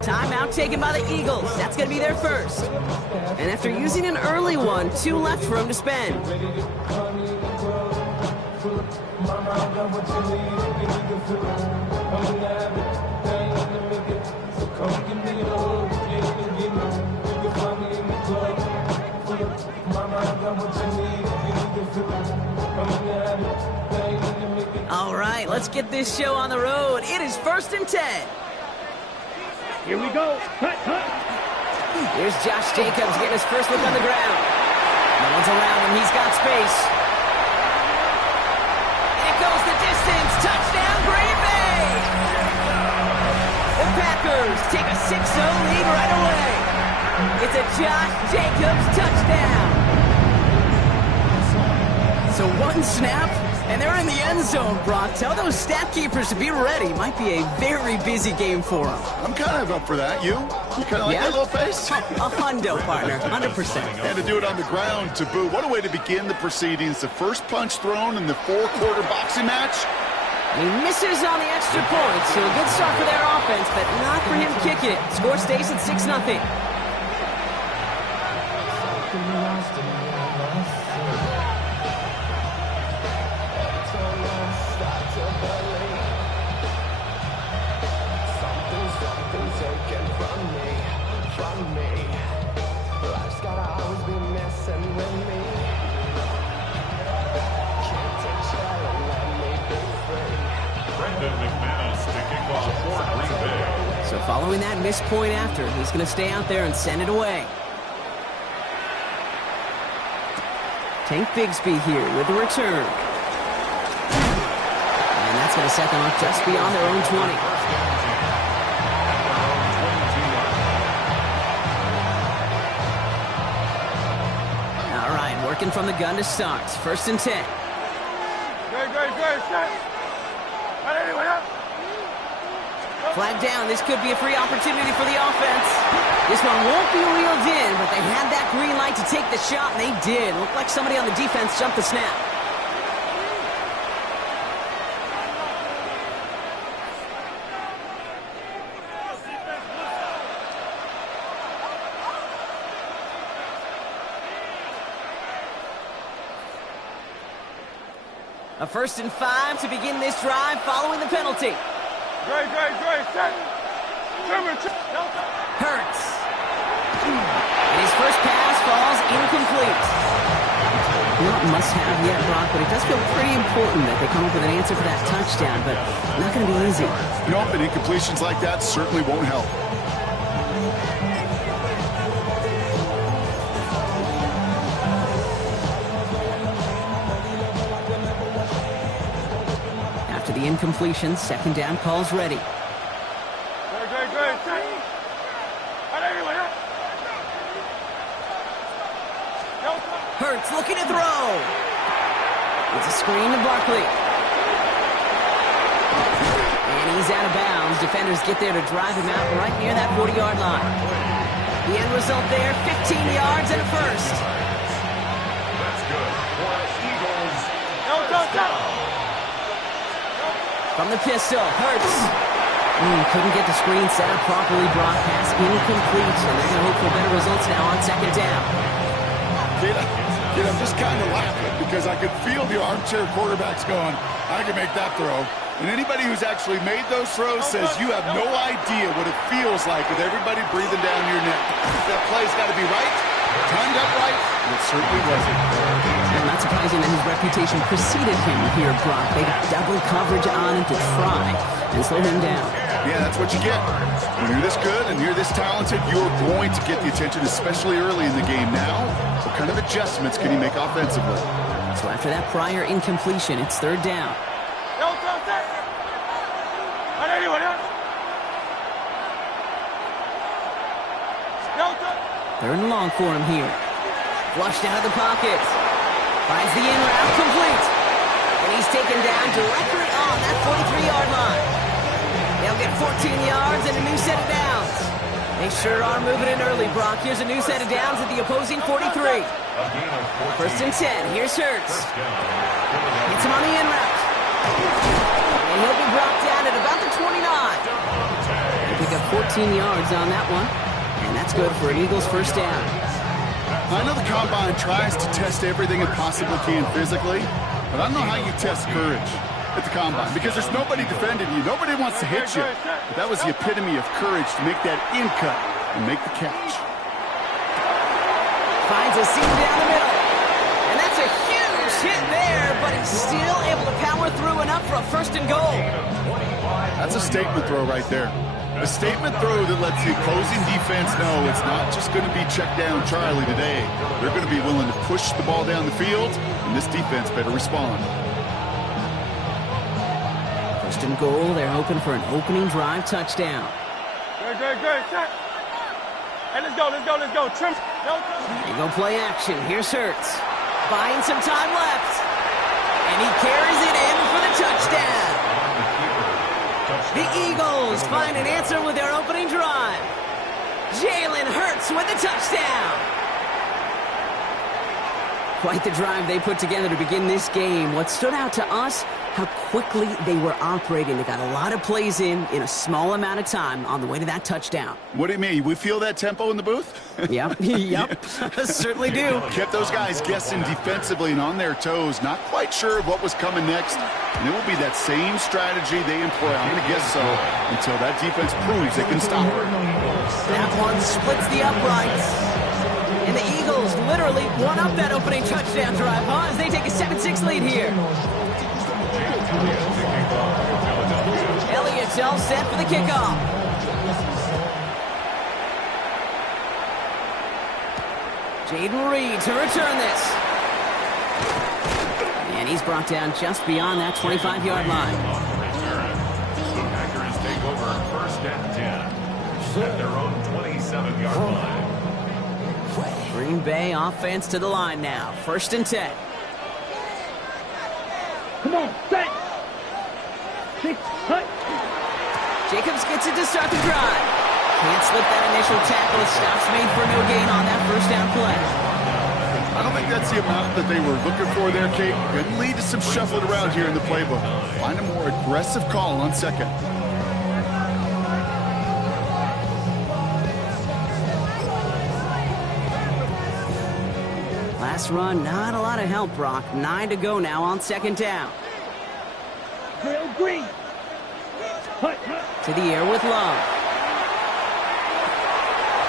Timeout taken by the Eagles. That's going to be their first. And after using an early one, 2 left for him to spend. All right, let's get this show on the road. It is 1st and 10. Here we go. Cut. Here's Josh Jacobs getting his first look on the ground. No one's around him. He's got space. It goes the distance. Touchdown, Green Bay! The Packers take a 6-0 lead right away. It's a Josh Jacobs touchdown. So 1 snap, and they're in the end zone, Brock. Tell those stat keepers to be ready. Might be a very busy game for them. I'm kind of up for that. You kind of like that little face? A hundo, partner, 100%. And to do it on the ground to boot. What a way to begin the proceedings. The first punch thrown in the 4-quarter boxing match. He misses on the extra point, so a good start for their offense, but not for him kicking it. Score stays at 6-0. So following that missed point after, he's going to stay out there and send it away. Tank Bigsby here with the return. And that's going to set them up just beyond their own 20. All right, working from the gun to start. 1st and 10. Good. Set. Flag down. This could be a free opportunity for the offense. This one won't be reeled in, but they had that green light to take the shot, and they did. Looked like somebody on the defense jumped the snap. A 1st and 5 to begin this drive following the penalty. Great. Set. Hurts. And his first pass falls incomplete. Not must-have yet, Brock, but it does feel pretty important that they come up with an answer for that touchdown, but not going to be easy. Nope, and incompletions like that certainly won't help. After the incompletion, 2nd down calls ready. Great. Set. Hurts looking to throw. It's a screen to Barkley. And he's out of bounds. Defenders get there to drive him out right near that 40-yard line. The end result there, 15 yards and a first. That's good. For Eagles. From the pistol, Hurts. Couldn't get the screen set up properly. Brock pass incomplete, and they're going to hope for better results now on 2nd down. I'm just kind of laughing because I could feel the armchair quarterbacks going, I can make that throw. And anybody who's actually made those throws says you have no idea what it feels like with everybody breathing down your neck. That play's got to be right, timed up right, and it certainly wasn't. Well, not surprising that his reputation preceded him here, Brock. They got double coverage on him to try and slow him down. Yeah, that's what you get. When you're this good and you're this talented, you're going to get the attention, especially early in the game. Now, what kind of adjustments can he make offensively? So after that prior incompletion, it's 3rd down. Third and long for him here. Flushed out of the pocket. Finds the in route complete. And he's taken down directly on that 43-yard line. They'll get 14 yards and a new set of downs. They sure are moving in early, Brock. Here's a new set of downs at the opposing 43. 1st and 10. Here's Hurts. Gets him on the in route. And he'll be brought down at about the 29. They pick pick up 14 yards on that one. And that's good for an Eagles first down. I know the Combine tries to test everything it possibly can physically, but I don't know how you test courage at the Combine because there's nobody defending you. Nobody wants to hit you. But that was the epitome of courage to make that in cut and make the catch. Finds a seam down the middle. And that's a huge hit there, but he's still able to power through enough for a first and goal. That's a statement throw right there. A statement throw that lets the opposing defense know it's not just going to be check down Charlie today. They're going to be willing to push the ball down the field, and this defense better respond. First and goal, they're hoping for an opening drive touchdown. Great. Check. Hey, let's go. Trim. There you go, play action. Here's Hurts. Buying some time left. And he carries it in for the touchdown. The Eagles find an answer with their opening drive. Jalen Hurts with the touchdown. Quite the drive they put together to begin this game. What stood out to us, how quickly they were operating. They got a lot of plays in a small amount of time on the way to that touchdown. What do you mean? We feel that tempo in the booth? Yep. Certainly do. Kept those guys guessing defensively and on their toes, not quite sure what was coming next. And it will be that same strategy they employ, I'm going to guess so, until that defense proves they can stop her. That one splits the uprights. And the Eagles literally won up that opening touchdown drive, as they take a 7-6 lead here. Elliott's all set for the kickoff. Jaden Reed to return this. And he's brought down just beyond that 25-yard line. The Packers take over first and 10 at their own 27-yard line. Green Bay offense to the line now. First and 10. Come on, set. 6, hut. Jacobs gets it to start the drive. Can't slip that initial tackle. Stops made for no gain on that first down play. I don't think that's the amount that they were looking for there, Kate. Could lead to some shuffling around here in the playbook. Find a more aggressive call on second. Last run, not a lot of help, Brock. 9 to go now on second down. Green. To the air with Love.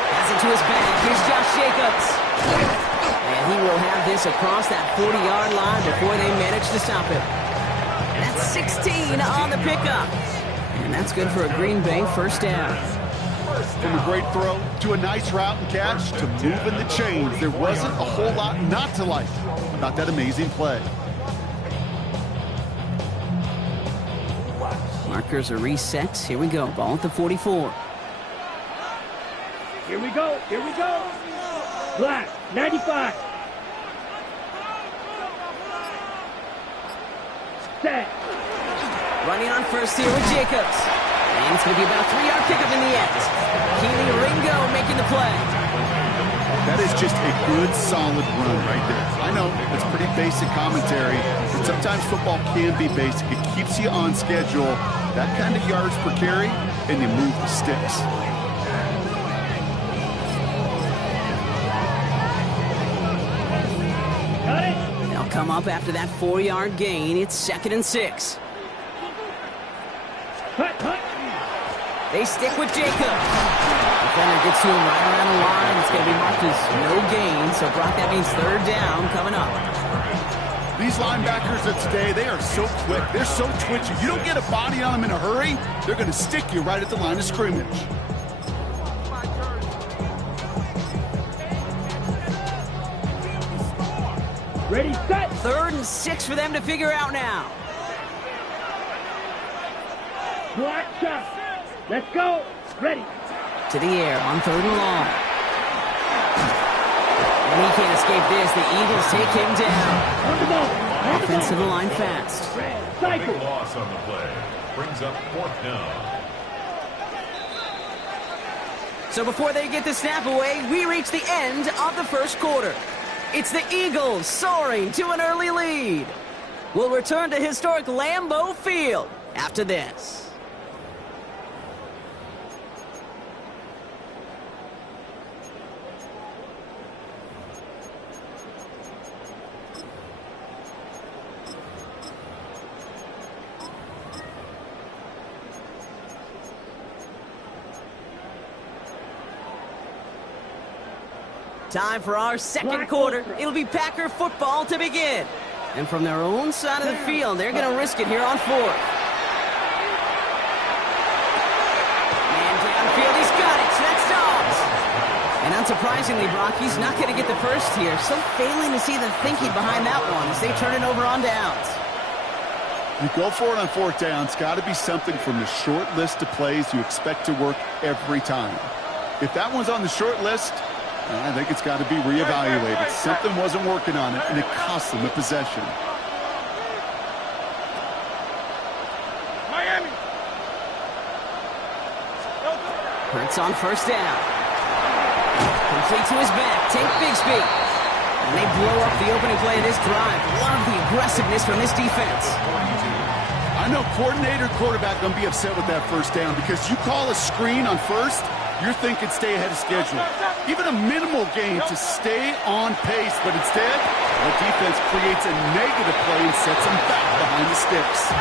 Pass it to his back. Here's Josh Jacobs. And he will have this across that 40-yard line before they manage to stop him. And that's 16 on the pickup. And that's good for a Green Bay first down. From a great throw to a nice route and catch to moving the chains, there wasn't a whole lot not to like about that amazing play. Markers are reset. Here we go. Ball at the 44. Here we go. Black, 95. Set. Running on first here with Jacobs. And it's going to be about a 3-yard pickup in the end. Keely Ringo making the play. That is just a good, solid run right there. I know it's pretty basic commentary, but sometimes football can be basic. It keeps you on schedule. That kind of yards per carry, and you move the sticks. Got it. They'll come up after that 4-yard gain. It's 2nd and 6. Hut. They stick with Jacob. Defender gets to him right around the line. It's going to be marked as no gain. So, Brock, that means 3rd down coming up. These linebackers of today, they are so quick. They're so twitchy. You don't get a body on them in a hurry, they're going to stick you right at the line of scrimmage. Ready, set. 3rd and 6 for them to figure out now. Black shot. Let's go. Ready. To the air on 3rd and long. And he can't escape this. The Eagles take him down. On the ball. Offensive line fast. Cycle. Big loss on the play. Brings up 4th down. So before they get the snap away, we reach the end of the first quarter. It's the Eagles soaring to an early lead. We'll return to historic Lambeau Field after this. Time for our second quarter. It'll be Packer football to begin. And from their own side of the field, they're going to risk it here on fourth. Man downfield, he's got it. That's Dobbs. And unsurprisingly, Brock, he's not going to get the first here. So failing to see the thinking behind that one as they turn it over on downs. You go for it on fourth down. It's got to be something from the short list of plays you expect to work every time. If that one's on the short list, I think it's got to be reevaluated. Something wasn't working on it, and it cost them the possession. Miami. Hurts on first down. Complete to his back. Take Bigsby. And they blow up the opening play of this drive. Love the aggressiveness from this defense. I know coordinator, quarterback going to be upset with that first down because you call a screen on first, you're thinking stay ahead of schedule. Even a minimal gain to stay on pace, but instead, the defense creates a negative play and sets them back behind the sticks.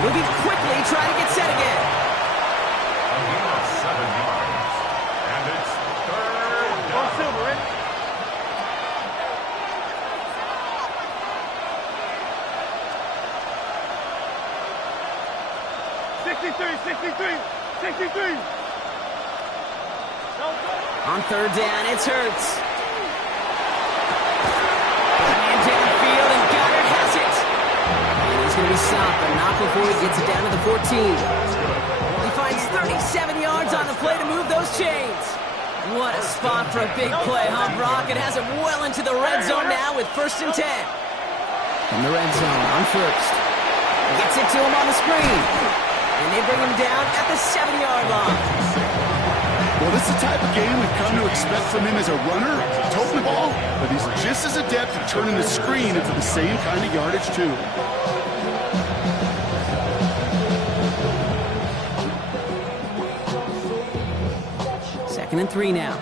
Moving quickly, trying to get set again. A gain of 7 yards. And it's third down. Silver in. $63. On third down, it's Hurts. And downfield, and Goddard has it. And he's going to be stopped, but not before he gets it down to the 14. He finds 37 yards on the play to move those chains. What a spot for a big play, huh, Brock? It has it well into the red zone now with 1st and 10. In the red zone on first. Gets it to him on the screen. And they bring him down at the 7-yard line. Well, this is the type of game we've come to expect from him as a runner, toting the ball, but he's just as adept at turning the screen into the same kind of yardage, too. Second and 3 now.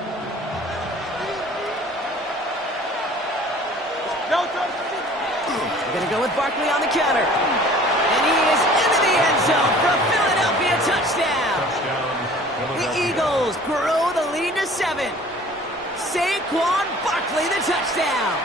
They're going to go with Barkley on the counter. And he is into the end zone for a Philadelphia touchdown. The Eagles grow the lead to 7. Saquon Barkley, the touchdown.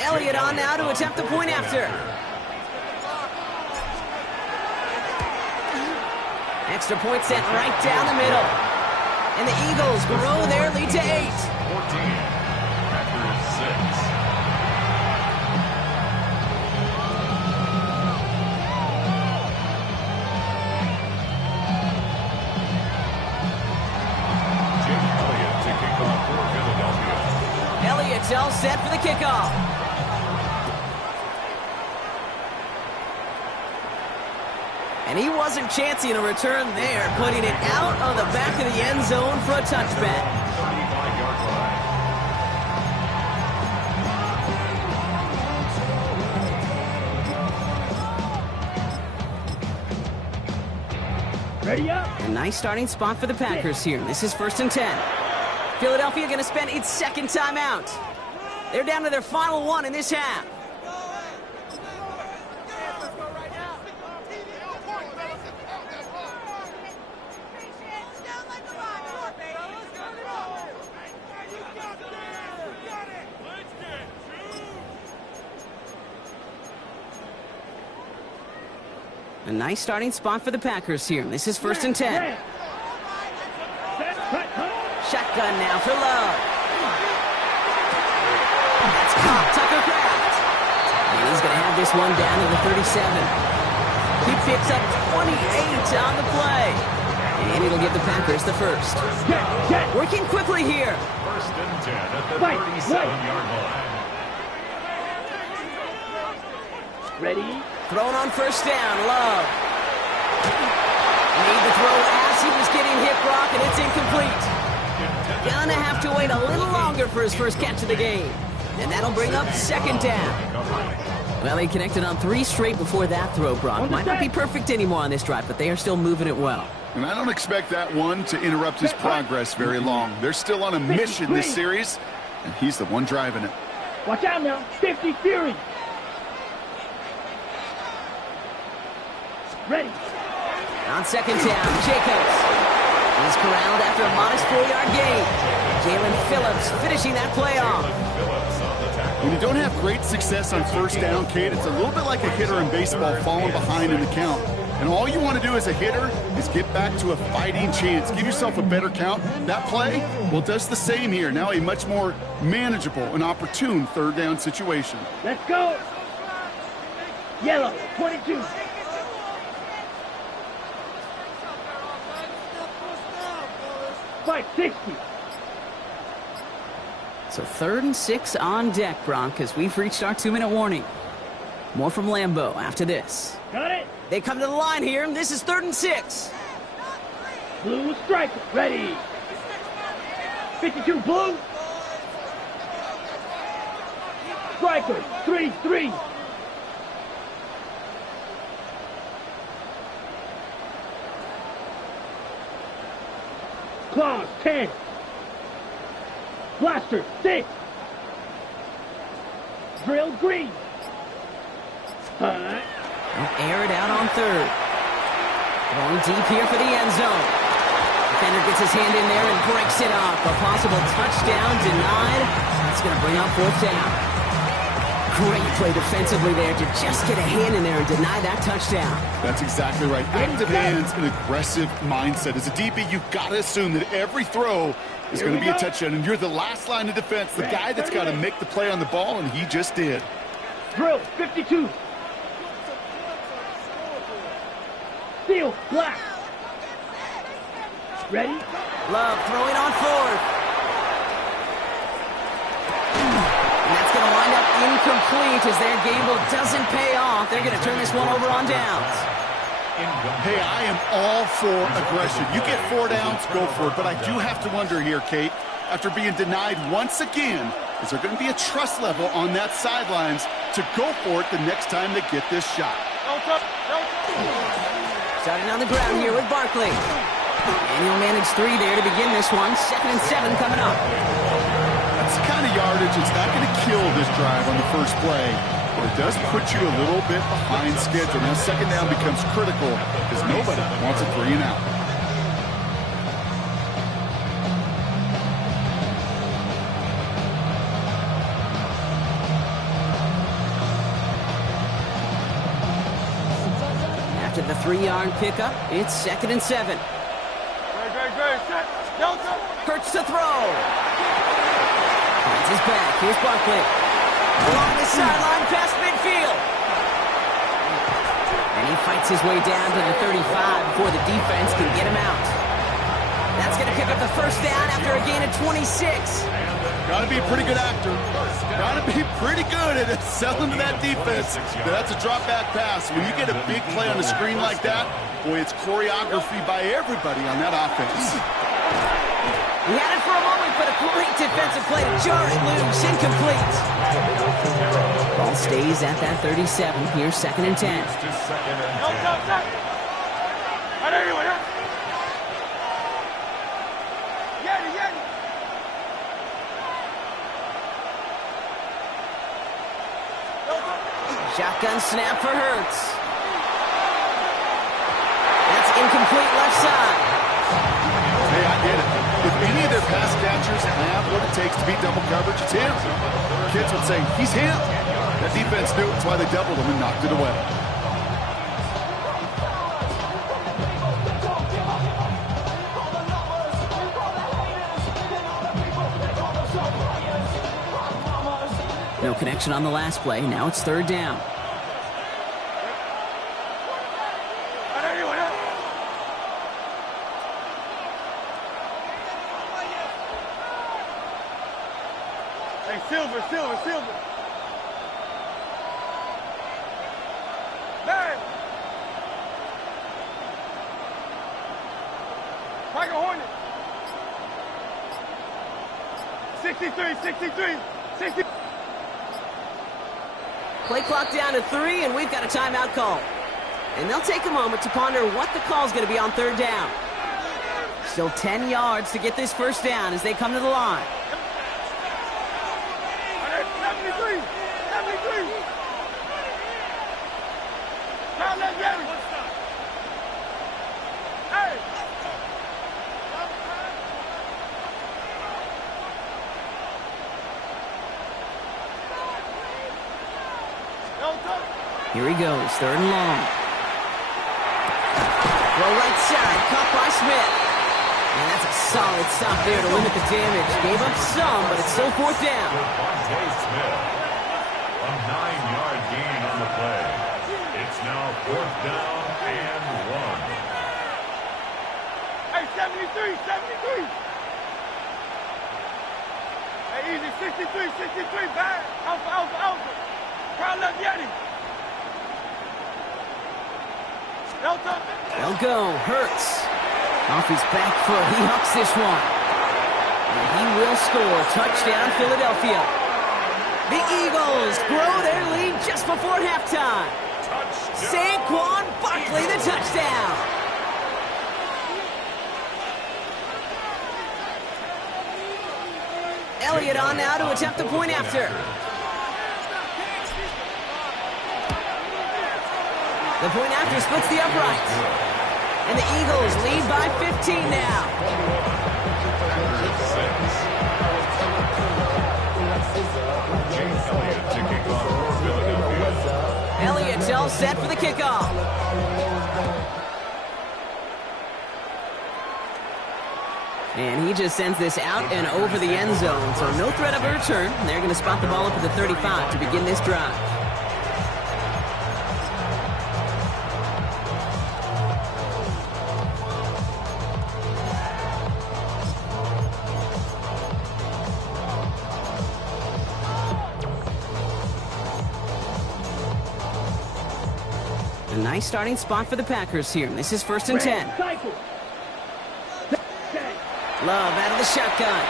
Elliott on now to attempt the point after. Extra point set right down the middle. And the Eagles grow their lead to 8. 14. After 6. Jim Elliott to kick off for Philadelphia. Elliott's all set for the kickoff. And he wasn't chancing a return there, putting it out of the back of the end zone for a touchback. 35-yard line. Ready up. A nice starting spot for the Packers here. This is 1st and 10. Philadelphia going to spend its second timeout. They're down to their final one in this half. A nice starting spot for the Packers here. This is 1st and 10. Shotgun now for Love. That's caught. Tucker Kraft. And he's going to have this one down to the 37. He picks up 28 on the play. And it'll give the Packers the first. Working quickly here. 1st and 10 at the 37-yard line. Ready. Thrown on first down, Love. Made the throw as he was getting hit, Brock, and it's incomplete. Gonna have to wait a little longer for his first catch of the game. And that'll bring up 2nd down. Well, they connected on 3 straight before that throw, Brock. Might not be perfect anymore on this drive, but they are still moving it well. And I don't expect that one to interrupt his progress very long. They're still on a mission this series, and he's the one driving it. Watch out now. 50 Fury. Ready. On second down, Jacobs. He's corralled after a modest 4-yard gain. Jalen Phillips finishing that play off. When you don't have great success on first down, Kate, it's a little bit like a hitter in baseball falling behind in the count. And all you want to do as a hitter is get back to a fighting chance. Give yourself a better count. That play, well, does the same here. Now a much more manageable and opportune third down situation. Let's go. Yellow, 22. Fight 60. So 3rd and 6 on deck, Bronk, as we've reached our 2-minute warning. More from Lambeau after this. Got it. They come to the line here, and this is 3rd and 6. Blue striker, ready. 52 blue. Striker, 3-3. Claws, 10. Blaster, 6. Drill, green. Hunt. They'll air it out on 3rd. Going deep here for the end zone. Defender gets his hand in there and breaks it off. A possible touchdown denied. That's going to bring up 4th down. Great play defensively there to just get a hand in there and deny that touchdown. That's exactly right. Active hands and aggressive mindset. As a DB, you've got to assume that every throw is going to be a touchdown, and you're the last line of defense, the guy that's got to make the play on the ball, and he just did. Drill, 52. Steel, black. Ready? Love throwing on 4th. And that's going to wind up incomplete as their gamble doesn't pay off. They're going to turn this one over on downs. Hey, I am all for aggression. You get 4 downs, go for it. But I do have to wonder here, Kate, after being denied once again, is there going to be a trust level on that sidelines to go for it the next time they get this shot? Starting on the ground here with Barkley. And he'll manage 3 there to begin this one. 2nd and 7 coming up. That's the kind of yardage that's not going to kill this drive on the first play. But it does put you a little bit behind schedule. Now, 2nd down becomes critical because nobody wants a 3 and out. After the 3-yard pickup, it's 2nd and 7. Hurts to throw. Finds his back. Here's Barkley. Along the sideline past midfield. And he fights his way down to the 35 before the defense can get him out. That's going to pick up the 1st down after a gain of 26. Got to be a pretty good actor. Got to be pretty good at selling to that defense. That's a drop back pass. When you get a big play on the screen like that, boy, it's choreography by everybody on that offense. He had it for a moment, but a great defensive play to jar it loose. Incomplete. Ball stays at that 37. Here's 2nd and 10. Shotgun snap for Hurts. That's incomplete left side. Hey, I get it. If any of their pass catchers have what it takes to beat double coverage, it's him. Kids would say, he's him. That defense knew it. That's why they doubled him and knocked it away. No connection on the last play. Now it's 3rd down. Hey, Silver. Man! Tiger Hornet. 63. Play clock down to 3, and we've got a timeout call. And they'll take a moment to ponder what the call's going to be on 3rd down. Still 10 yards to get this 1st down as they come to the line. Here he goes, 3rd and long. Throw right side, caught by Smith. And that's a solid stop there to limit the damage. Gave up some, but it's still 4th down. Smith, a 9-yard gain on the play. It's now 4th down and 1. Hey, 73, 73. Hey, easy, 63, back. Alpha. Crowd left Yeti. They'll go. Hurts. Off his back foot. He hucks this one. And he will score. Touchdown, Philadelphia. The Eagles grow their lead just before halftime. Saquon Barkley, the touchdown. Elliott on now to attempt the point after. The point after splits the uprights. And the Eagles lead by 15 now. Elliott's all set for the kickoff. And he just sends this out and over the end zone. So no threat of a return. They're going to spot the ball up at the 35 to begin this drive. A nice starting spot for the Packers here. This is 1st and 10. Love out of the shotgun.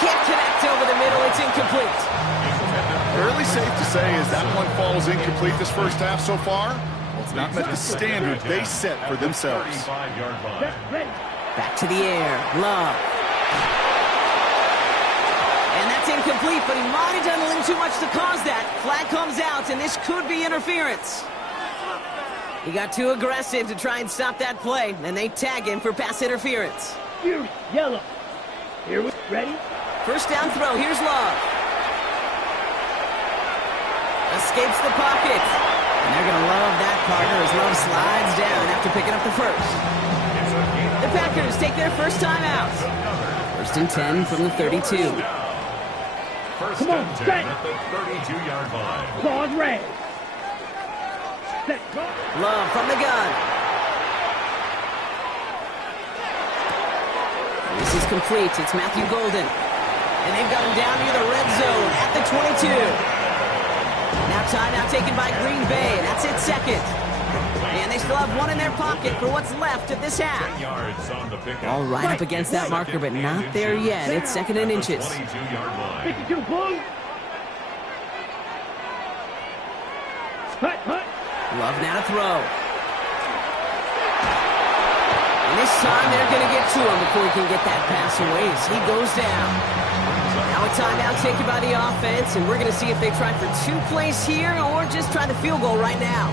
Can't connect over the middle. It's incomplete. Fairly safe to say as that one falls incomplete this first half so far. It's not met the standard they set for themselves. Back to the air. Love. And that's incomplete, but he might have done a little too much to cause that. Flag comes out, and this could be interference. He got too aggressive to try and stop that play, and they tag him for pass interference. Yellow. Here we ready? 1st down throw. Here's Love. Escapes the pocket. And they're going to love that partner as Love slides down after picking up the first. The Packers take their first time out. 1st and 10 from the 32. Come on, set. At the 32-yard line. Pause red. Set. Love from the gun. This is complete. It's Matthew Golden. And they've got him down near the red zone at the 22. Now timeout taken by Green Bay. That's it, 2nd. And they still have one in their pocket for what's left of this half. 10 yards on the pickup. All right up against that marker, but not there yet. It's 2nd and inches. 22-yard line. 52 blue. Hut. Love now to throw. And this time they're going to get to him before he can get that pass away as he goes down. Now a timeout taken by the offense, and we're going to see if they try for 2 plays here or just try the field goal right now.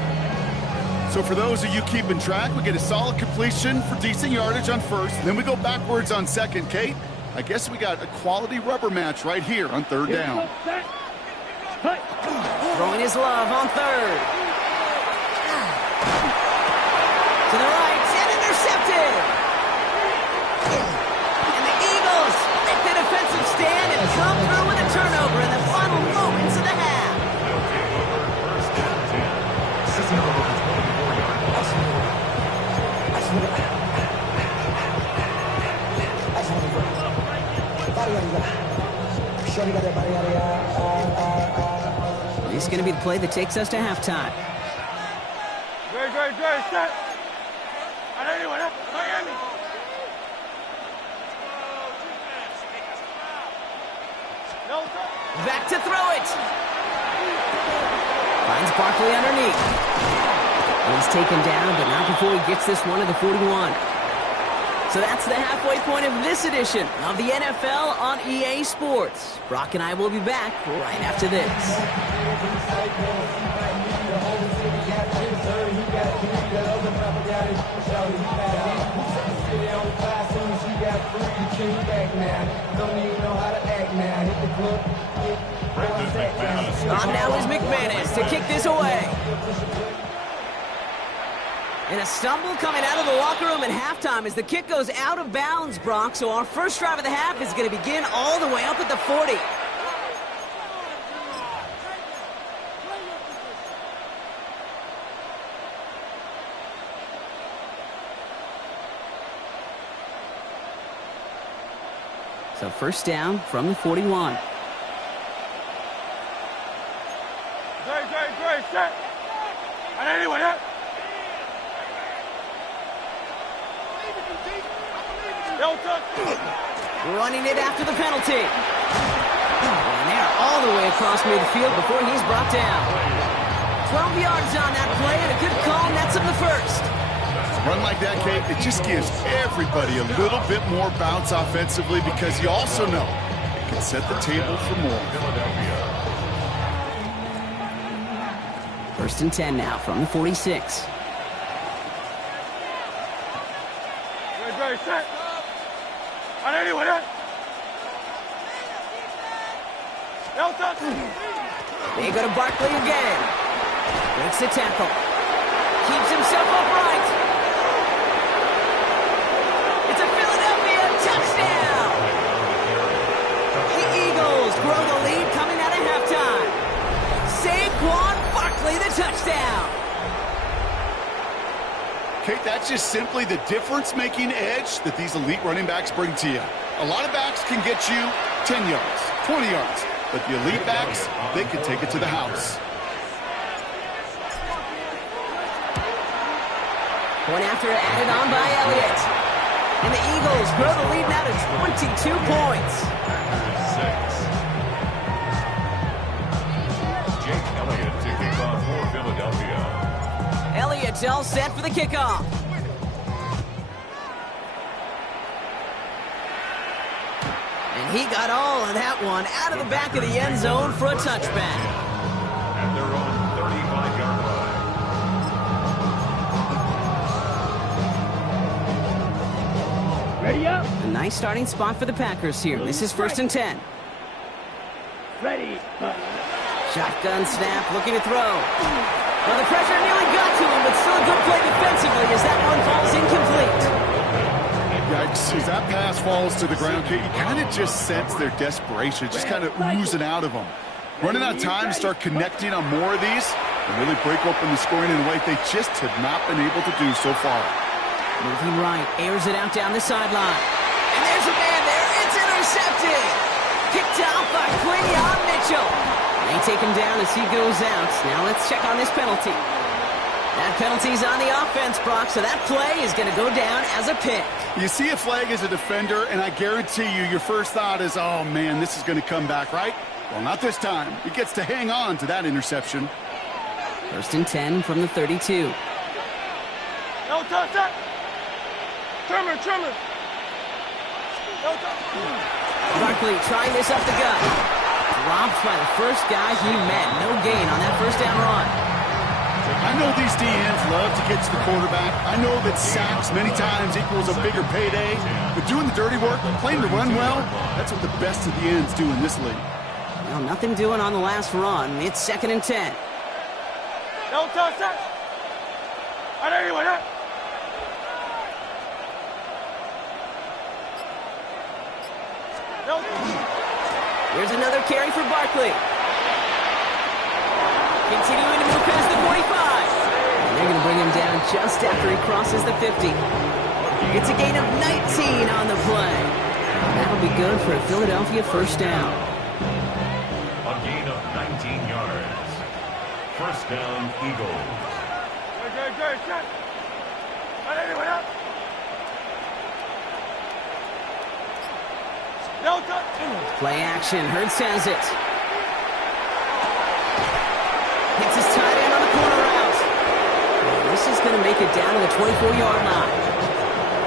So for those of you keeping track, we get a solid completion for decent yardage on 1st, and then we go backwards on 2nd. Kate, I guess we got a quality rubber match right here on 3rd down. Throwing his Love on 3rd. To the right, and intercepted. And the Eagles make the defensive stand and come through with a turnover in the final moments of the half. This is going to be the play that takes us to halftime. Great, set. Miami. Back to throw it. Finds Barkley underneath. He's taken down, but not before he gets this one to the 41. So that's the halfway point of this edition of the NFL on EA Sports. Brock and I will be back right after this. On now is McManus to kick this away. And a stumble coming out of the locker room at halftime as the kick goes out of bounds, Brock. So our first drive of the half is going to begin all the way up at the 40. So first down from the 41. Great, set. And anyway, Running it after the penalty. And they're all the way across midfield before he's brought down. 12 yards on that play and a good call nets him the first. Run like that, Kate, it just gives everybody a little bit more bounce offensively because you also know it can set the table for more. First and 10 now from the 46. Great, set. And anyway, They go to Barkley again. Breaks the tackle. Keeps himself upright. It's a Philadelphia touchdown. The Eagles grow the lead coming out of halftime. Saquon Barkley the touchdown. Kate, that's just simply the difference-making edge that these elite running backs bring to you. A lot of backs can get you 10 yards, 20 yards, but the elite backs, they can take it to the house. One after added on by Elliott. And the Eagles grow the lead now to 22 points. Jake Elliott to kick off for Philadelphia. Elliott's all set for the kickoff. And he got all of that one out of the back of the end zone for a touchback. At their own 35-yard line. Ready up. A nice starting spot for the Packers here. This is first and 10. Ready. Shotgun snap, looking to throw. Well, the pressure nearly got to him, but still a good play defensively as that one falls incomplete. Yikes, as that pass falls to the ground, Kate, you kind of just sense their desperation, just kind of oozing out of them. Running out of time to start connecting on more of these and really break open the scoring in a way they just have not been able to do so far. Moving right, airs it out down the sideline. And there's a man there, it's intercepted. Picked off by Quinion Mitchell. They take him down as he goes out. Now let's check on this penalty. That penalty's on the offense, Brock, so that play is going to go down as a pick. You see a flag as a defender, and I guarantee you your first thought is, oh, man, this is going to come back, right? Well, not this time. He gets to hang on to that interception. First and 10 from the 32. No touch that. Trimmer. No touch. Barkley trying this up the gut. Dropped by the first guy he met. No gain on that first down run. I know these DNs love to get to the quarterback. I know that sacks many times equals a bigger payday. But doing the dirty work, playing to run well, that's what the best of the ends do in this league. Well, nothing doing on the last run. It's second and 10. No touch that. And anyway, no touch. Here's another carry for Barkley. Continuing to move past the 45. And they're going to bring him down just after he crosses the 50. It's a gain of 19 on the play. That'll be good for a Philadelphia first down. A gain of 19 yards. First down, Eagles. Great, set. And anyway, no touch. Play action. Hurts has it. Hits his tight end on the corner route. And this is going to make it down to the 24-yard line.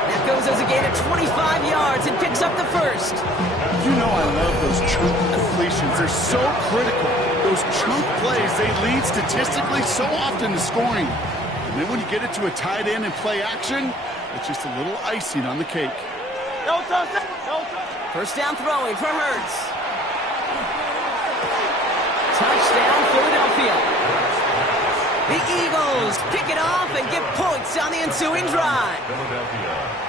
That goes as a gain of 25 yards and picks up the first. You know I love those true completion situations, they're so critical. Those chunk plays, they lead statistically so often to scoring. And then when you get it to a tight end and play action, it's just a little icing on the cake. No touch. First down throwing for Hurts. Touchdown, Philadelphia. The Eagles pick it off and get points on the ensuing drive. Philadelphia.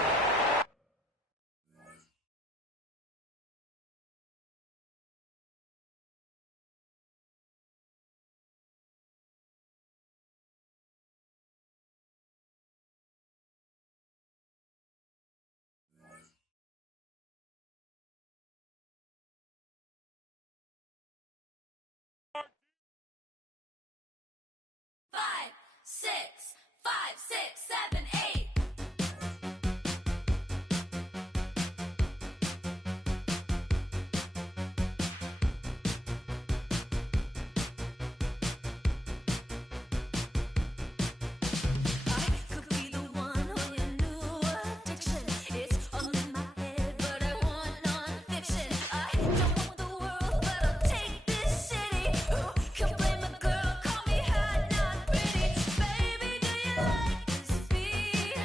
Five, six, seven, eight. I could be the one on your new addiction. It's all in my head, but I want non-fiction. I don't want the world, but I'll take this city. Who can blame a girl? Call me hot, not pretty. Baby, do you like this beat? I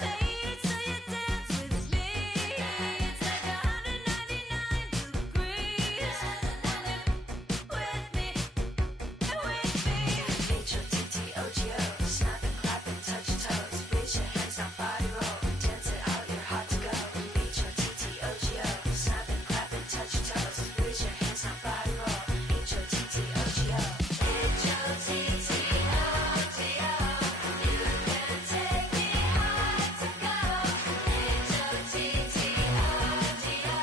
made it so you dance with me. It's like 199 degrees when you're with me. H-O-T-T-O-G-O, snap and clap and touch toes. Raise your hands, now body roll. Dance it out, you're hot to go. H-O-T-T-O-G-O, snap and clap and touch toes. Raise your hands, now body roll. H-O-T-T-O-G-O. H-O-T-T-O-G-O, you can take me high to go. H-O-T-T-O-G-O,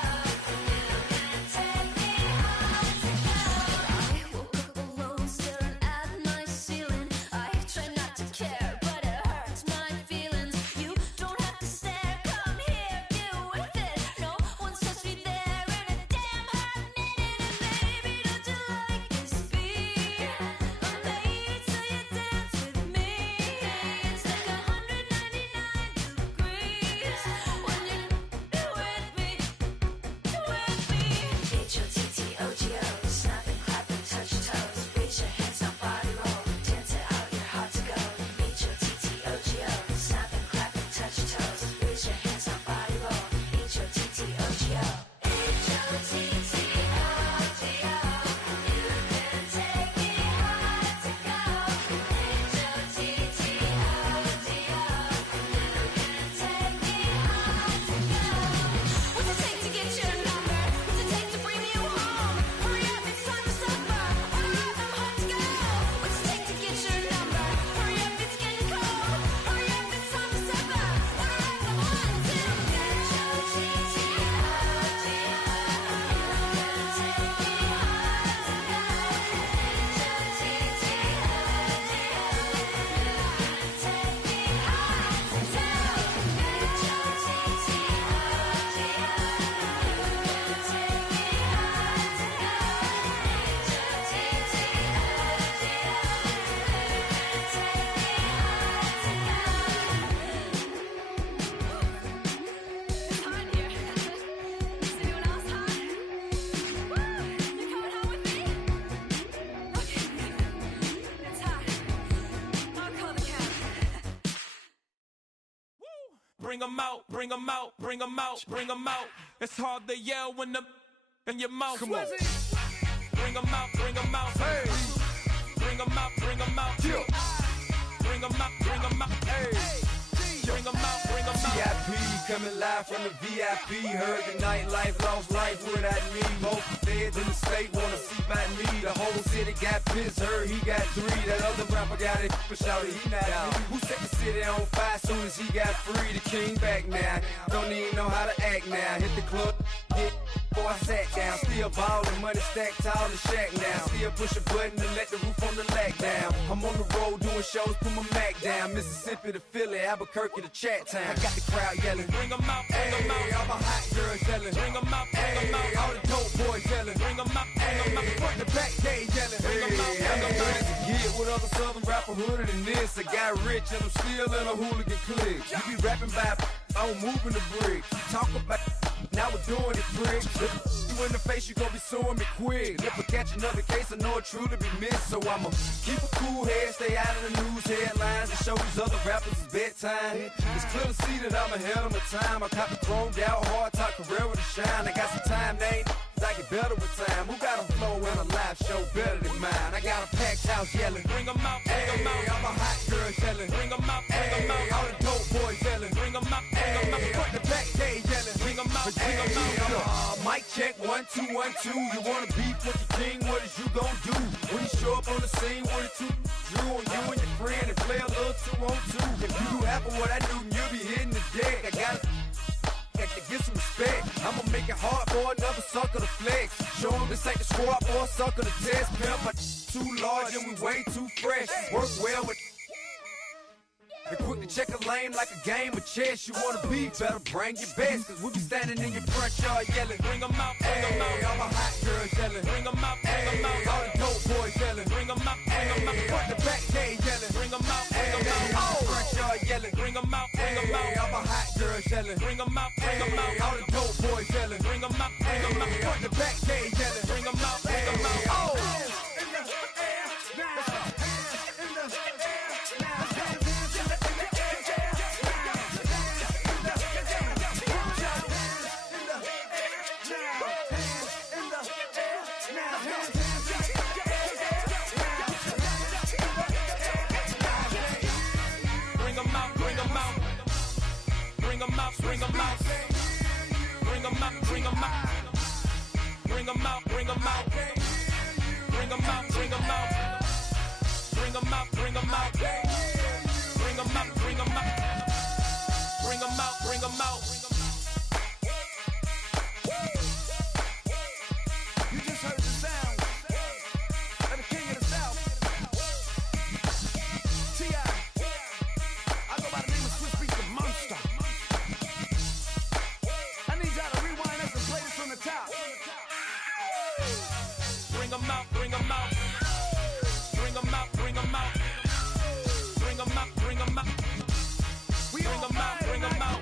you can take me high to go. I woke up alone, staring at my ceiling. I try not to care, but it hurts my feelings. You don't have to stare, come here, get with it. No one's touched me there in a damn hot minute. And baby, don't you like this beat? I made it so you dance with me. It's like 199 degrees when you're with me. H-O-T-T-O-G-O, snap and clap and touch toes. Raise your hands, now body roll. Dance it out, you're hot to go. H-O-T-T-O-G-O, snap and clap and touch toes. Raise your hands, now body roll. H-O-T-T-O-G-O. H-O-T-T-O-G-O, you can take me high to go. H-O-T-T-O-G-O, you can take me high to go. What's it take to get your number? What's it take to bring you home? Hurry up, it's time to suffer. Order up, I'm hot to go. What's it take to get your number? Hurry up, it's getting cold. Hurry up, it's time to suffer. Order up, I'm hot to go. It's hot here. Is anyone else hot? Woo! You coming home with me? Okay. It's hot. I'll call the cab. Bring 'em out, bring 'em out, bring 'em out, bring 'em out. It's hard to yell when the in your mouth. Come on. Bring 'em out, bring 'em out. Hey. Bring 'em out, bring 'em out. Yeah. Bring 'em out, bring 'em out. Hey. Bring 'em out, bring 'em out. VIP coming live from the VIP. Heard the nightlife, lost life without me. Most feds in the state wanna see by me. The whole city got pissed, heard he got 3. That other rapper got it, but shouted he not out. Who set the city on fire soon as he got free? The king back now, don't even know how to act now. Hit the club, hit before I sat down. Still ballin', money stacked tall in shack now. Still push a button to let the roof on the lag down. I'm on the road doing shows, put my Mac down. Mississippi to Philly, Albuquerque to Chat Town. I got the crowd yelling. Bring 'em out, bring 'em out. All my hot girls yelling. Bring 'em out, bring 'em out. All the dope boys yelling. Bring 'em out, bring 'em out. Front to back, they yelling. Bring 'em out, bring 'em out. Get with other southern rapper hooded than this. I got rich and I'm still in a hooligan clique. You be rapping by, I'm moving the bricks. Talk about, now we're doing it, prick. you in the face, you gon' be suing me quick. If I catch another case, I know it truly be missed. So I'ma keep a cool head, stay out of the news headlines, and show these other rappers it's bedtime. It's clear to see that I'm ahead of my time. I cop the chromed out, hard top career with a shine. I got some time, name. I get better with time. Who got a flow and a live show better than mine? I got a packed house yelling. Bring 'em out, bring 'em out. I'm a hot girl yelling. Bring 'em out, bring 'em out. All the dope boys yelling. Bring 'em out, bring 'em out. Front the back, they yelling. Bring 'em out, bring 'em out. Mic check, 1, 2, 1, 2. You wanna beef with the king? What is you gon' do? When you show up on the scene with a two drew on you and your friend and play a little 2-on-2. If you do half of what I do, you'll be hitting the deck. I got to get some respect. I'ma make it hard for another sucker to flex. Show 'em this ain't the squad or a sucker to test. Pimp, my too large and we way too fresh. Work well with and quick to check a lane like a game of chess. You wanna be better, bring your best. Cause we be standing in your front yard yelling. Bring 'em out, bring 'em out. I'm a hot girl yelling. Bring 'em out, bring 'em out. All the dope boys yelling. Bring 'em out, bring 'em out. Front the back, they yelling. Bring 'em out, bring 'em out. Front yard yelling. Bring 'em out, bring 'em out. I'm a hot girl yelling. Bring 'em out, bring 'em out. All the dope boys yelling. Bring 'em out, bring 'em out. Front the back, they yelling. Bring 'em out, bring 'em out. Bring 'em out, bring 'em out. Bring 'em out, bring 'em out. Bring 'em out, bring 'em out. Bring 'em out, bring 'em out. Bring 'em out, bring 'em out. Bring 'em out, bring 'em out. Bring 'em out, bring 'em out. Bring 'em out, bring 'em out. You just heard the sound of the king of the South. T.I. I go by the name of Swiss Beats the Monster. I need y'all to rewind this and play this from the top. Bring 'em out, bring 'em out. Bring 'em out, bring 'em out. Bring 'em out, bring 'em out. Bring 'em out, bring 'em out.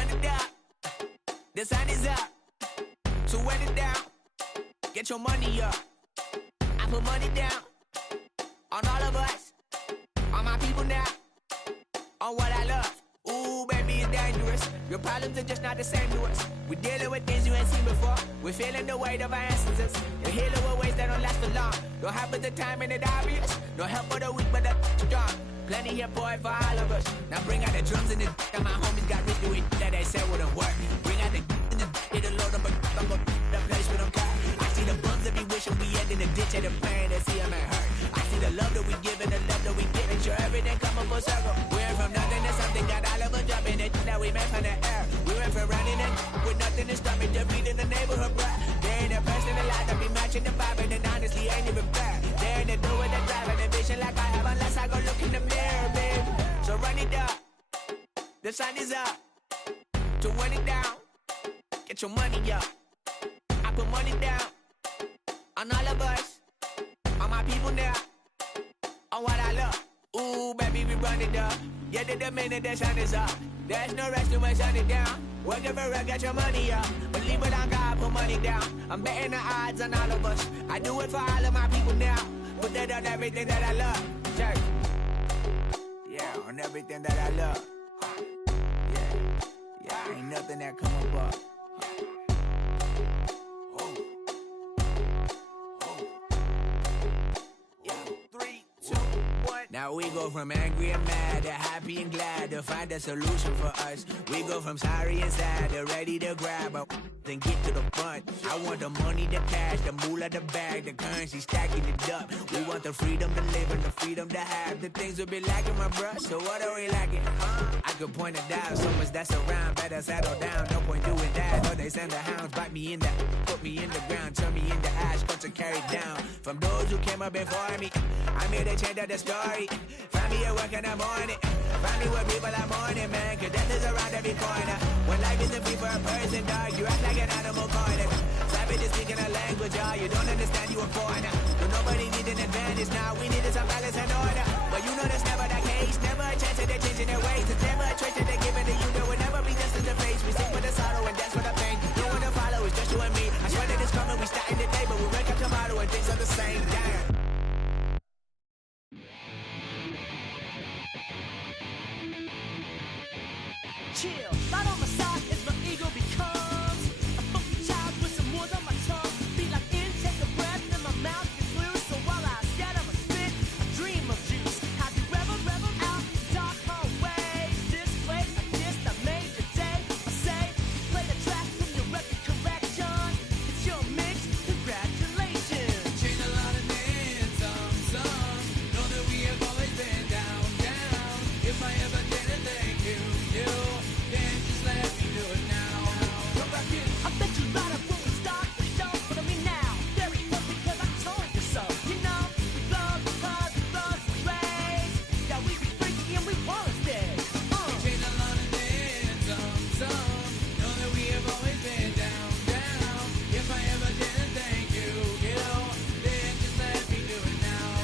run it up. The sun is up. So run it down. Get your money up. I put money down on all of us, on my people now, on what I love. Ooh, baby, it's dangerous. Your problems are just not the same to us. We're dealing with things you ain't seen before. We're feeling the weight of our ancestors. You're healing with ways that don't last for long. Don't happen the time and it obvious. No help for the weak, but the strong. Plenty here for it for all of us. Now bring out the drums and the and my homies got rich doing that they said wouldn't work. Bring out the and the it'll load up the place with them car. I see the bums that be wishing we end in the ditch of the pain that see them and hurt. I see the love that we give and the love that we get. And sure everything coming full circle. We're from nothing to something, got all of us jumping it that we made from the air. We went from running and with nothing to stop it, just beating the neighborhood, bruh. They ain't the person alive that be matching the vibe, and honestly ain't even fair. They ain't the do with the drive and the vision like I have unless I go look in the mirror, babe. So run it up, the sun is up. To run it down, get your money up. I put money down on all of us, on my people now, on what I love. Ooh, baby, we run it up. Yeah, the minute the sun is up. There's no rest to my shut it down. Working for real, get your money up. Believe it on God, put money down. I'm betting the odds on all of us. I do it for all of my people now. Put that on everything that I love. Check. Yeah, on everything that I love. Yeah, ain't nothing that come above. Now we go from angry and mad to happy and glad to find a solution for us. We go from sorry and sad to ready to grab a then get to the front. I want the money, the cash, the moolah, the bag, the currency, stacking it up. We want the freedom to live and the freedom to have. The things will be lacking, my bruh, so what are we lacking? I could point it out, so much that's around. Better settle down, no point doing that. Or they send the hounds, bite me in the, put me in the ground, turn me into ash, cut to carry down. From those who came up before me, I'm here to change up the story. Find me at work in the morning. Find me where people are mourning, man. Cause death is around every corner. When life isn't free for a person, dog, you act like an animal corner. Savage is speaking a language, y'all. You don't understand, you a foreigner. But nobody needs an advantage now. We needed some balance and order. But you know that's never the case. Never a chance that they're changing their ways. It's never a choice that they're giving to you. There will never be just in the face. We sing for the sorrow and dance for the pain. No one to follow, it's just you and me. I swear that it's coming, we starting today. But we wake up tomorrow and things are the same. Damn. Chill, right on my side as my ego becomes a funky child with some words on my tongue. Feel like in, take a breath, and my mouth gets loose. So while I scatter my spit, I dream of juice. Have you ever reveled out in dark hallways? This place like this that made your day. I say, play the track from your record collection. It's your mix, congratulations. Changed a lot of names, some know that we have always been down. If I ever didn't thank you. Then just let me do it now. Come back in. I bet you light up when we start the show. Follow me now. There it comes because I told you so. You know, we love because we love the race. Yeah, we be freaky and we wanna stay. We changed a lot of names, some know that we have always been down. If I ever didn't thank you, then just let me do it now.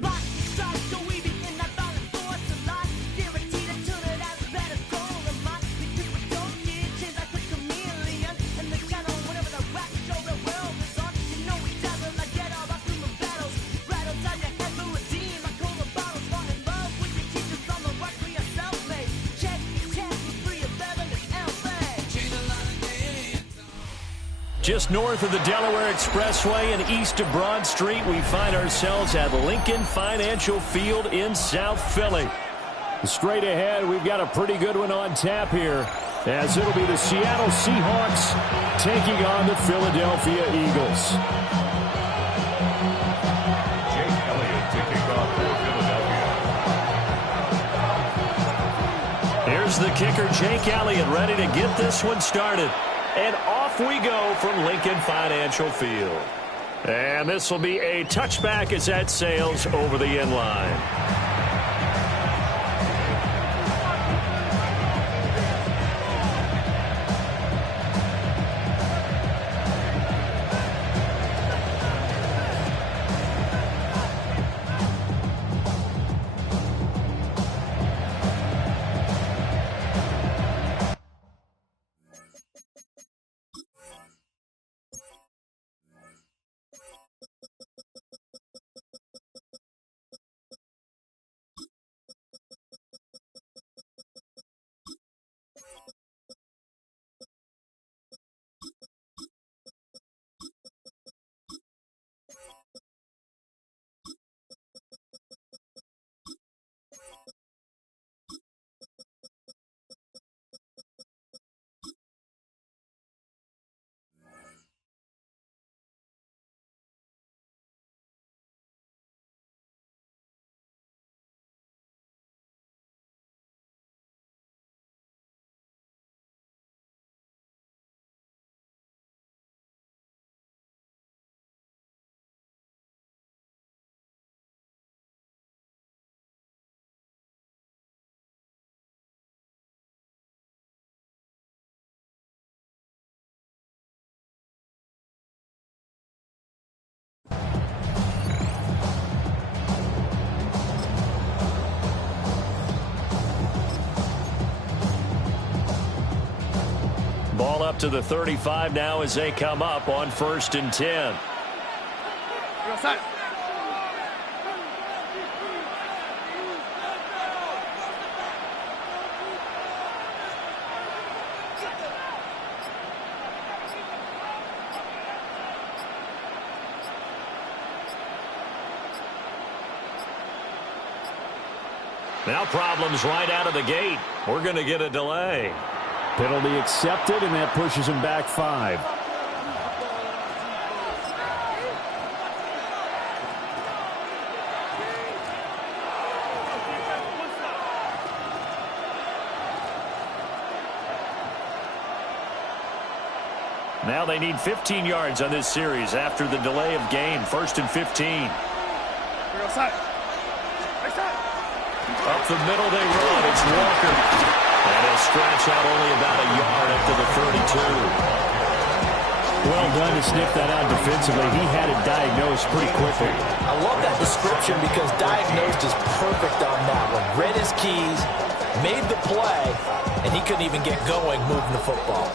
Lock the strike, so we begin that violent force of life. Guaranteed to turn it out a better goal of mine. Because we don't get changed like a chameleon. And the channel, whenever the rap show the world is on, you know we dazzle like get all our human battles. Right outside your head, we'll redeem. I call the bottles, fall in love with your teachers on the rock, we are self-made. Check, we're free of Bevan and LA. Changed a lot of names. Just north of the Delaware Expressway and east of Broad Street, we find ourselves at Lincoln Financial Field in South Philly. Straight ahead, we've got a pretty good one on tap here, as it'll be the Seattle Seahawks taking on the Philadelphia Eagles. Jake Elliott to kick off for Philadelphia. Here's the kicker, Jake Elliott, ready to get this one started. And off we go from Lincoln Financial Field. And this will be a touchback as that sails over the end line. Ball up to the 35 now as they come up on 1st and 10. Now problems right out of the gate. We're going to get a delay. Penalty accepted, and that pushes him back 5. Now they need 15 yards on this series after the delay of game. 1st and 15. Up the middle they run. It's Walker. And he'll stretch out only about a yard up to the 32. Well done to sniff that out defensively. He had it diagnosed pretty quickly. I love that description because diagnosed is perfect on that one. Read his keys, made the play, and he couldn't even get going moving the football.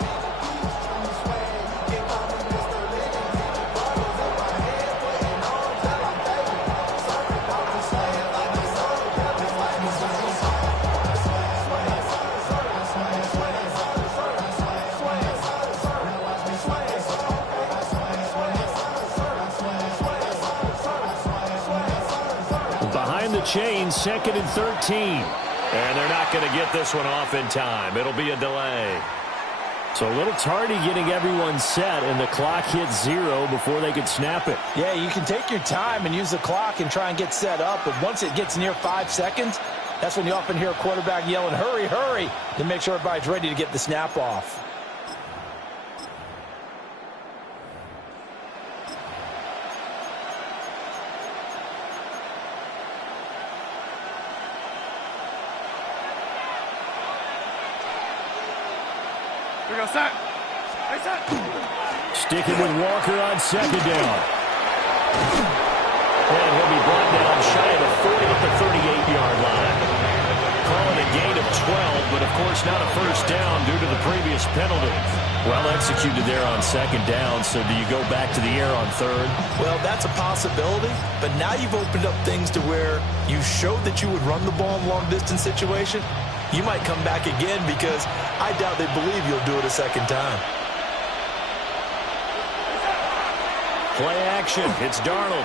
Chain, 2nd and 13. And they're not going to get this one off in time. It'll be a delay. So a little tardy getting everyone set, and the clock hit 0 before they could snap it. Yeah, you can take your time and use the clock and try and get set up, but once it gets near 5 seconds, that's when you often hear a quarterback yelling, hurry, hurry, to make sure everybody's ready to get the snap off. Sticking with Walker on 2nd down. And he'll be brought down shy of the 40 at the 38-yard line. Call it a gain of 12, but of course not a first down due to the previous penalty. Well executed there on 2nd down, so do you go back to the air on 3rd? Well, that's a possibility, but now you've opened up things to where you showed that you would run the ball in long-distance situation. You might come back again because I doubt they believe you'll do it a 2nd time. Play action. It's Darnold.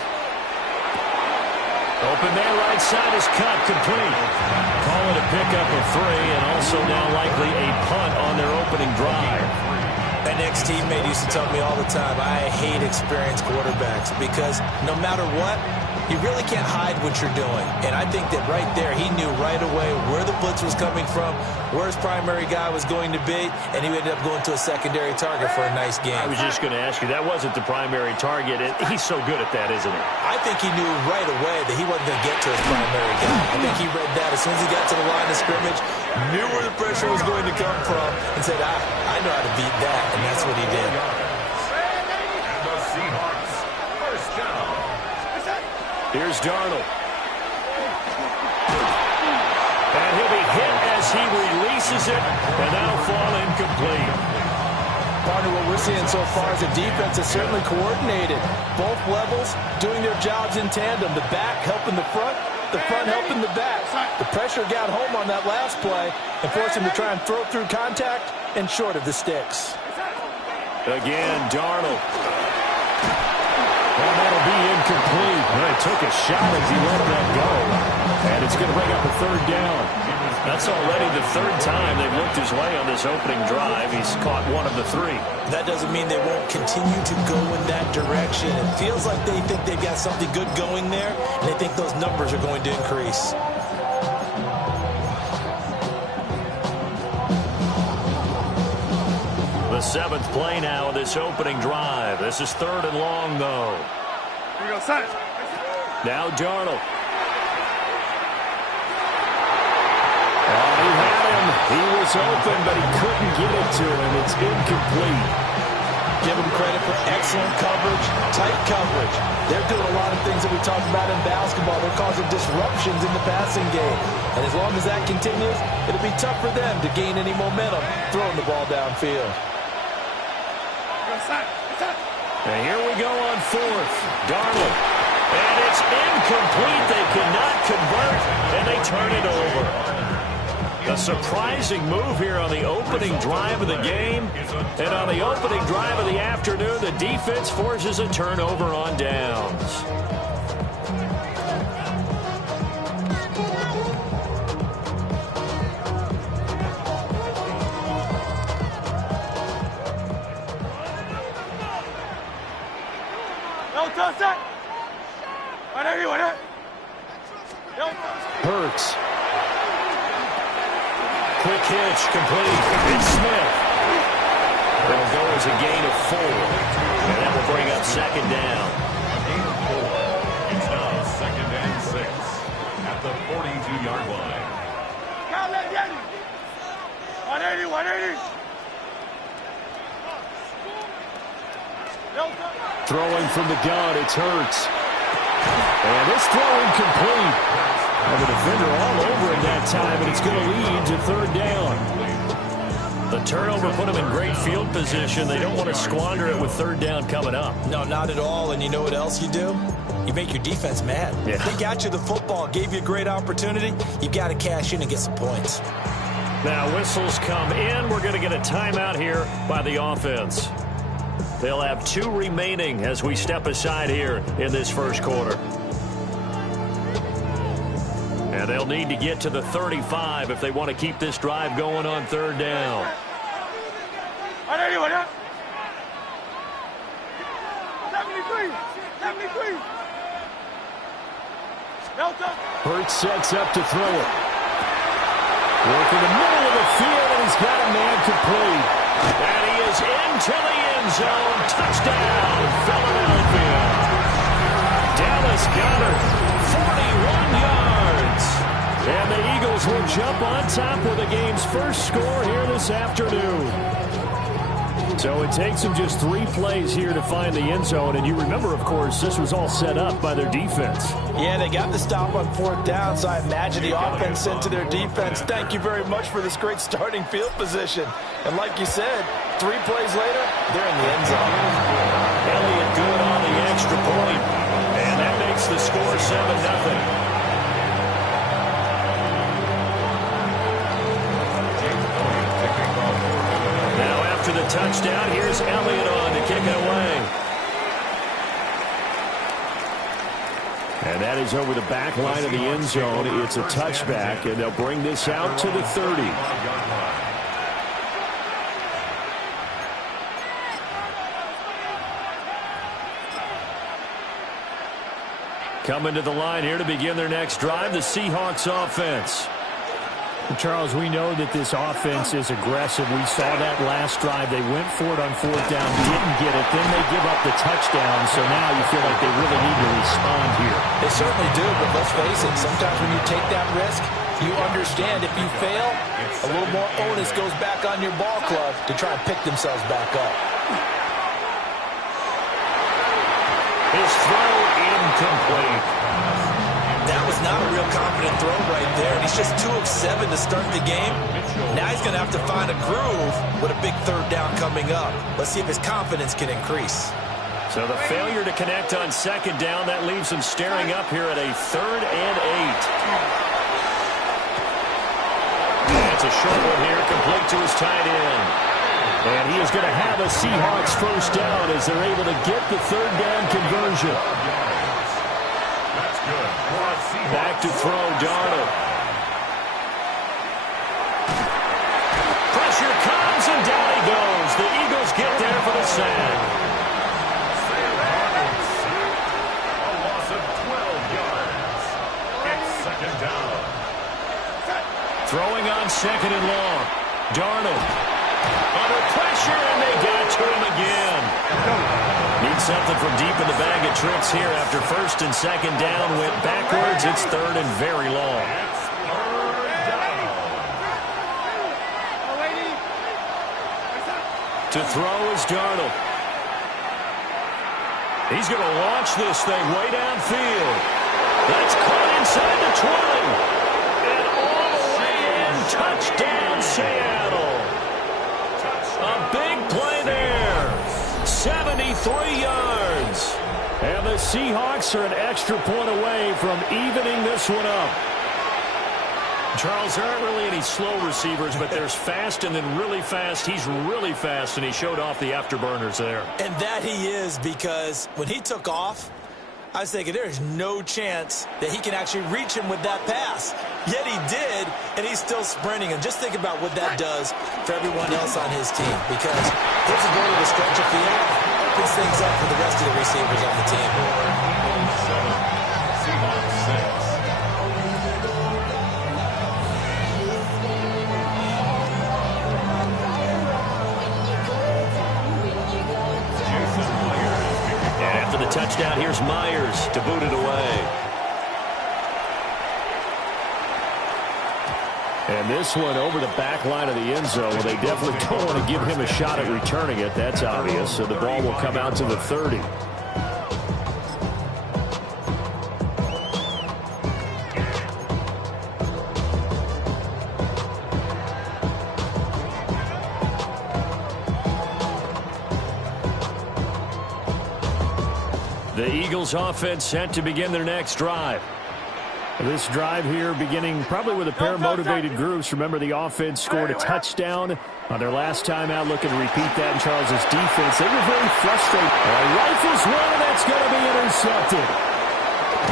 Open man right side is cut. Complete. Call it a pickup of 3 and also now likely a punt on their opening drive. An ex-teammate used to tell me all the time, I hate experienced quarterbacks because no matter what, you really can't hide what you're doing. And I think that right there, he knew right away where the blitz was coming from, where his primary guy was going to be, and he ended up going to a secondary target for a nice game. I was just going to ask you, that wasn't the primary target. He's so good at that, isn't he? I think he knew right away that he wasn't going to get to his primary guy. I think he read that as soon as he got to the line of scrimmage, knew where the pressure was going to come from, and said, I know how to beat that, and that's what he did. And the Seahawks, first down. Here's Darnold. And he'll be hit as he releases it, and that'll fall incomplete. Partner, what we're seeing so far is the defense is certainly coordinated. Both levels doing their jobs in tandem. The back helping the front helping the back. The pressure got home on that last play and forced him to try and throw through contact and short of the sticks. Again, Darnold. And that'll be incomplete. And he took a shot as he let that go. And it's going to bring up a third down. That's already the third time they've looked his way on this opening drive. He's caught one of the three. That doesn't mean they won't continue to go in that direction. It feels like they think they've got something good going there, and they think those numbers are going to increase. The seventh play now of this opening drive. This is third and long, though. Here we go, son. Now Darnold. He had him. He was open, but he couldn't get it to him. It's incomplete. Give them credit for excellent coverage, tight coverage. They're doing a lot of things that we talked about in basketball. They're causing disruptions in the passing game. And as long as that continues, it'll be tough for them to gain any momentum throwing the ball downfield. And here we go on fourth. Darnold. And it's incomplete. They cannot convert, and they turn it over. A surprising move here on the opening drive of the game. And on the opening drive of the afternoon, the defense forces a turnover on downs. Hurts. Quick hitch, complete. It's Smith. It'll go as a gain of 4. And that will bring up second down. It's now second and 6 at the 42-yard line. 180, 180. Throwing from the gun, it's Hurts. And this throw incomplete. And the defender all over him that time, and it's going to lead to third down. The turnover put them in great field position. They don't want to squander it with third down coming up. No, not at all. And you know what else you do? You make your defense mad. Yeah. They got you the football, gave you a great opportunity. You got to cash in and get some points. Now whistles come in. We're going to get a timeout here by the offense. They'll have 2 remaining as we step aside here in this first quarter. And they'll need to get to the 35 if they want to keep this drive going on third down. 180, 73. Hurts sets up to throw it. Working the middle of the field, and he's got a man complete. And he is into the end zone. Touchdown, Philadelphia. Dallas Goedert, 41 yards. And the Eagles will jump on top with the game's first score here this afternoon. So it takes them just 3 plays here to find the end zone. And you remember, of course, this was all set up by their defense. Yeah, they got the stop on 4th down, so I imagine the offense said to their defense, thank you very much for this great starting field position. And like you said, 3 plays later, they're in the end zone. Elliott good on the extra point. And that makes the score 7-0. After the touchdown, here's Elliott on to kick it away. And that is over the back line of the end zone. It's a touchback, and they'll bring this out to the 30. Coming to the line here to begin their next drive, the Seahawks offense. Charles, we know that this offense is aggressive. We saw that last drive. They went for it on fourth down, didn't get it. Then they give up the touchdown, so now you feel like they really need to respond here. They certainly do, but let's face it, sometimes when you take that risk, you understand if you fail, a little more onus goes back on your ball club to try and pick themselves back up. His throw incomplete. That was not a real confident throw right there, and he's just 2 of 7 to start the game. Now he's going to have to find a groove with a big third down coming up. Let's see if his confidence can increase. So the failure to connect on second down, that leaves him staring up here at a 3rd and 8. That's a short one here, complete to his tight end. And he is going to have a Seahawks first down as they're able to get the third down conversion. Back to throw, Darnold. Pressure comes, and down he goes. The Eagles get there for the sack. A loss of 12 yards. It's second down. Throwing on second and long. Darnold. Under pressure, and they got to him again. Need something from deep in the bag of tricks here after first and second down. Went backwards. It's 3rd and very long. It's 3rd down. To throw is Darnold. He's going to launch this thing way downfield. That's caught inside the 20. And all the way in. Touchdown, Seattle. A big play there. 73 yards. And the Seahawks are an extra point away from evening this one up. Charles, there aren't really any slow receivers, but there's fast and then really fast. He's really fast, and he showed off the afterburners there. And that he is, because when he took off, I was thinking there's no chance that he can actually reach him with that pass. Yet he did, and he's still sprinting. And just think about what that does for everyone else on his team, because his ability to stretch a field opens things up for the rest of the receivers on the team. Seahawks 6. After the touchdown, here's Myers to boot it away. And this one over the back line of the end zone. Well, they definitely don't want to give him a shot at returning it. That's obvious. So the ball will come out to the 30. The Eagles offense set to begin their next drive. This drive here beginning probably with a pair of motivated groups. Remember, the offense scored a touchdown on their last time out. Looking to repeat that in Charles's defense. They were very frustrated. Rifles one, and that's going to be intercepted.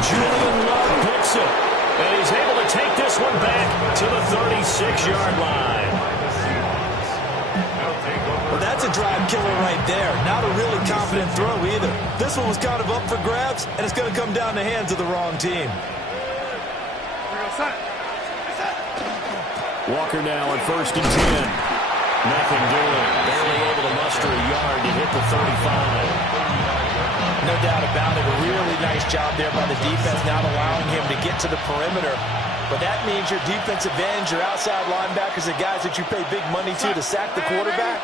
Julian Love picks it, and he's able to take this one back to the 36-yard line. Well, that's a drive killer right there. Not a really confident throw either. This one was kind of up for grabs, and it's going to come down the hands of the wrong team. Walker now on 1st and 10. Nothing doing. Barely able to muster a yard to hit the 35. No doubt about it. A really nice job there by the defense, not allowing him to get to the perimeter. But that means your defensive ends, your outside linebackers, the guys that you pay big money to sack the quarterback,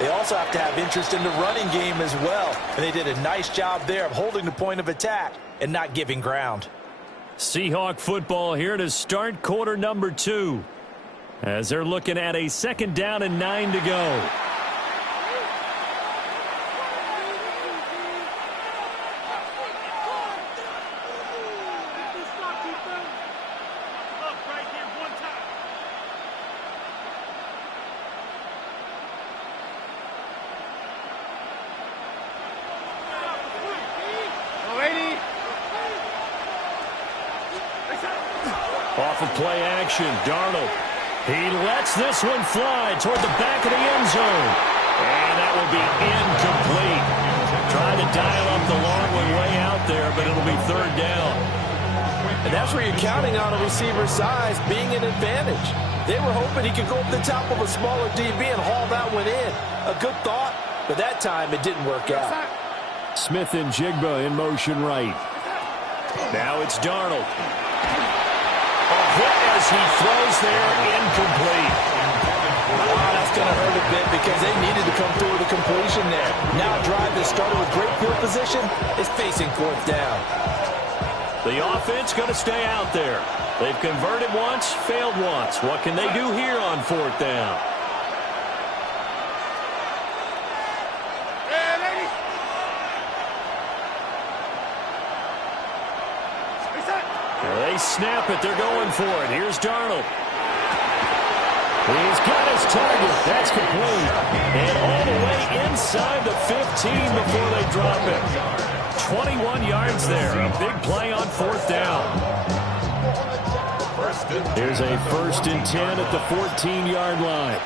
they also have to have interest in the running game as well. And they did a nice job there of holding the point of attack and not giving ground. Seahawk football here to start quarter number 2. As they're looking at a 2nd down and 9 to go. Off of play action, Darnold. He lets this one fly toward the back of the end zone. And that will be incomplete. Tries tried to dial up the long one way out there, but it'll be third down. And that's where you're counting on a receiver's size being an advantage. They were hoping he could go up the top of a smaller DB and haul that one in. A good thought, but that time it didn't work out. Smith and Jigba in motion right. Now it's Darnold. A hit as he throws there, incomplete. Oh, that's going to hurt a bit because they needed to come through with a completion there. Now a drive that started with great field position is facing fourth down. The offense going to stay out there. They've converted once, failed once. What can they do here on fourth down? They snap it. They're going for it. Here's Darnold. He's got his target. That's complete. And all the way inside the 15 before they drop it. 21 yards there. A big play on fourth down. Here's a 1st and 10 at the 14-yard line.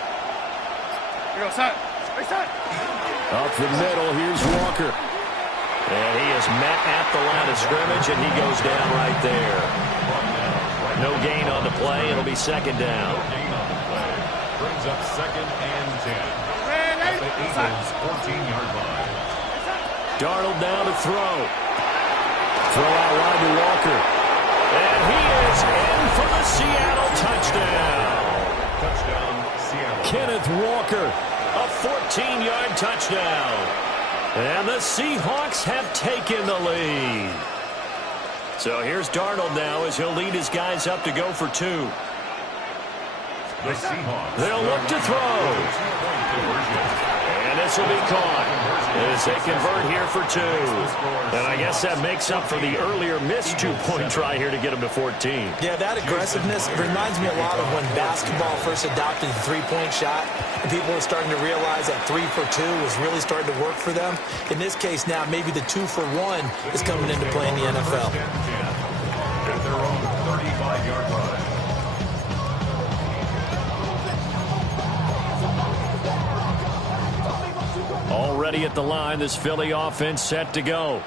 Up the middle, here's Walker. And he is met at the line of scrimmage, and he goes down right there. No gain on the play. It'll be second down. Brings up 2nd and 10. At the Eagles' 14-yard line. Darnold now to throw. Throw out wide to Walker. And he is in for the Seattle touchdown. Touchdown, Seattle. Kenneth Walker, a 14-yard touchdown. And the Seahawks have taken the lead. So here's Darnold now as he'll lead his guys up to go for 2. The Seahawks. They'll look to throw. And this will be caught as they convert here for 2. And I guess that makes up for the earlier missed 2-point try here to get them to 14. Yeah, that aggressiveness reminds me a lot of when basketball first adopted the three-point shot. And people are starting to realize that 3 for 2 is really starting to work for them. In this case now, maybe the 2 for 1 is coming into play in the NFL. At their own 35-yard line. Already at the line, this Philly offense set to go.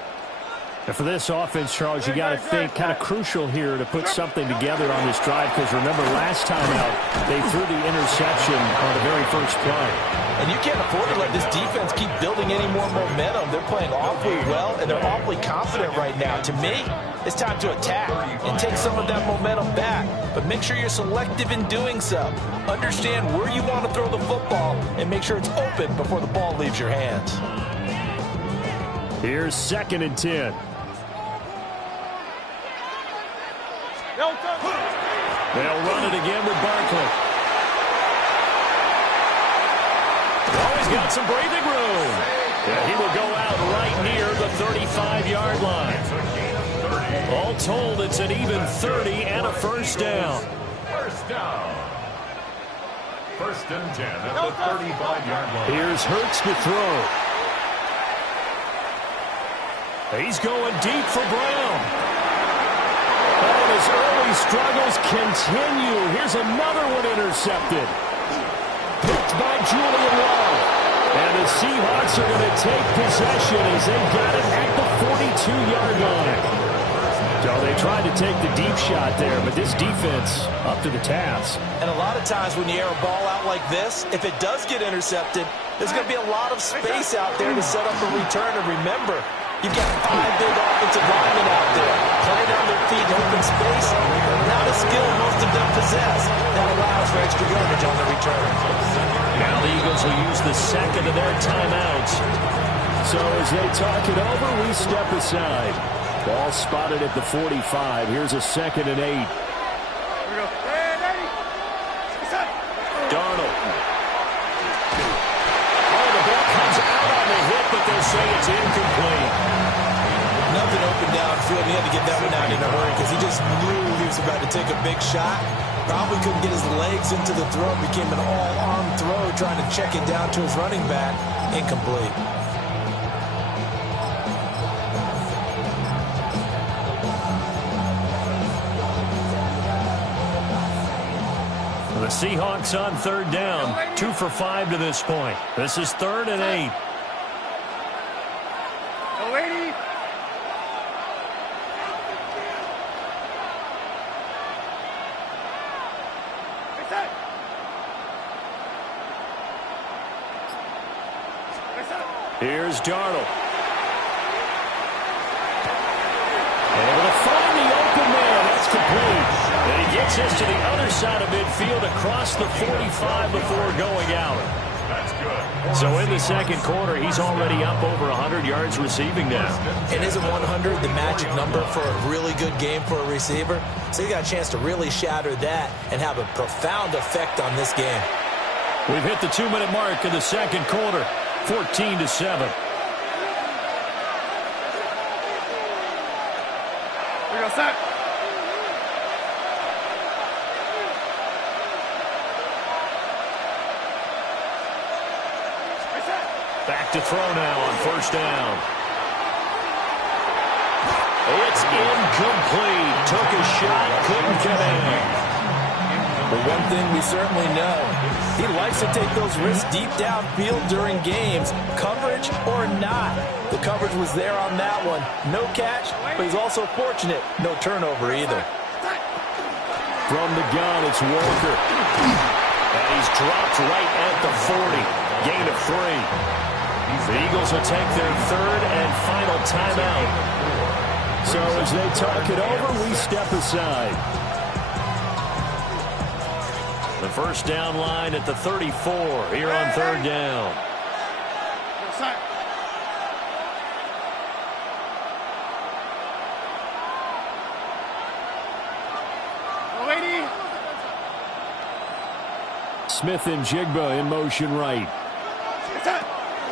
And for this offense, Charles, you got to think kind of crucial here to put something together on this drive because remember last time out they threw the interception on the very first play. And you can't afford to let this defense keep building any more momentum. They're playing awfully well, and they're awfully confident right now. To me, it's time to attack and take some of that momentum back. But make sure you're selective in doing so. Understand where you want to throw the football and make sure it's open before the ball leaves your hands. Here's 2nd and 10. They'll run it again with Barkley. Oh, he's got some breathing room. Yeah, he will go out right near the 35-yard line. All told, it's an even 30 and a first down. First down. 1st and 10 at the 35-yard line. Here's Hurts to throw. He's going deep for Brown. And his early struggles continue. Here's another one intercepted. Picked by Julian Love. And the Seahawks are going to take possession as they got it at the 42-yard line. So they tried to take the deep shot there, but this defense up to the task. And a lot of times when you air a ball out like this, if it does get intercepted, there's going to be a lot of space out there to set up a return. And remember, you've got 5 big offensive linemen out there playing on their feet in open space. Not a skill most of them possess. That allows for extra yardage on the return. Now the Eagles will use the second of their timeouts. So as they talk it over, we step aside. Ball spotted at the 45. Here's a 2nd and 8. Darnold. Oh, the ball comes out on the hit, but they'll say it's incomplete. Nothing open downfield. He had to get that one out in a hurry because he just knew he was about to take a big shot. Probably couldn't get his legs into the throw. Became an all-arm throw trying to check it down to his running back. Incomplete. The Seahawks on 3rd down. 2 for 5 to this point. This is 3rd and 8. 080. Reset. Here's Darnold. Able to find the open man. That's complete. And he gets us to the other side of midfield across the 45 before going out. That's good. So in the second quarter, he's already up over 100 yards receiving now. And isn't 100 the magic number for a really good game for a receiver? So he got a chance to really shatter that and have a profound effect on this game. We've hit the 2-minute mark in the second quarter, 14-7. We go set. Back to throw now on first down. It's incomplete. Took a shot, couldn't connect. But one thing we certainly know, he likes to take those risks deep downfield during games, coverage or not. The coverage was there on that one. No catch, but he's also fortunate. No turnover either. From the gun, it's Walker. And he's dropped right at the 40. Gain of 3. The Eagles will take their third and final timeout. So as they talk it over, we step aside. The first down line at the 34 here on third down. Smith and Jigba in motion right.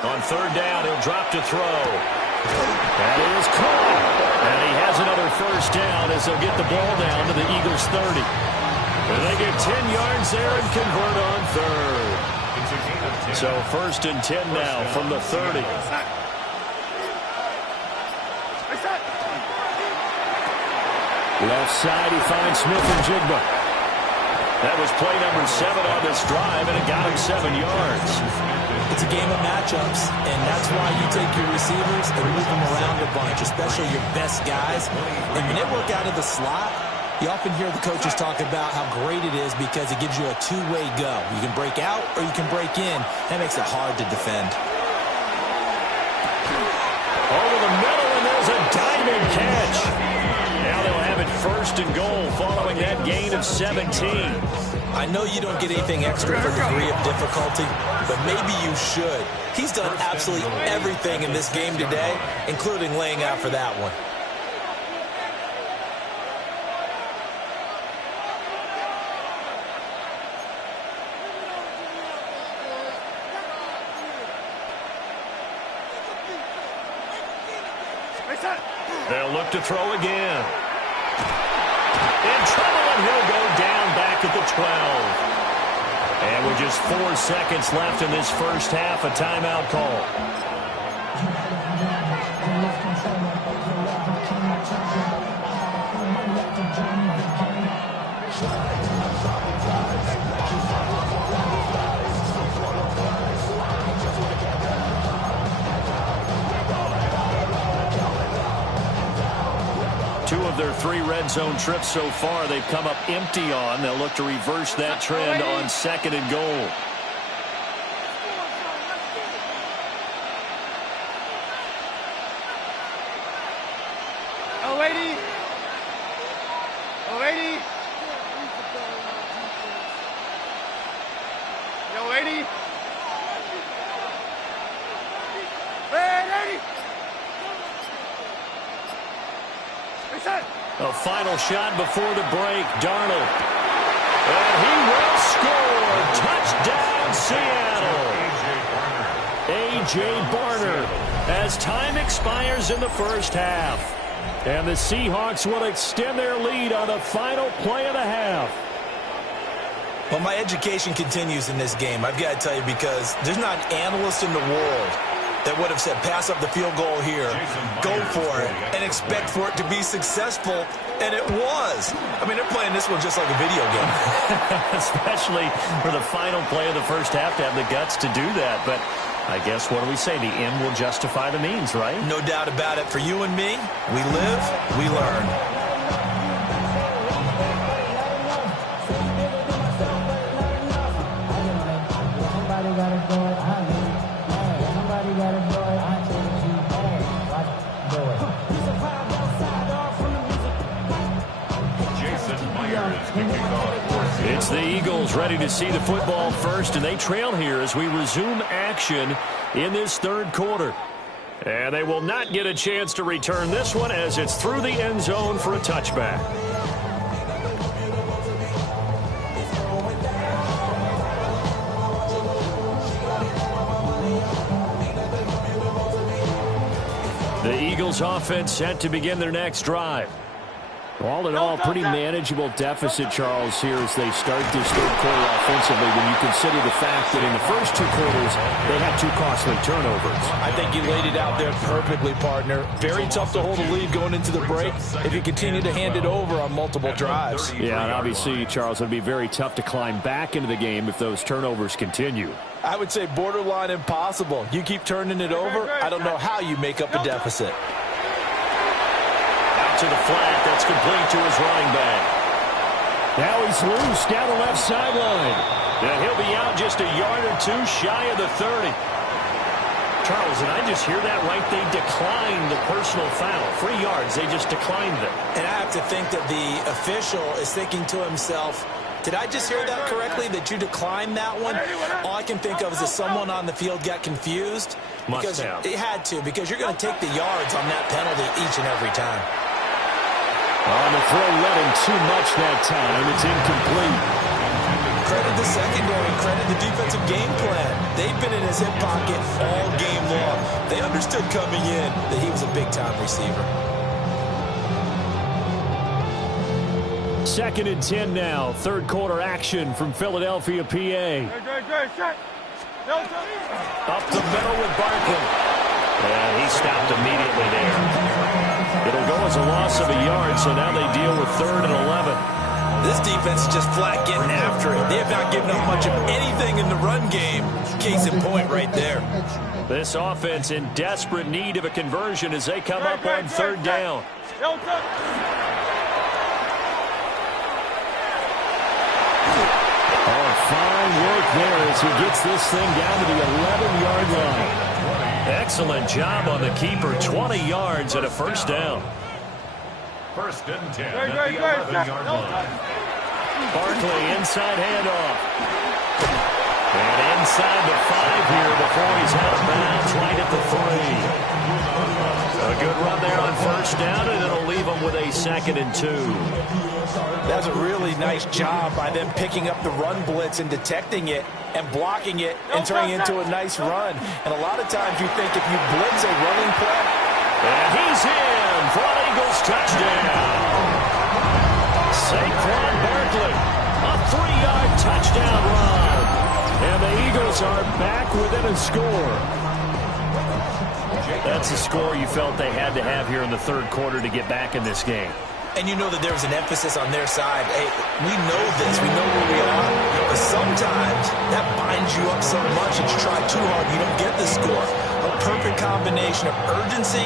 On third down, he'll drop to throw. That is caught. And he has another first down as they'll get the ball down to the Eagles' 30. And they get 10 yards there and convert on third. So first and 10 now from the 30. Left side, he finds Smith and Jigba. That was play number 7 on this drive, and it got him 7 yards. It's a game of matchups, and that's why you take your receivers and move them around a bunch, especially your best guys. And when they work out of the slot, you often hear the coaches talk about how great it is because it gives you a two-way go. You can break out or you can break in. That makes it hard to defend. Over the middle, and there's a diving catch. Now they'll have it first and goal following that gain of 17. I know you don't get anything extra for degree of difficulty, but maybe you should. He's done absolutely everything in this game today, including laying out for that one. They'll look to throw again. In trouble, and he'll go down back at the 12. And with just 4 seconds left in this first half, a timeout call. Two of their 3 red zone trips so far, they've come up empty on. They'll look to reverse that trend on second and goal. A final shot before the break, Darnold. And he will score. Touchdown, Seattle. A.J. Barner as time expires in the first half. And the Seahawks will extend their lead on the final play of the half. Well, my education continues in this game, I've got to tell you, because there's not an analyst in the world that would have said pass up the field goal here, go for it, and expect for it to be successful, and it was. I mean, they're playing this one just like a video game. Especially for the final play of the first half to have the guts to do that. But I guess, what do we say? The end will justify the means, right? No doubt about it. For you and me, we live, we learn. It's the Eagles ready to see the football first, and they trail here as we resume action in this third quarter. And they will not get a chance to return this one as it's through the end zone for a touchback. The Eagles offense set to begin their next drive. All in all, pretty manageable deficit, Charles, here as they start this third quarter offensively when you consider the fact that in the first two quarters, they had two costly turnovers. I think you laid it out there perfectly, partner. Very tough to hold a lead going into the break if you continue to hand it over on multiple drives. Yeah, and obviously, Charles, it would be very tough to climb back into the game if those turnovers continue. I would say borderline impossible. You keep turning it over, I don't know how you make up a deficit. To the flat, that's complete to his running back. Now he's loose down the left sideline. Now he'll be out just a yard or two shy of the 30. Charles, and I just hear that right? They declined the personal foul. 3 yards, they just declined them. And I have to think that the official is thinking to himself, did I just hear that correctly, that you declined that one? All I can think of is that someone on the field got confused. Must have. It had to, because you're going to take the yards on that penalty each and every time. On the throw, led him too much that time. It's incomplete. Credit the secondary, credit the defensive game plan. They've been in his hip pocket all game long. They understood coming in that he was a big-time receiver. 2nd and 10 now. Third quarter action from Philadelphia, PA. Up the middle with Barkley. And he stopped immediately there. It'll go as a loss of a yard, so now they deal with 3rd and 11. This defense is just flat getting after it. They have not given up much of anything in the run game. Case in point right there. This offense in desperate need of a conversion as they come up on 3rd down. Fine work there as he gets this thing down to the 11-yard line. Excellent job on the keeper. 20 yards and a first down. 1st and 10 at the 11-yard line. Barkley inside handoff. And inside the 5 here before he's out of bounds right at the 3. A good run there on 1st down, and it'll leave him with a 2nd and 2. That's a really nice job by them picking up the run blitz and detecting it and blocking it and turning it into a nice run. And a lot of times you think if you blitz a running play. And he's in for an Eagles touchdown. Saquon Barkley, a 3-yard touchdown run. And the Eagles are back within a score. That's a score you felt they had to have here in the third quarter to get back in this game. And you know that there was an emphasis on their side. Hey, we know this. We know where we are. But sometimes that binds you up so much that you try too hard, you don't get the score. A perfect combination of urgency,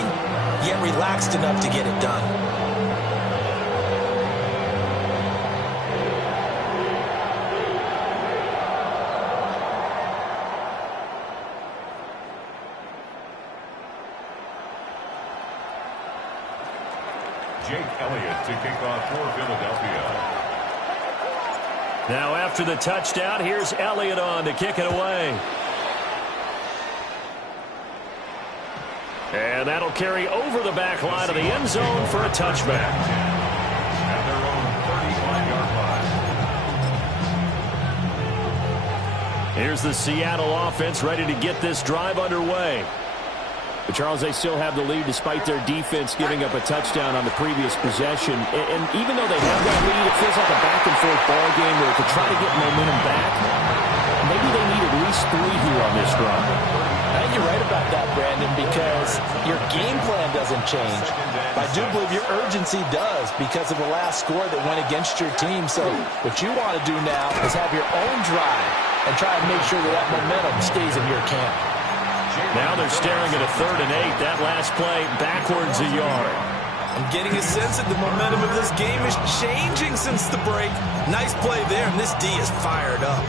yet relaxed enough to get it done. Jake Elliott to kick off for Philadelphia. Now after the touchdown, here's Elliott on to kick it away. And that'll carry over the back line of the end zone for a touchback. At their own 35-yard line. Here's the Seattle offense ready to get this drive underway. But Charles, they still have the lead despite their defense giving up a touchdown on the previous possession. And even though they have that lead, it feels like a back-and-forth ball game where to try to get momentum back, maybe they need at least 3 here on this drive. I think you're right about that, Brandon, because your game plan doesn't change. I do believe your urgency does because of the last score that went against your team. So what you want to do now is have your own drive and try and make sure that momentum stays in your camp. Now they're staring at a 3rd and 8. That last play backwards a yard. I'm getting a sense that the momentum of this game is changing since the break. Nice play there, and this D is fired up.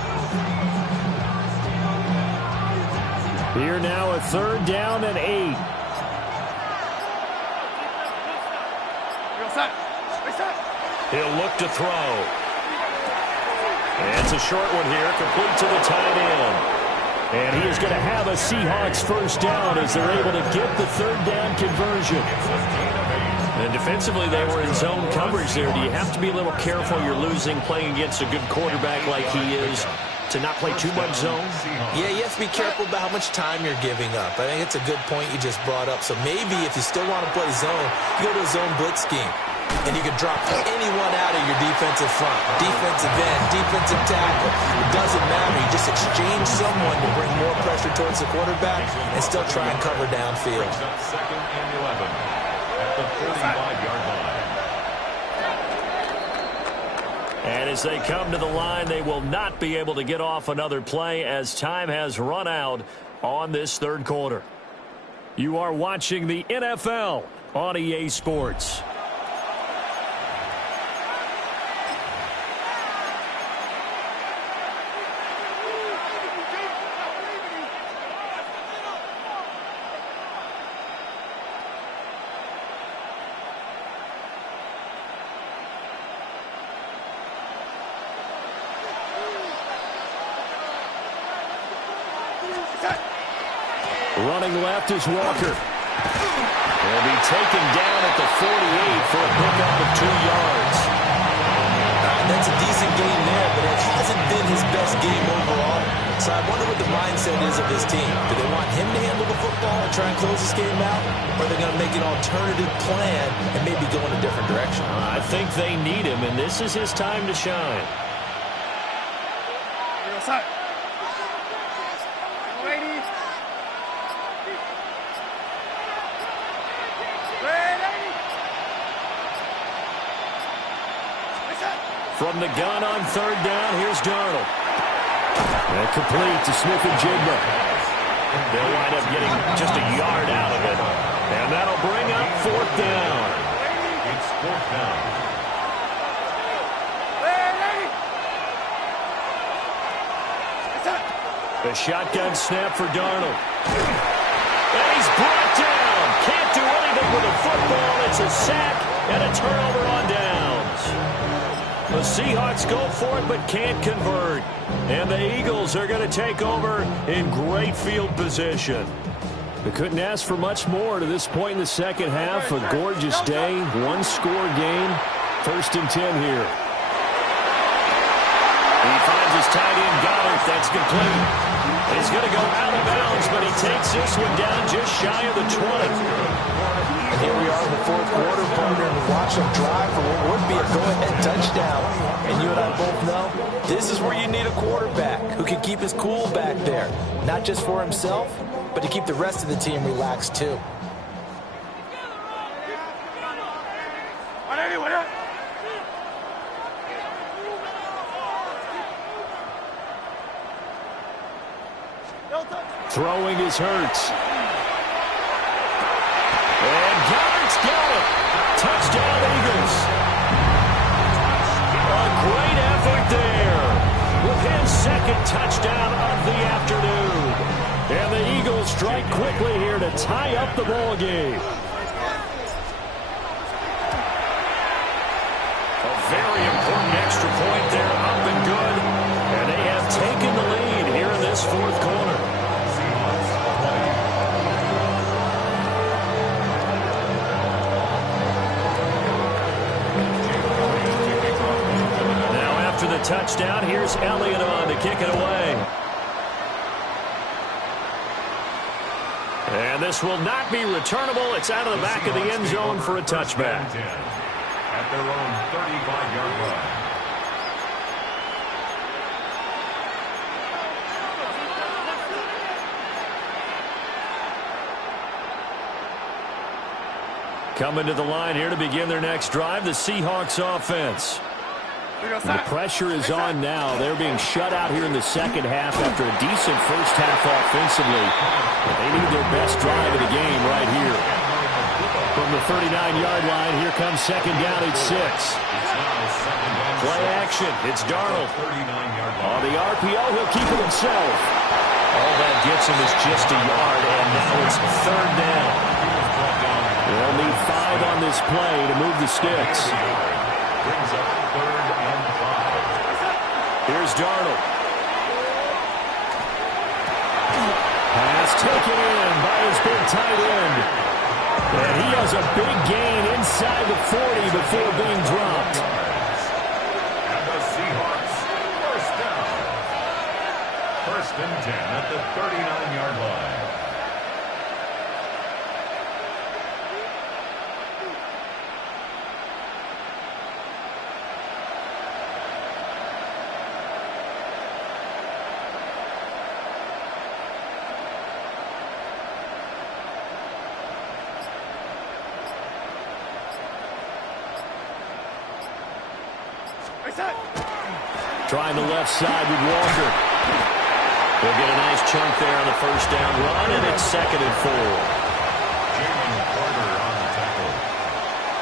Here now a 3rd down and 8. He'll look to throw. And it's a short one here, complete to the tight end. And he is going to have a Seahawks 1st down as they're able to get the 3rd down conversion. And defensively, they were in zone coverage there. Do you have to be a little careful? You're losing, playing against a good quarterback like he is, to not play too much zone? Yeah, you have to be careful about how much time you're giving up. I think it's a good point you just brought up. So maybe if you still want to play zone, you go to a zone blitz scheme. And you can drop anyone out of your defensive front, defensive end, defensive tackle. It doesn't matter. You just exchange someone to bring more pressure towards the quarterback and still try and cover downfield. 2nd and 11 at the 45-yard line. And as they come to the line, they will not be able to get off another play as time has run out on this 3rd quarter. You are watching the NFL on EA Sports. Running left is Walker. He'll be taken down at the 48 for a pickup of 2 yards. That's a decent game there, but it hasn't been his best game overall. So I wonder what the mindset is of his team. Do they want him to handle the football and try and close this game out? Or are they going to make an alternative plan and maybe go in a different direction? I think they need him, and this is his time to shine. From the gun on 3rd down, here's Darnold. And complete to Smith-Njigba. They'll wind up getting just a yard out of it. And that'll bring up 4th down. It's 4th down. The shotgun snap for Darnold. And he's brought down. Can't do anything with a football. It's a sack and a turnover on downs. The Seahawks go for it but can't convert. And the Eagles are going to take over in great field position. They couldn't ask for much more to this point in the 2nd half. A gorgeous day, 1-score game. 1st and 10 here. He finds his tight end, Goddard. That's complete. He's going to go out of bounds, but he takes this one down just shy of the 20. And here we are in the 4th quarter, partner, and watch him drive for what would be a go-ahead touchdown. And you and I both know this is where you need a quarterback who can keep his cool back there, not just for himself, but to keep the rest of the team relaxed too. Throwing is Hurts. And Goddard's got it. Touchdown, Eagles. A great effort there. With his 2nd touchdown of the afternoon. And the Eagles strike quickly here to tie up the ball game. A very important extra point there, up and good. And they have taken the lead here in this 4th quarter. After the touchdown, here's Elliott on to kick it away. And this will not be returnable. It's out of the back of the end zone for a touchback. At their own 35-yard line. Coming to the line here to begin their next drive, the Seahawks offense. The pressure is on now. They're being shut out here in the second half after a decent first half offensively. They need their best drive of the game right here. From the 39-yard line, here comes second down at 6. Play action. It's Darnold. On the RPO, he'll keep it himself. All that gets him is just a yard, and now it's third down. They'll need 5 on this play to move the sticks. Brings up 3rd and 5. Here's Darnold. Pass taken in by his big tight end. And he has a big gain inside the 40 before being dropped. And the Seahawks, first down. 1st and 10 at the 39-yard line. Trying the left side with Walker. They'll get a nice chunk there on the first down run, and it's 2nd and 4. Jalen Carter on the tackle.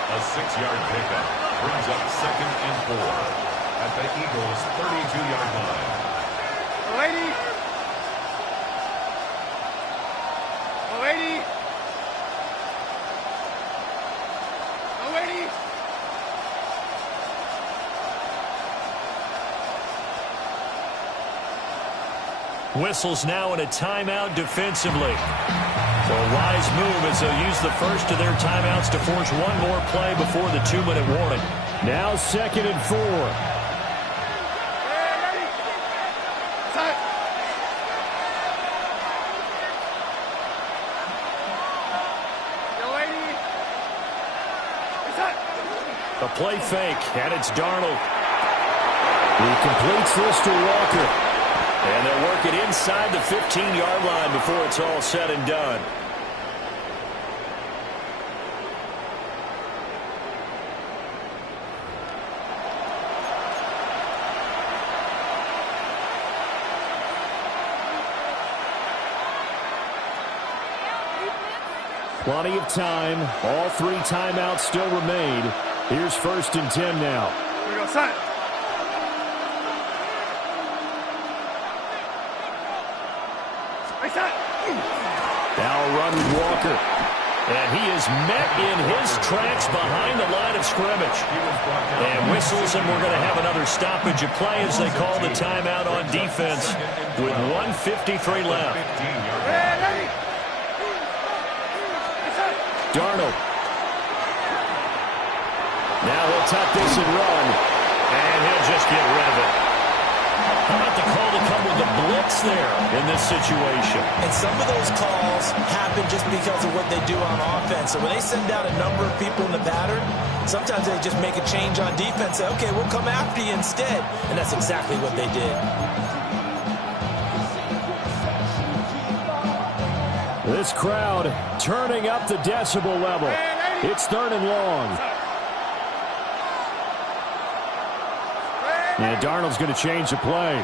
A 6-yard pickup brings up 2nd and 4 at the Eagles' 32-yard line. Lady. Lady. Lady. Whistles now in a timeout defensively. So a wise move as they'll use the first of their timeouts to force one more play before the 2-minute warning. Now 2nd and 4. A play fake, and it's Darnold. He completes this to Walker. And they'll work it inside the 15-yard line before it's all said and done. Plenty of time. All 3 timeouts still remain. Here's 1st and 10 now. Here we go, son. Now a run with Walker. And he is met in his tracks behind the line of scrimmage. And whistles, and we're going to have another stoppage of play as they call the timeout on defense with 1:53 left. Darnold. Now he'll tuck this and run. And he'll just get rid of it. How about the call to come with the blitz there in this situation? And some of those calls happen just because of what they do on offense. So when they send out a number of people in the pattern, sometimes they just make a change on defense. Say, okay, we'll come after you instead. And that's exactly what they did. This crowd turning up the decibel level. It's 3rd and long. And Darnold's going to change the play.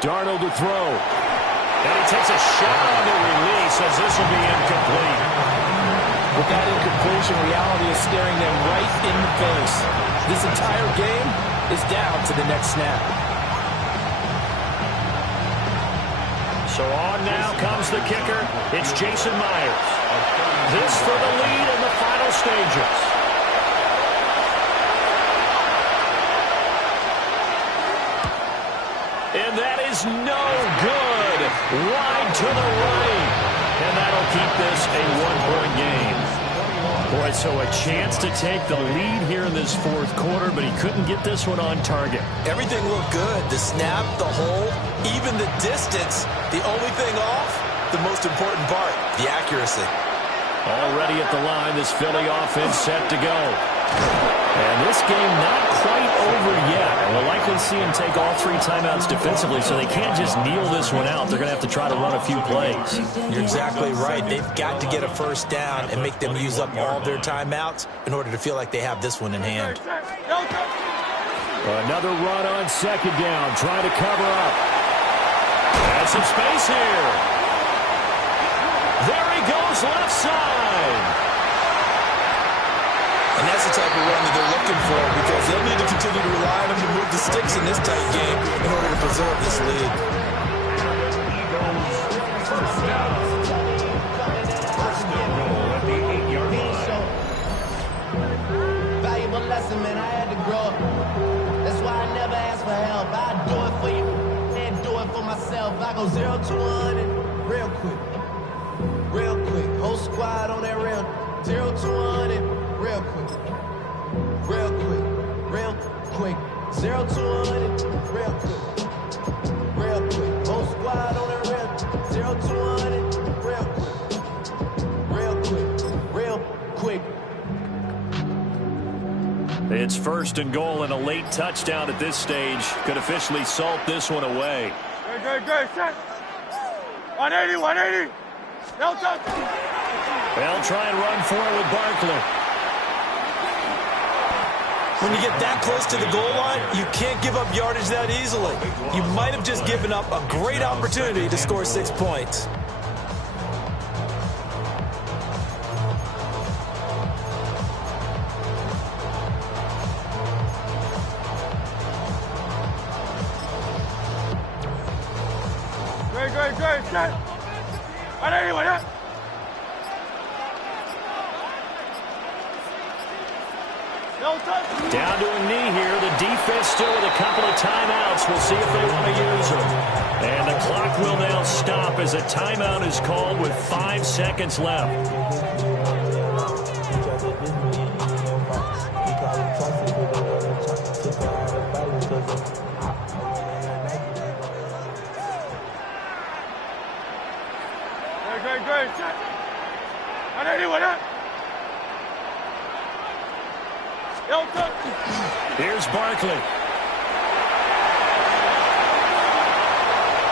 Darnold to throw. And he takes a shot on the release as this will be incomplete. With that incompletion, reality is staring them right in the face. This entire game is down to the next snap. So on now comes the kicker. It's Jason Myers. This for the lead in the final stages. And that is no good. Wide to the right. And that'll keep this a 1-point game. Boy, so a chance to take the lead here in this 4th quarter, but he couldn't get this one on target. Everything looked good. The snap, the hold, even the distance. The only thing off, the most important part, the accuracy. Already at the line, this Philly offense set to go. And this game not quite over yet. We'll likely see him take all 3 timeouts defensively, so they can't just kneel this one out. They're going to have to try to run a few plays. You're exactly right. They've got to get a first down and make them use up all their timeouts in order to feel like they have this one in hand. Another run on second down, trying to cover up. And some space here. There he goes, left side. And that's the type of run that they're looking for because they'll need to continue to rely on him to move the sticks in this tight game in order to preserve this lead. Valuable lesson, man. I had to grow up. That's why I never ask for help. I do it for you and do it for myself. I go 0 to 100 real quick. Real quick. Whole squad on that real 0 to 100. Real quick, real quick, real quick. 0 to 100, real quick, real quick. Whole squad on that real 0 to 100, real quick, real quick. It's first and goal and a late touchdown at this stage. Could officially salt this one away. Good. Set. 180, 180. No touch. They'll try and run for it with Barkley. When you get that close to the goal line, you can't give up yardage that easily. You might have just given up a great opportunity to score 6 points. Good. Set. 180, 180. Down to a knee here. The defense still with a couple of timeouts. We'll see if they want to use them. And the clock will now stop as a timeout is called with 5 seconds left. Good. Set. 180, 180. Here's Barkley.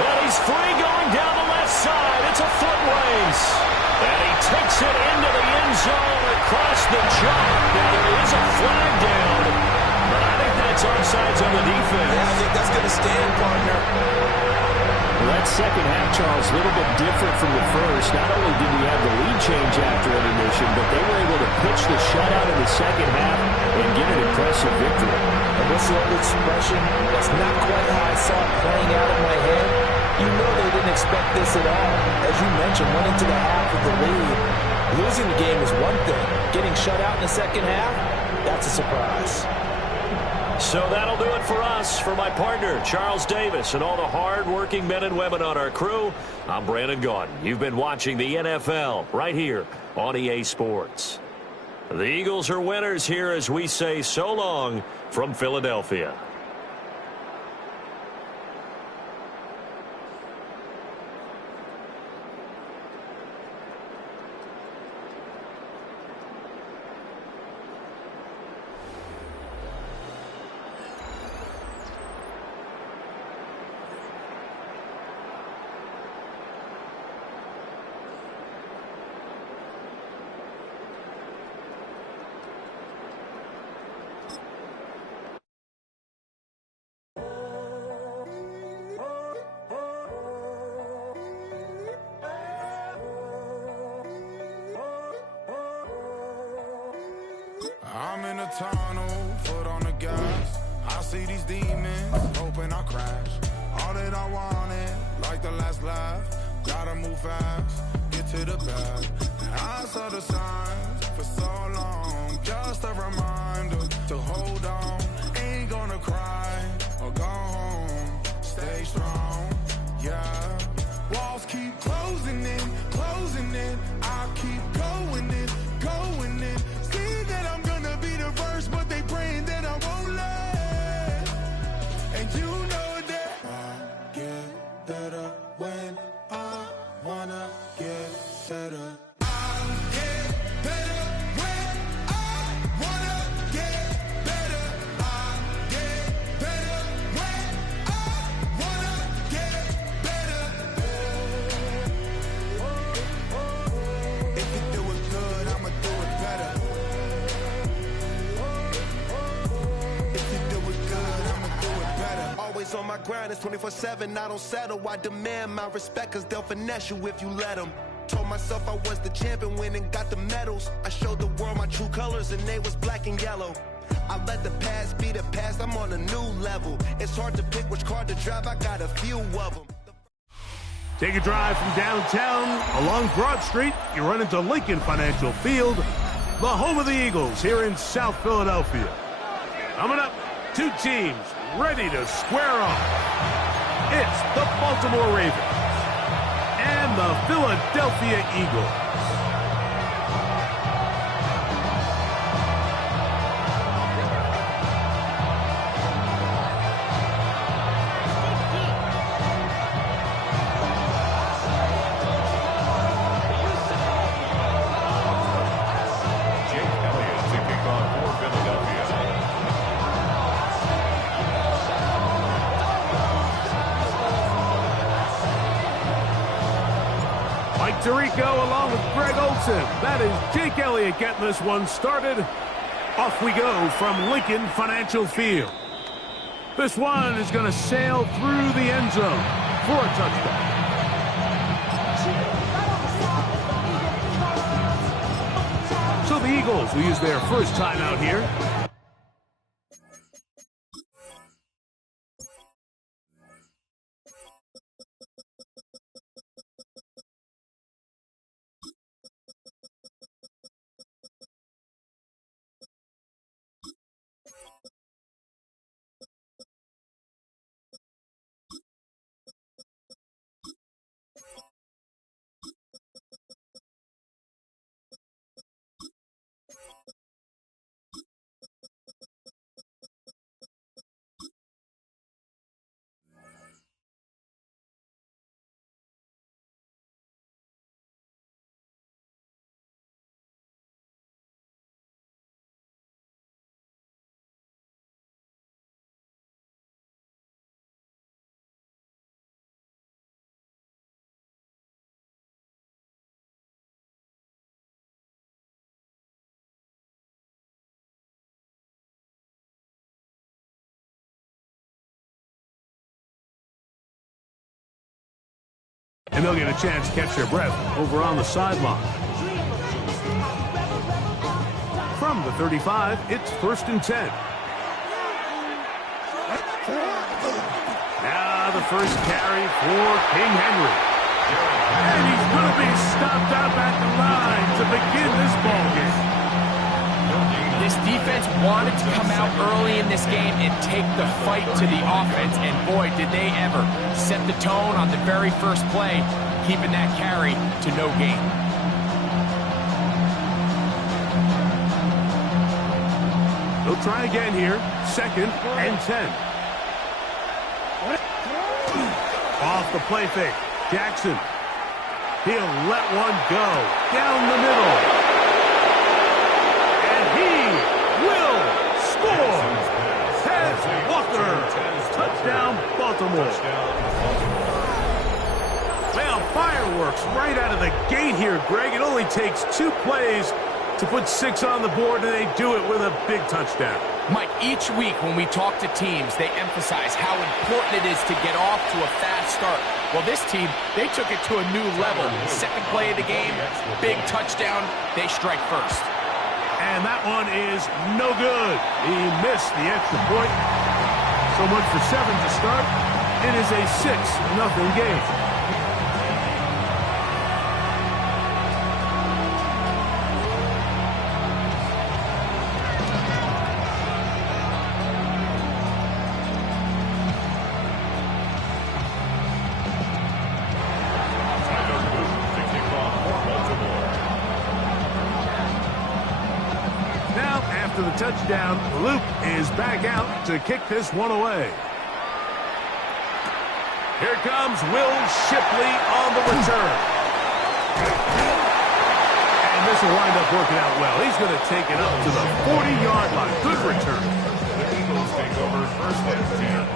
And he's free going down the left side. It's a foot race. And he takes it into the end zone across the chalk. Now there is a flag down, but I think that's offsides on the defense. Yeah, I think that's going to stand, partner. Well, that second half, Charles, a little bit different from the first. Not only did we have the lead change after intermission, but they were able to pitch the shutout in the second half and get an impressive victory. And what's the old expression? That's not quite how I saw it playing out in my head. You know they didn't expect this at all. As you mentioned, went into the half with the lead. Losing the game is one thing. Getting shut out in the second half, that's a surprise. So that'll do it for us. For my partner, Charles Davis, and all the hard-working men and women on our crew, I'm Brandon Gaudin. You've been watching the NFL right here on EA Sports. The Eagles are winners here as we say so long from Philadelphia. I'm in a tunnel, foot on the gas. I see these demons, hoping I crash. All that I wanted, like the last laugh. Gotta move fast, get to the bag. And I saw the signs for so long. Just a reminder to hold on. Ain't gonna cry or go home. Stay strong, yeah. Walls keep closing in, closing in. I keep going in, going in. See that I'm gonna be the first, but they praying that I won't let. And you know that I get better when I wanna get better. I get better when I wanna get grind, it's 24/7, I don't settle. I demand my respect, cause they'll finesse you if you let them. Told myself I was the champion, went and got the medals. I showed the world my true colors, and they was black and yellow. I let the past be the past, I'm on a new level. It's hard to pick which car to drive, I got a few of them. Take a drive from downtown along Broad Street. You run into Lincoln Financial Field, the home of the Eagles here in South Philadelphia. Coming up, two teams ready to square off. It's the Baltimore Ravens and the Philadelphia Eagles. Tirico along with Greg Olson. That is Jake Elliott getting this one started. Off we go from Lincoln Financial Field. This one is going to sail through the end zone for a touchdown. So the Eagles will use their first timeout here. And they'll get a chance to catch their breath over on the sideline. From the 35, it's 1st and 10. Now the first carry for King Henry. And he's going to be stopped up at the line to begin this ballgame. This defense wanted to come out early in this game and take the fight to the offense, and boy, did they ever set the tone on the very first play, keeping that carry to no gain. They'll try again here, 2nd and 10. Off the play fake, Jackson. He'll let one go down the middle. Touchdown, Baltimore. Well, fireworks right out of the gate here, Greg. It only takes 2 plays to put 6 on the board, and they do it with a big touchdown. Mike, each week when we talk to teams, they emphasize how important it is to get off to a fast start. Well, this team, they took it to a new level. Second play of the game, big touchdown, they strike first. And that one is no good. He missed the extra point. So much for 7 to start. It is a 6-0 game. The touchdown, Luke is back out to kick this one away. Here comes Will Shipley on the return. And this will wind up working out well. He's going to take it up to the 40-yard line. Good return. The Eagles take over 1st and 10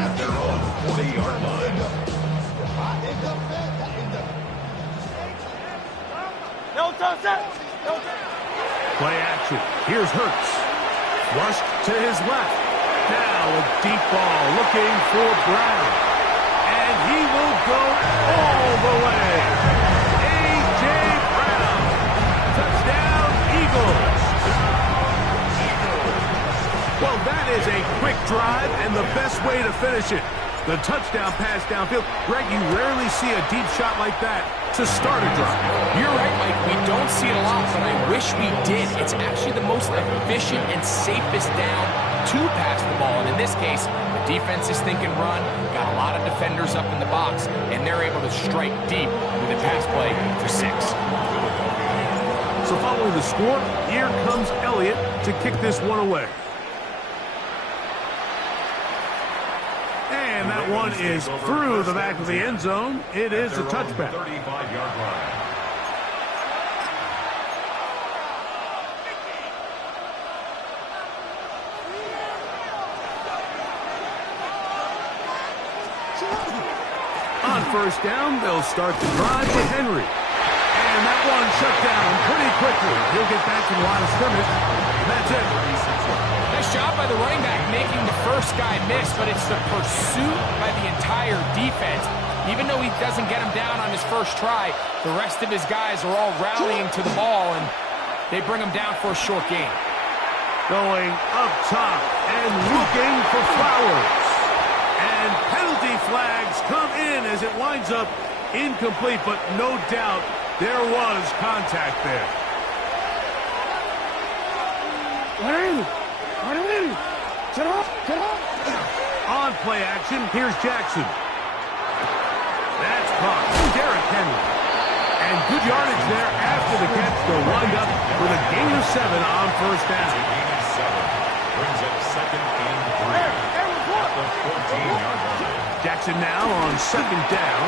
at their own 40-yard line. No touchdown! No touchdown! Play action. Here's Hurts. Rushed to his left. Now a deep ball looking for Brown. And he will go all the way. A.J. Brown. Touchdown, Eagles. Well, that is a quick drive and the best way to finish it. The touchdown pass downfield. Greg, you rarely see a deep shot like that to start a drive. You're right, Mike. We don't see it a lot, but I wish we did. It's actually the most efficient and safest down to pass the ball. And in this case, the defense is thinking run, got a lot of defenders up in the box, and they're able to strike deep with a pass play for 6. So following the score, here comes Elliott to kick this one away. And that one is through the back of the end zone. It is a touchback. 35-yard line. On first down, they'll start the drive with Henry. And that one shut down pretty quickly. He'll get back to the line of scrimmage. That's it. Nice job by the running back making the first guy miss, but it's the pursuit by the entire defense. Even though he doesn't get him down on his first try, the rest of his guys are all rallying to the ball, and they bring him down for a short gain. Going up top and looking for Flowers. And penalty flags come in as it winds up incomplete, but no doubt there was contact there. On play action, here's Jackson. That's caught. Derrick Henry. And good yardage there after the catch. They'll wind up with a gain of 7 on first down. Gain of 7 brings up 2nd and 3 at the 14-yard line. Jackson now on 2nd down.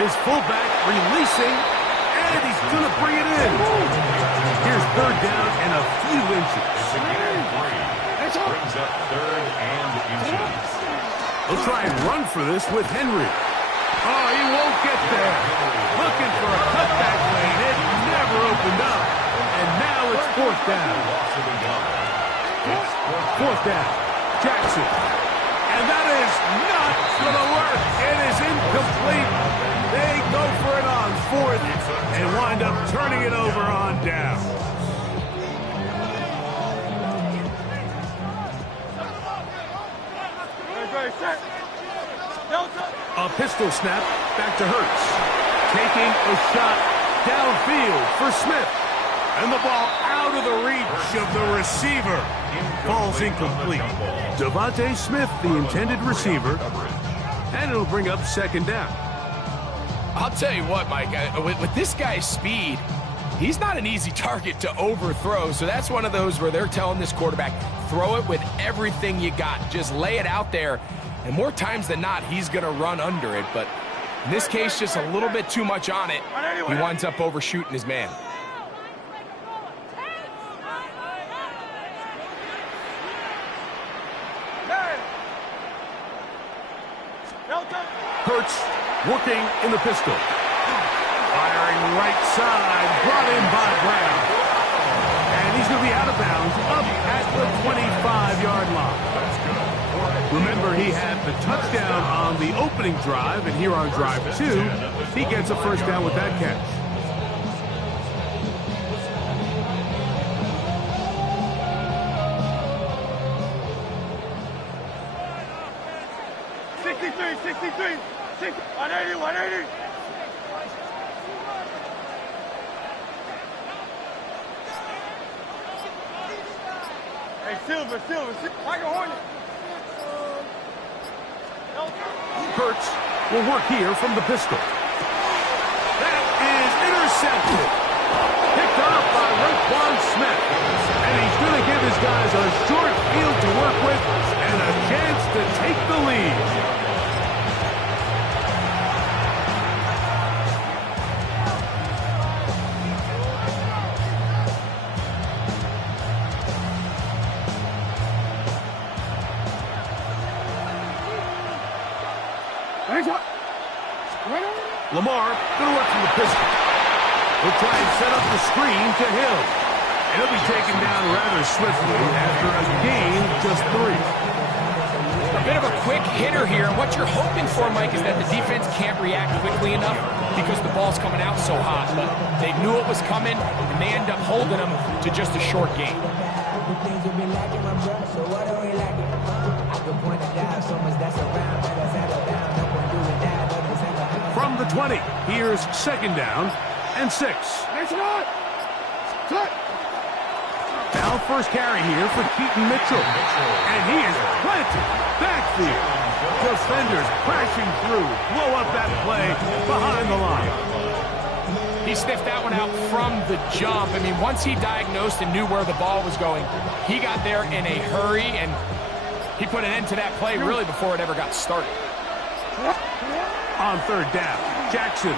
His fullback releasing, and he's going to bring it in. Here's 3rd down and a few inches. It's a gain of 3. Brings up 3rd and inches. They'll try and run for this with Henry. Oh, he won't get there. Looking for a cutback lane. It never opened up. And now it's 4th down. 4th down. Jackson. And that is not going to work. It is incomplete. They go for it on 4th and wind up turning it over on down. A pistol snap back to Hurts. Taking a shot downfield for Smith. And the ball out of the reach of the receiver. Falls incomplete. Devontae Smith, the intended receiver. And it'll bring up 2nd down. I'll tell you what, Mike, with this guy's speed, he's not an easy target to overthrow. So that's one of those where they're telling this quarterback, throw it with everything you got. Just lay it out there. And more times than not, he's going to run under it. But in this case, just a little bit too much on it. He winds up overshooting his man. Hurts working in the pistol. Firing right side, brought in by Brown. And he's going to be out of bounds up at the 25-yard line. Remember, he had the touchdown on the opening drive, and here on drive 2, he gets a first down with that catch. $63, 180. Hey, Silver. Like a Hornet. Hurts will work here from the pistol. That is intercepted. Picked off by Roquan Smith. And he's going to give his guys a short field to work with and a chance to take the lead. Lamar going to work from the pistol. He'll try and set up the screen to Hill. And he'll be taken down rather swiftly after a gain just 3. bit of a quick hitter here. And what you're hoping for, Mike, is that the defense can't react quickly enough because the ball's coming out so hot. But they knew it was coming, and they end up holding them to just a short game. From the 20, here's second down and 6. Now first carry here for Keaton Mitchell. And he is planted backfield. Defenders crashing through. Blow up that play behind the line. He sniffed that one out from the jump. I mean, once he diagnosed and knew where the ball was going, he got there in a hurry, and he put an end to that play really before it ever got started. On third down, Jackson.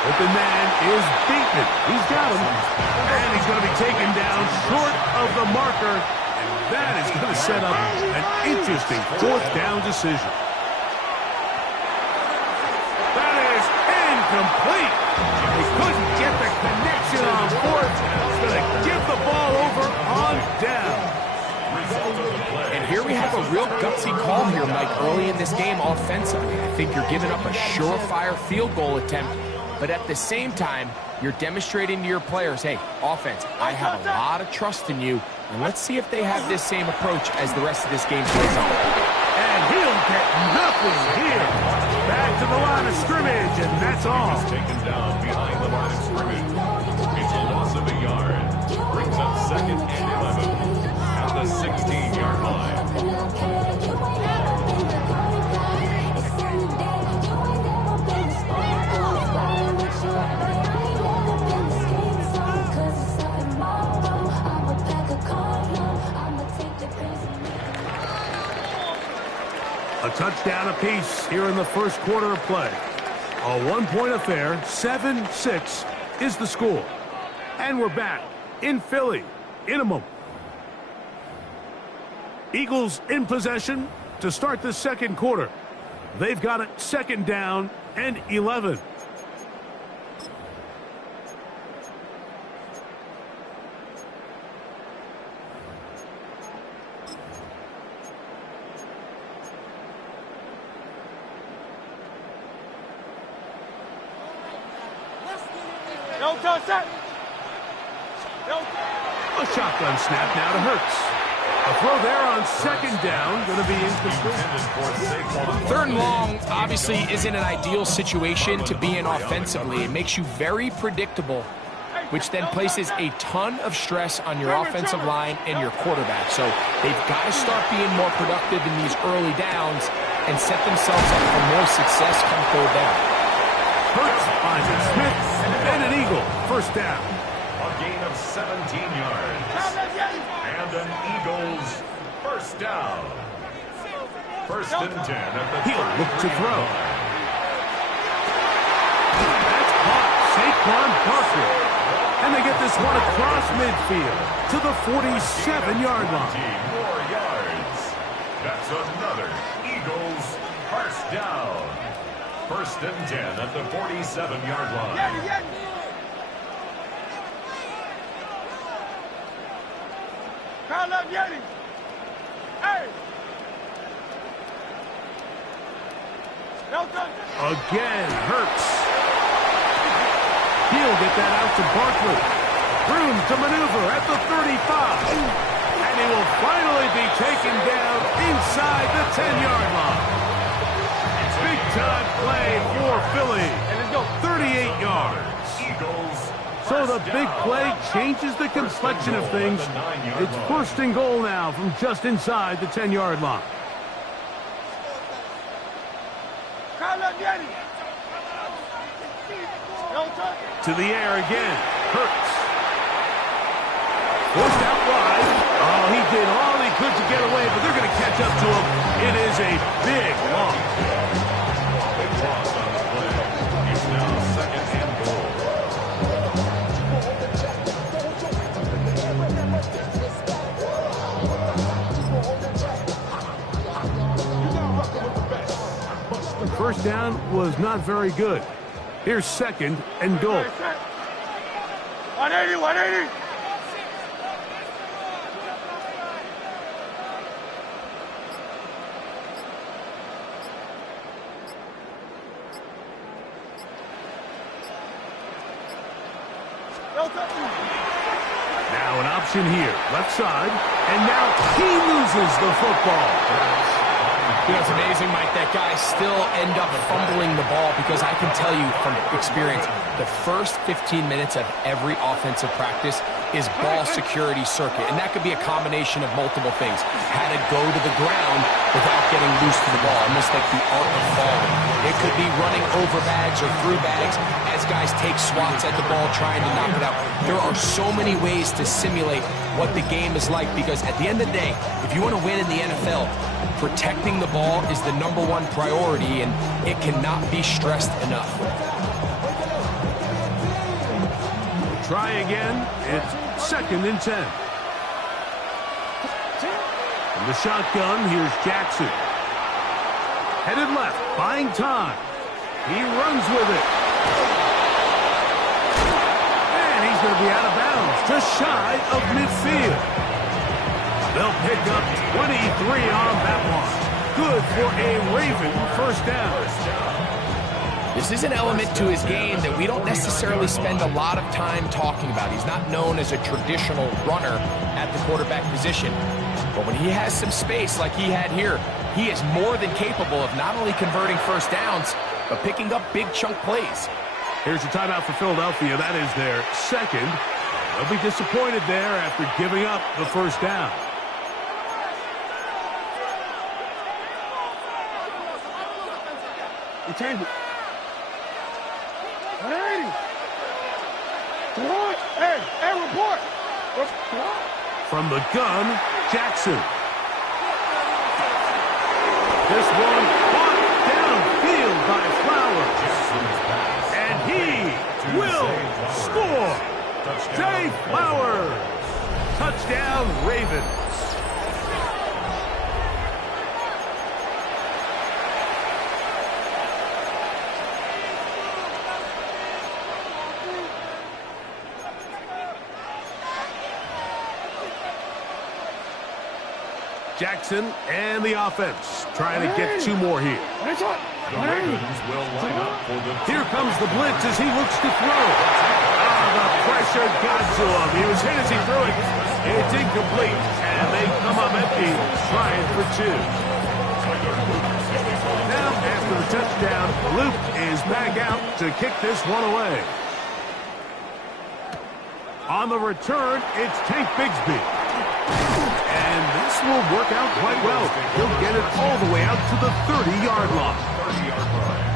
Open man is beaten. He's got him. And he's going to be taken down short of the marker. And that is going to set up an interesting fourth down decision. That is incomplete. He couldn't get the connection on fourth. He's going to give the ball over on down. And here we have a real gutsy call here, Mike, early in this game offensively. I think you're giving up a surefire field goal attempt, but at the same time, you're demonstrating to your players, hey, offense, I have a lot of trust in you, and let's see if they have this same approach as the rest of this game plays on. And he'll get nothing here. Back to the line of scrimmage, and that's all. Taken down behind the line of scrimmage. It's a loss of a yard. Brings up second and 11 at the 16-yard line. A touchdown apiece here in the first quarter of play. A one-point affair, 7-6 is the score. And we're back in Philly in a moment. Eagles in possession to start the second quarter. They've got it second down and 11. Don't touch that. A shotgun snap now to Hurts. A throw there on second down, going to be incomplete. Third and long obviously isn't an ideal situation to be in offensively. It makes you very predictable, which then places a ton of stress on your offensive line and your quarterback. So they've got to start being more productive in these early downs and set themselves up for more success come third down. Hurts finds a Smith and an Eagle. First down. A gain of 17 yards. And an Eagles first down. First and 10 at the He'll look to throw. That's caught. Saquon Barkley. And they get this one across midfield to the 47-yard line. More yards. That's another Eagles first down. First and 10 at the 47-yard line. Call up Yeti. Hey. Again, Hurts. He'll get that out to Barkley. Room to maneuver at the 35. And he will finally be taken down inside the 10-yard line. Big-time play for Philly. And let's go. 38 yards. So the big play changes the complexion of things. It's first and goal now from just inside the 10-yard line. To the air again. Hurts. Forced out wide. Oh, he did all he could to get away, but they're going to catch up to him. It is a big loss. Big loss on the play. It's now second and goal. The first down was not very good. Here's second and goal. 180, 180. Now an option here, left side, and now he loses the football. You know, it's amazing, Mike, that guys still end up fumbling the ball because I can tell you from experience, the first 15 minutes of every offensive practice is ball security circuit, and that could be a combination of multiple things. How to go to the ground without getting loose to the ball, almost like the art of falling. It could be running over bags or through bags as guys take swats at the ball trying to knock it out. There are so many ways to simulate what the game is like because at the end of the day, if you want to win in the NFL, protecting the ball is the #1 priority, and it cannot be stressed enough. Try again. It's 2nd and 10. From the shotgun, here's Jackson. Headed left, buying time. He runs with it. And he's going to be out of bounds, just shy of midfield. They'll pick up 23 on that one. Good for a Raven first down. This is an element to his game that we don't necessarily spend a lot of time talking about. He's not known as a traditional runner at the quarterback position. But when he has some space like he had here, he is more than capable of not only converting first downs, but picking up big chunk plays. Here's a timeout for Philadelphia. That is their second. They'll be disappointed there after giving up the first down. Change it. 180. What? Hey, report. From the gun, Jackson. This one caught downfield by Flowers. And he will score. Zay Flowers. Touchdown, Ravens. Jackson and the offense trying to get 2 more here. The Ravens will line up for the... Here comes the blitz as he looks to throw. The pressure got to him. He was hit as he threw it. It's incomplete, and they come up empty, trying for 2. Now, after the touchdown, Luke is back out to kick this one away. On the return, it's Tank Bigsby. And this will work out quite well. He'll get it all the way out to the 30-yard line. 30-yard line.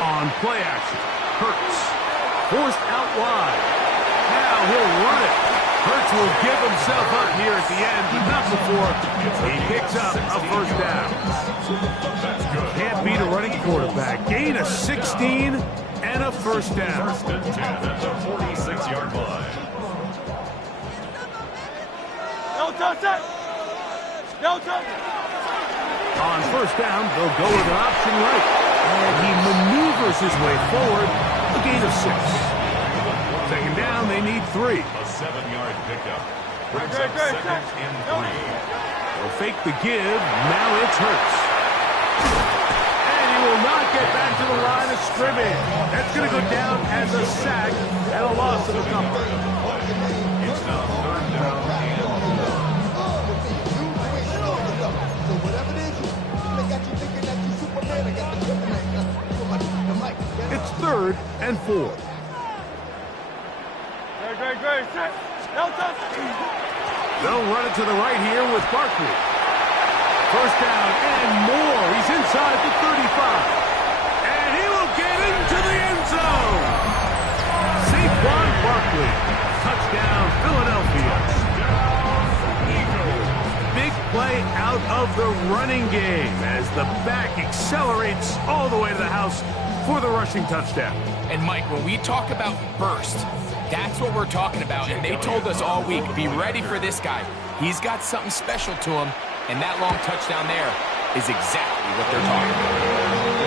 On play action, Hurts forced out wide. Now he'll run it. Hurts will give himself up here at the end, but not before he picks up a first down. Can't beat a running quarterback. Gain of 16 and a first down. First and 10 at the 46-yard line. On first down, they'll go with an option right. And he maneuvers his way forward. A gain of 6. Second down, they need 3. A 7-yard pickup. Brings up 2nd and 3. They'll fake the give. Now it's Hurts. And he will not get back to the line of scrimmage. That's going to go down as a sack and a loss of a couple. It's now 3rd down and 4. It's 3rd and 4. They'll run it to the right here with Barkley. First down and more. He's inside the 35. And he will get into the end zone. Saquon Barkley. Touchdown, Philadelphia. Big play out of the running game as the back accelerates all the way to the house for the rushing touchdown. And Mike, when we talk about burst, that's what we're talking about. And they told us all week, be ready for this guy. He's got something special to him. And that long touchdown there is exactly what they're talking about.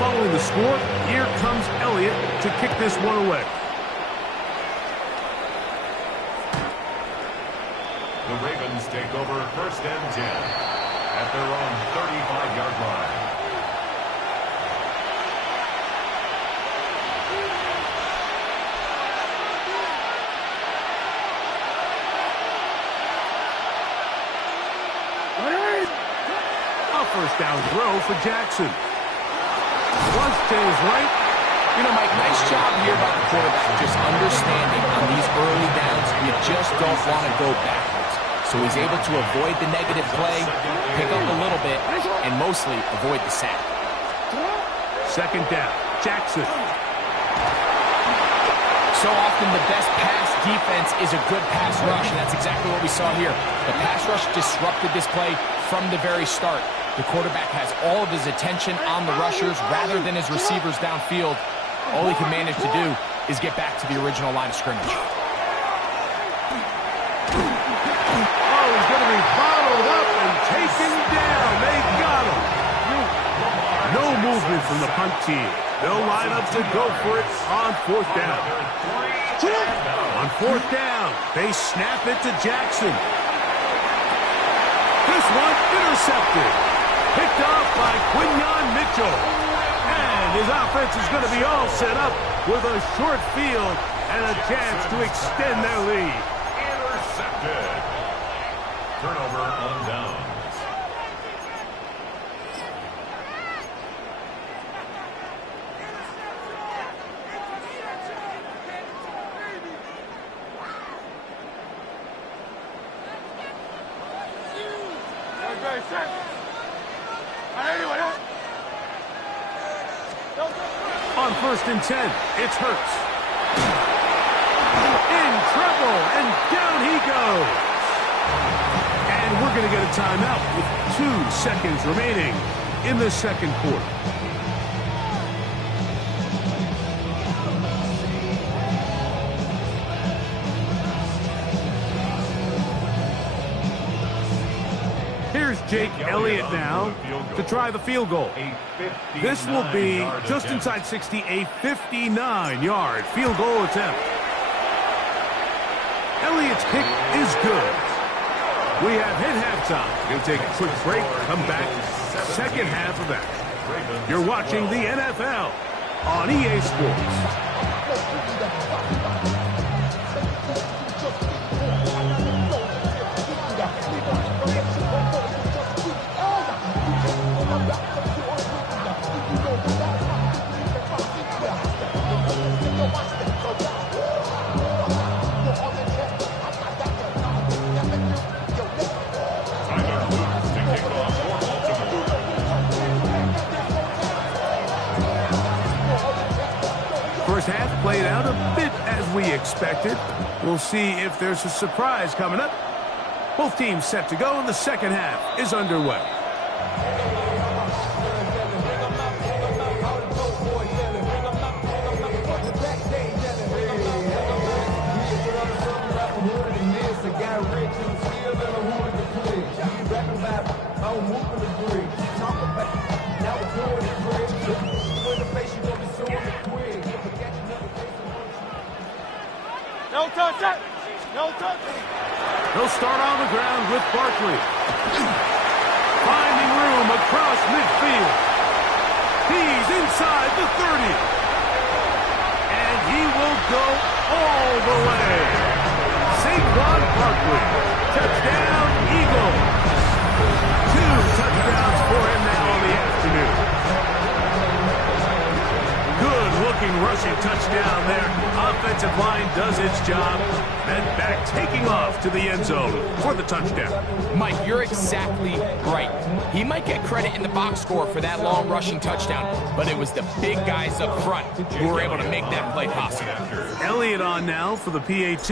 following the score, here comes Elliott to kick this one away. The Ravens take over 1st and 10 at their own 35-yard line. A first down throw for Jackson. Once to his right. You know, Mike, nice job here by the quarterback, just understanding on these early downs, you just don't want to go backwards. So he's able to avoid the negative play, pick up a little bit, and mostly avoid the sack. Second down, Jackson. So often the best pass defense is a good pass rush, and that's exactly what we saw here. The pass rush disrupted this play from the very start. The quarterback has all of his attention on the rushers rather than his receivers downfield. All he can manage to do is get back to the original line of scrimmage. Oh, he's going to be followed up and taken down. They got him. No movement from the punt team. They'll line up to go for it on 4th down. On 4th down, they snap it to Jackson. This one intercepted. Picked off by Quinyon Mitchell. And his offense is going to be all set up with a short field and a chance to extend their lead. Intercepted. Turnover on downs. On 1st and 10, it's Hurts. In trouble, and down he goes. And we're going to get a timeout with 2 seconds remaining in the second quarter. Here's Jake Elliott now to try the field goal. This will be just inside 60, a 59-yard field goal attempt. Elliott's kick is good. We have hit halftime. We'll take a quick break, come back, second half of that. You're watching the NFL on EA Sports. First half played out a bit as we expected. We'll see if there's a surprise coming up. Both teams set to go, and the second half is underway. No touch it! No touch it! They'll start on the ground with Barkley. Finding room across midfield. He's inside the 30. And he will go all the way. Saquon Barkley. Touchdown, Eagles. 2 touchdowns for him now on the afternoon. Good-looking rushing touchdown there. Offensive line does its job. Then back taking off to the end zone for the touchdown. Mike, you're exactly right. He might get credit in the box score for that long rushing touchdown, but it was the big guys up front who were able to make that play possible. Elliott on now for the PAT.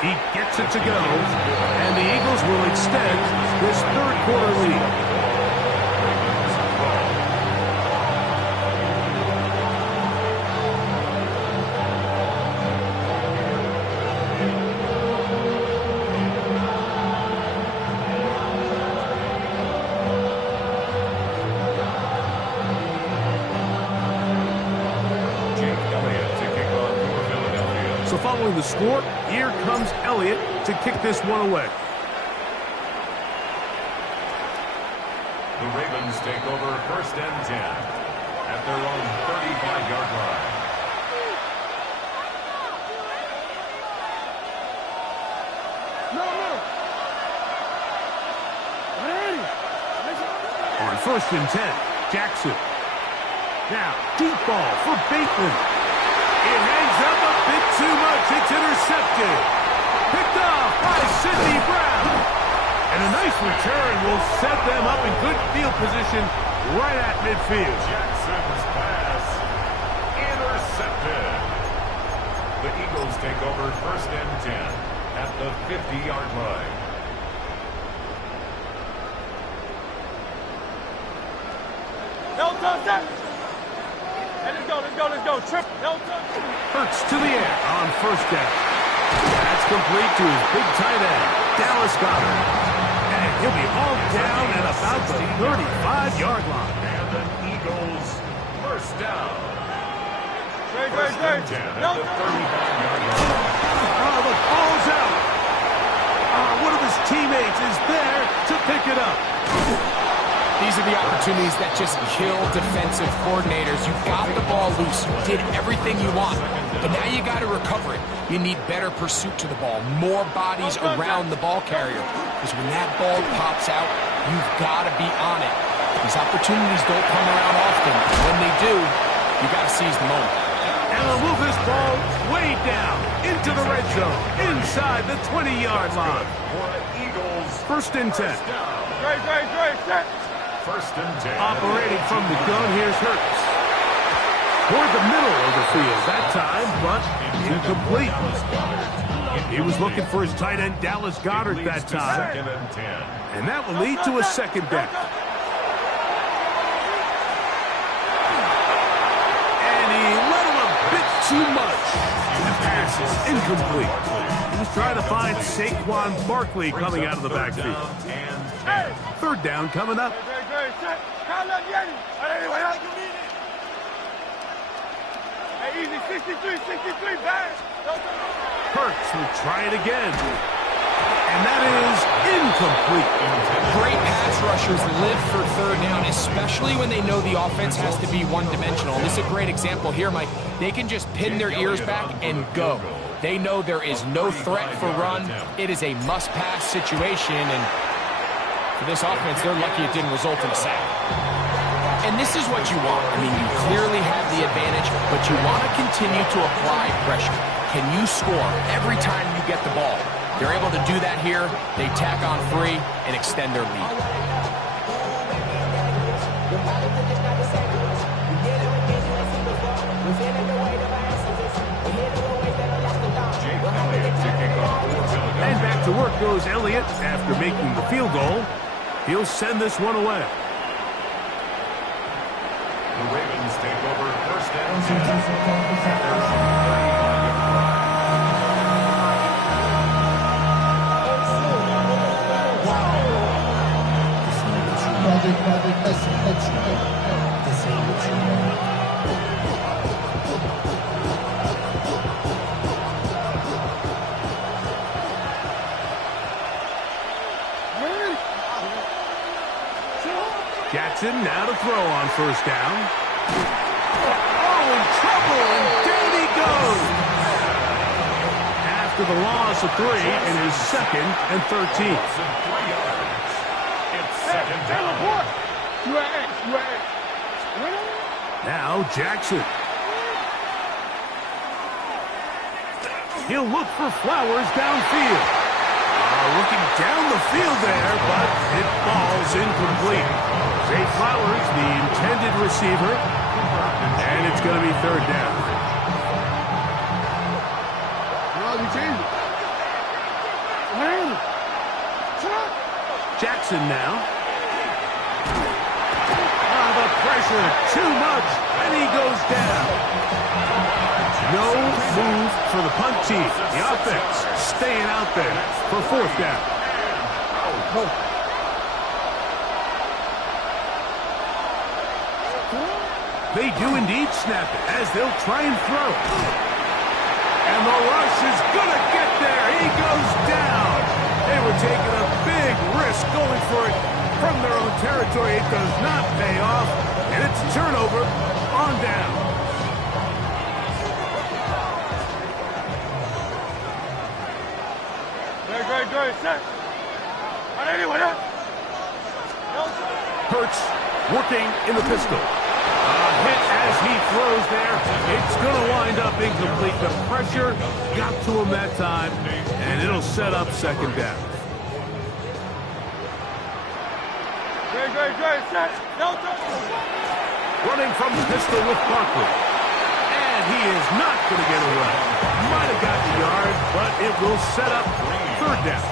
He gets it to go, and the Eagles will extend this third quarter lead. doubling the score. Here comes Elliott to kick this one away. The Ravens take over 1st and 10 at their own 35-yard line. On 1st and 10, Jackson. Now, deep ball for Bateman. It hangs up a bit too much. It's intercepted. Picked off by Sidney Brown. And a nice return will set them up in good field position right at midfield. Jackson's pass intercepted. The Eagles take over 1st and 10 at the 50-yard line. No touch that. Hey, let's go. Trip. No touch. Hurts to the air on 1st down. That's complete to his big tight end, Dallas Goedert. And he'll be hauled down at about the 35-yard line. And the Eagles 1st down. Great. No. The 35-yard line. Oh, the ball's out. One of his teammates is there to pick it up. These are the opportunities that just kill defensive coordinators. You got the ball loose. You did everything you want. But now you got to recover it. You need better pursuit to the ball. More bodies around the ball carrier. Because when that ball pops out, you've got to be on it. These opportunities don't come around often. When they do, you got to seize the moment. And they'll move this ball way down into the red zone, inside the 20-yard line. Eagles 1st and 10. Great. Set. 1st and 10. Operating from the gun, here's Hurts. Toward the middle of the field that time, but incomplete. He was looking for his tight end, Dallas Goedert, that time. 2nd and 10. And that will lead to a 2nd down. And he let him a bit too much. The pass is incomplete. He was trying to find Saquon Barkley coming out of the backfield. 3rd down coming up. Great. Set. Hey, easy. 63, bang. Hurts will try it again. And that is incomplete. Great pass rushers live for 3rd down, especially when they know the offense has to be one-dimensional. And this is a great example here, Mike. They can just pin their ears back and go. They know there is no threat for run. It is a must-pass situation, and for this offense, they're lucky it didn't result in a sack. And this is what you want. I mean, you clearly have the advantage, but you want to continue to apply pressure. Can you score every time you get the ball? They're able to do that here. They tack on 3 and extend their lead. And back to work goes Elliott after making the field goal. He'll send this one away. The Ravens take over 1st and 10 at their own 35-yard line. Jackson now to throw on 1st down. Oh, in trouble, and down he goes. After the loss of 3, it is 2nd and 13. It's 2nd down. Now Jackson. He'll look for Flowers downfield. Looking down the field there, but it falls incomplete. Zay Flowers, the intended receiver, and it's going to be 3rd down. Jackson now. The pressure, too much, and he goes down. No move for the punt team. The offense staying out there for 4th down. They do indeed snap it as they'll try and throw. And And the rush is going to get there. He goes down. They were taking a big risk going for it from their own territory. It does not pay off, and it's a turnover on down. Great, set. Hurts working in the pistol. A hit as he throws there. It's going to wind up incomplete. The pressure got to him that time, and it'll set up second down. Great, set. Running from the pistol with Barkley. And he is not going to get away. Might have got the yard, but it will set up third down.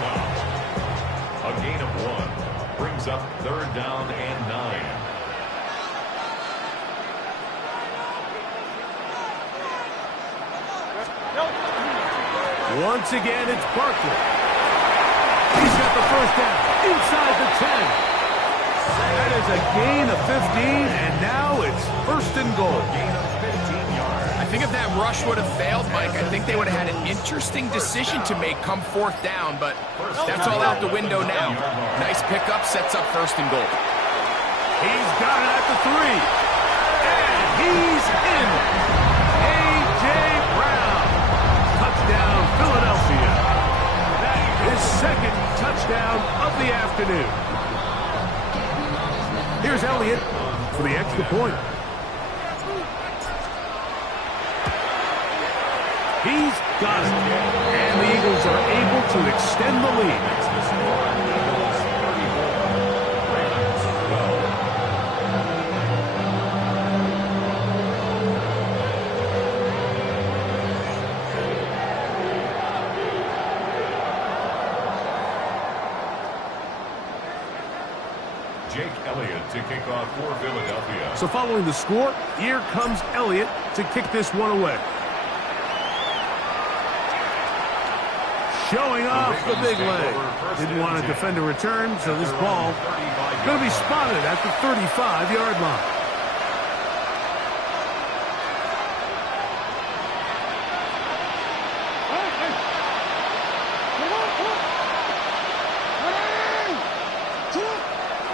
A gain of 1 brings up third down and 9. Once again, it's Barkley. He's got the first down inside the 10. That is a gain of 15, and now it's first and goal. Gain of 15 yards. I think if that rush would have failed, Mike, I think they would have had an interesting decision to make come fourth down, but that's all out the window now. Nice pickup, sets up first and goal. He's got it at the 3. And he's in. A.J. Brown. Touchdown, Philadelphia. That is second touchdown of the afternoon. Here's Elliott for the extra point. He's got it. And the Eagles are able to extend the lead. To kick off for Philadelphia. So following the score, here comes Elliott to kick this one away. Showing off the big leg. Didn't want to defend a return, so this ball going to be spotted at the 35-yard line.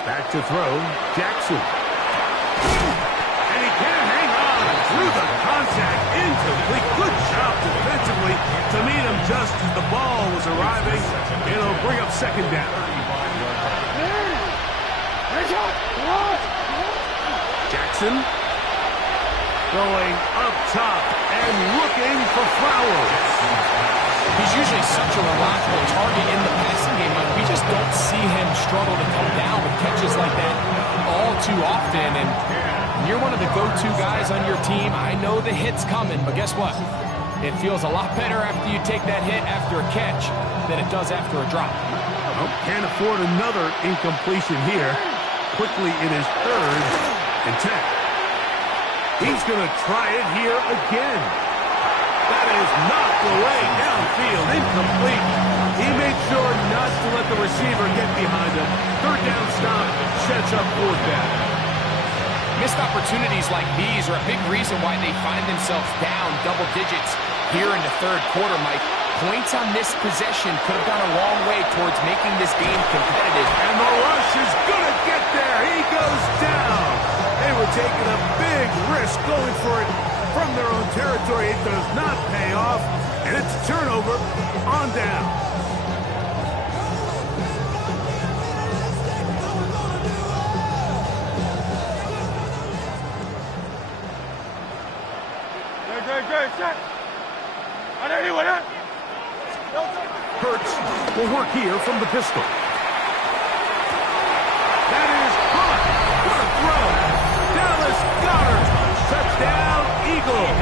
Back to throw, Jackson. And he can't hang on through the contact, incomplete. Good job defensively to meet him just as the ball was arriving. It'll bring up second down. Jackson going up top and looking for Flowers. He's usually such a reliable target in the passing game. Like, we just don't see him struggle to come down with catches like that all too often. And you're one of the go-to guys on your team. I know the hit's coming, but guess what? It feels a lot better after you take that hit after a catch than it does after a drop. Well, can't afford another incompletion here. Quickly in his third and 10. He's going to try it here again. That is knocked away downfield, incomplete. He made sure not to let the receiver get behind him. Third down stop sets up fourth down. Missed opportunities like these are a big reason why they find themselves down double digits here in the third quarter, Mike. Points on this possession could have gone a long way towards making this game competitive. And the rush is going to get there. He goes down. They were taking a big risk going for it from their own territory. It does not pay off, and it's a turnover on down. Great, set. Hurts will work here from the pistol. That is caught. What a throw. Dallas Goedert. Touchdown, Eagles.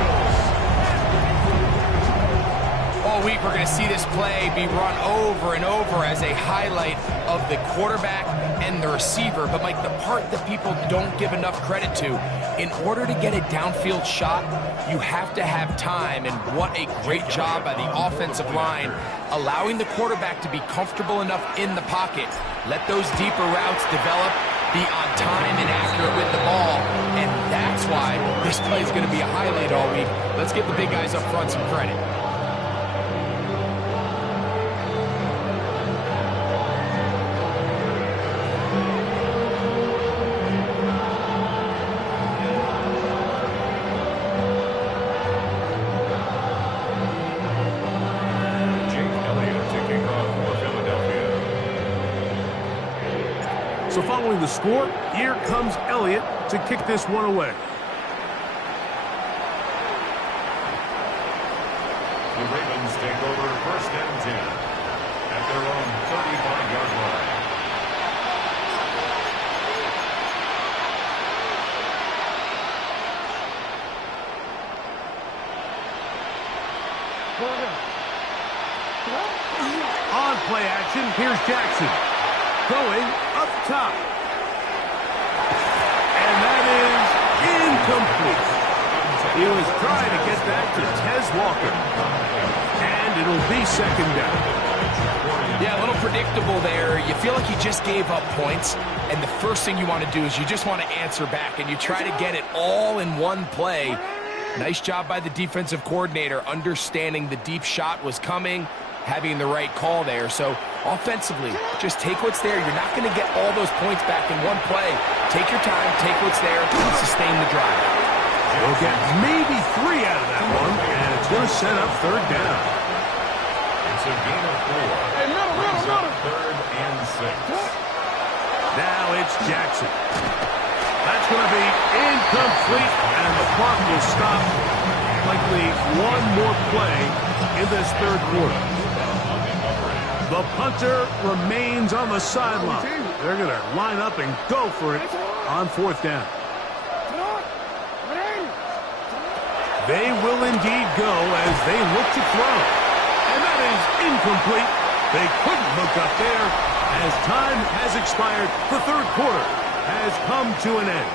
All week, we're going to see this play be run over and over as a highlight of the quarterback and the receiver. But, Mike, the part that people don't give enough credit to, in order to get a downfield shot, you have to have time. And what a great job by the offensive line, allowing the quarterback to be comfortable enough in the pocket. Let those deeper routes develop, be on time and accurate with the ball. And that's why this play is going to be a highlight all week. Let's give the big guys up front some credit. So following the score, here comes Elliott to kick this one away. The Ravens take over 1st and 10 at their own 35-yard line. On play action, here's Jackson. Going up top. And that is incomplete. He was trying to get that to Tez Walker. And it'll be 2nd down. Yeah, a little predictable there. You feel like you just gave up points, and the first thing you want to do is you just want to answer back, and you try to get it all in one play. Nice job by the defensive coordinator, understanding the deep shot was coming, having the right call there. So offensively, just take what's there. You're not going to get all those points back in one play. Take your time, take what's there, and sustain the drive. They'll get maybe 3 out of that one, and it's going to set up 3rd down. It's a gain of 4. Hey, middle. 3rd and 6. Now it's Jackson. That's going to be incomplete, and the clock will stop. Likely one more play in this 3rd quarter. The punter remains on the sideline. They're going to line up and go for it on 4th down. They will indeed go as they look to throw. And that is incomplete. They couldn't look up there as time has expired. The 3rd quarter has come to an end.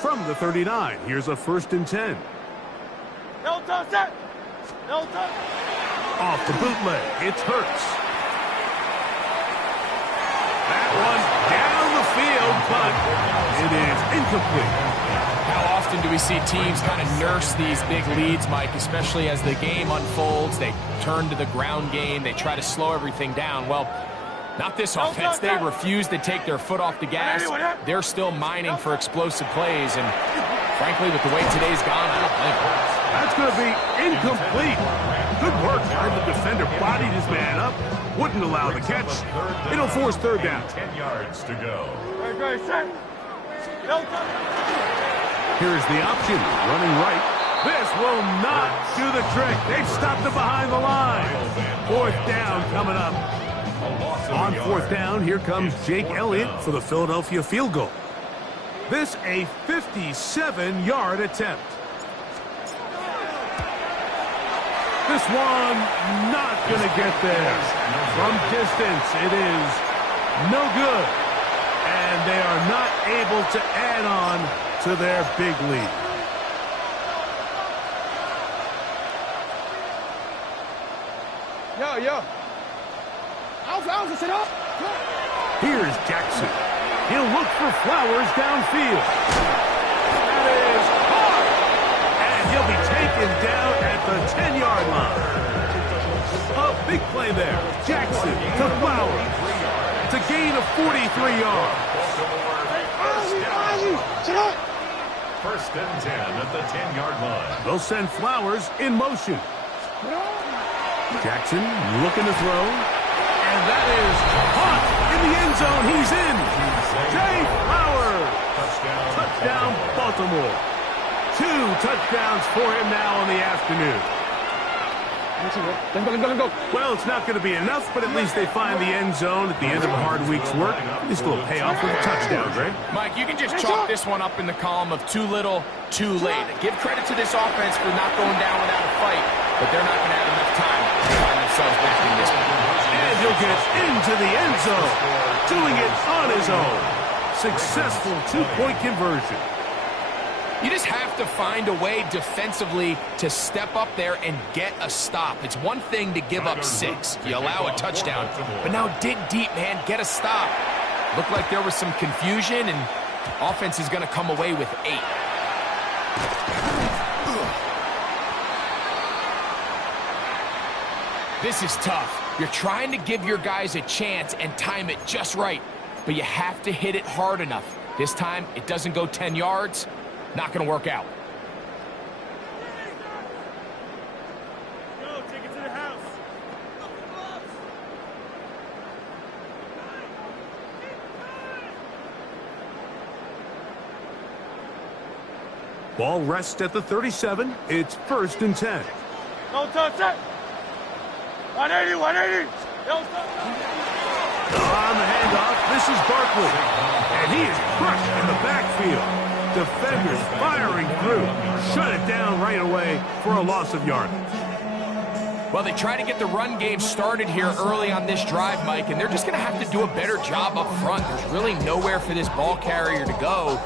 From the 39, here's a 1st and 10. No touch that. No touch. Off the bootleg, it's Hurts. That one down the field, but it is incomplete. How often do we see teams kind of nurse these big leads, Mike, especially as the game unfolds? They turn to the ground game. They try to slow everything down. Well, not this offense. They refuse to take their foot off the gas. They're still mining for explosive plays, and frankly, with the way today's gone, I don't blame them. That's going to be incomplete. Good work. The defender bodied his man up. Wouldn't allow the catch. It'll force 3rd down. 10 yards to go. Great, set. No touch. Here's the option. Running right. This will not do the trick. They've stopped it behind the line. 4th down coming up. On 4th down, here comes Jake Elliott for the Philadelphia field goal. This a 57-yard attempt. This one not going to get there. From distance, it is no good. And they are not able to add on to their big lead. Yo. Alpha, sit up. Here's Jackson. He'll look for Flowers downfield. That is hard. And he'll be taken down at the 10-yard line. A big play there. Jackson to Flowers. To gain of 43 yards. Sit up. 1st and 10 at the 10-yard line. They'll send Flowers in motion. Jackson looking to throw. And that is caught in the end zone. He's in. Jay Flowers. Touchdown, Baltimore. 2 touchdowns for him now in the afternoon. Let's go. Well, it's not going to be enough, but at least they find the end zone at the end of a hard week's work. At least a little payoff with a touchdown, Greg. Mike, you can just chalk this one up in the column of too little, too late. Give credit to this offense for not going down without a fight, but they're not going to have enough time to find themselves back in this one. And he'll get into the end zone, doing it on his own. Successful 2-point conversion. You just have to find a way defensively to step up there and get a stop. It's one thing to give up 6. You allow a touchdown. But now dig deep, man. Get a stop. Looked like there was some confusion, and offense is going to come away with 8. This is tough. You're trying to give your guys a chance and time it just right, but you have to hit it hard enough. This time, it doesn't go 10 yards. Not going to work out. Go, take it to the house. Ball rests at the 37. It's 1st and 10. Don't touch it. 180, 180. Don't touch it. On the handoff, this is Barkley. And he is crushed in the backfield. Defenders firing through. Shut it down right away for a loss of yardage. Well, they try to get the run game started here early on this drive, Mike, and they're just going to have to do a better job up front. There's really nowhere for this ball carrier to go.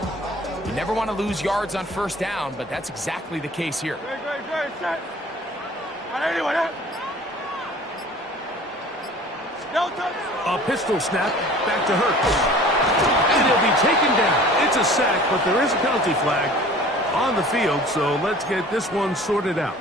You never want to lose yards on 1st down, but that's exactly the case here. Great, set. 180, 180. Don't touch it. A pistol snap back to Hurts. And he'll be taken down. It's a sack, but there is a penalty flag on the field, so let's get this one sorted out.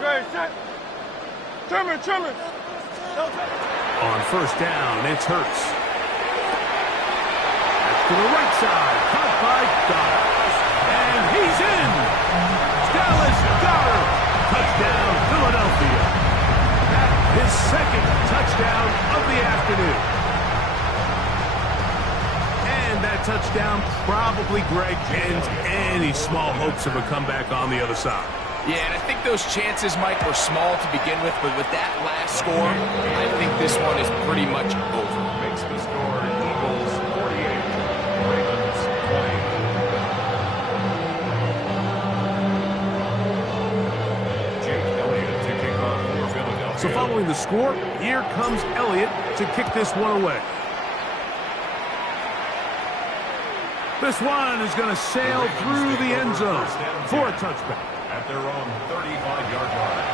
Great, set. Trimmer. Don't touch it. On 1st down, it's Hurts. To the right side, caught by Goddard. And he's in! Dallas Goddard! Touchdown, Philadelphia. His 2nd touchdown of the afternoon. And that touchdown probably, Greg, ends any small hopes of a comeback on the other side. Yeah, and I think those chances, Mike, were small to begin with, but with that last score, I think this one is pretty much over. Makes the score Eagles 48, Ravens 20. Jake Elliott to kick off for Philadelphia. So following the score, here comes Elliott to kick this one away. This one is going to sail through the end zone for a touchback. At their own 35-yard line.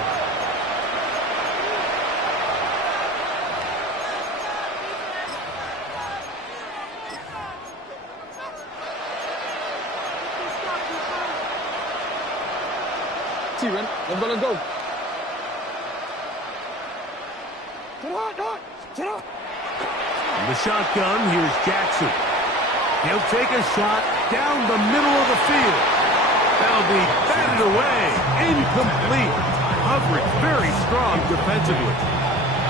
T-Ren, let's go. Get up. In the shotgun, here's Jackson. He'll take a shot down the middle of the field. That'll be batted away. Incomplete. Coverage very strong defensively.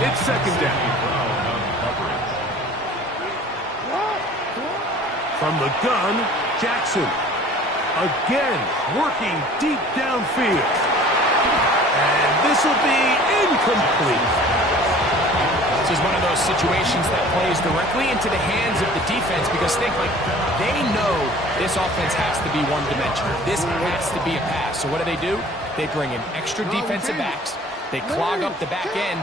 It's 2nd down. From the gun, Jackson. Again, working deep downfield. And this will be incomplete. This is one of those situations that plays directly into the hands of the defense because think, like, they know this offense has to be one-dimensional. This has to be a pass. So what do? They bring in extra defensive backs. They clog up the back end.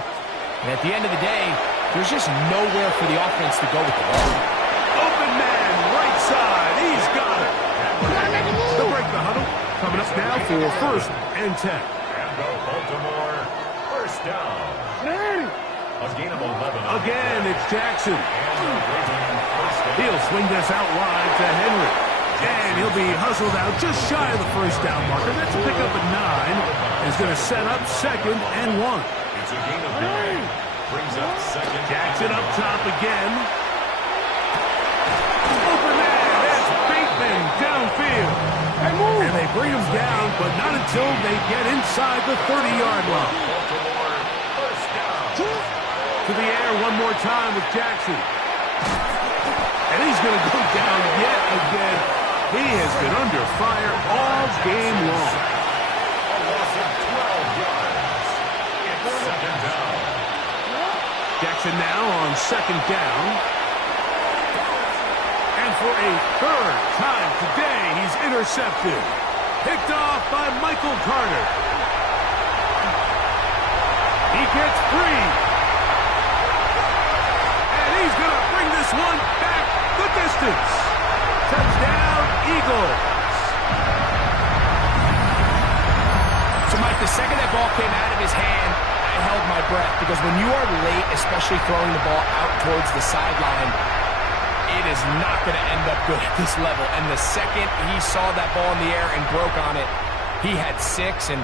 And at the end of the day, there's just nowhere for the offense to go with the ball. Open man, right side. He's got it. They'll break the huddle. Coming up now for 1st and 10. And go Baltimore. 1st down. A gain of 11. Again, it's Jackson. He'll swing this out wide to Henry. And he'll be hustled out just shy of the 1st down marker. That's a pickup at 9. Is going to set up 2nd and 1. It's a gain of 9. Brings up 2nd. Jackson up top again. Open man. That's Bateman downfield. And they bring him down, but not until they get inside the 30-yard line. Baltimore. 1st down. To the air one more time with Jackson. And he's going to go down yet again. He has been under fire all game long. A loss of 12 yards. It's 2nd down. Jackson now on 2nd down. And for a 3rd time today, he's intercepted. Picked off by Michael Carter. He gets free. He's going to bring this one back the distance. Touchdown, Eagles. So, Mike, the second that ball came out of his hand, I held my breath because when you are late, especially throwing the ball out towards the sideline, it is not going to end up good at this level. And the second he saw that ball in the air and broke on it, he had 6. And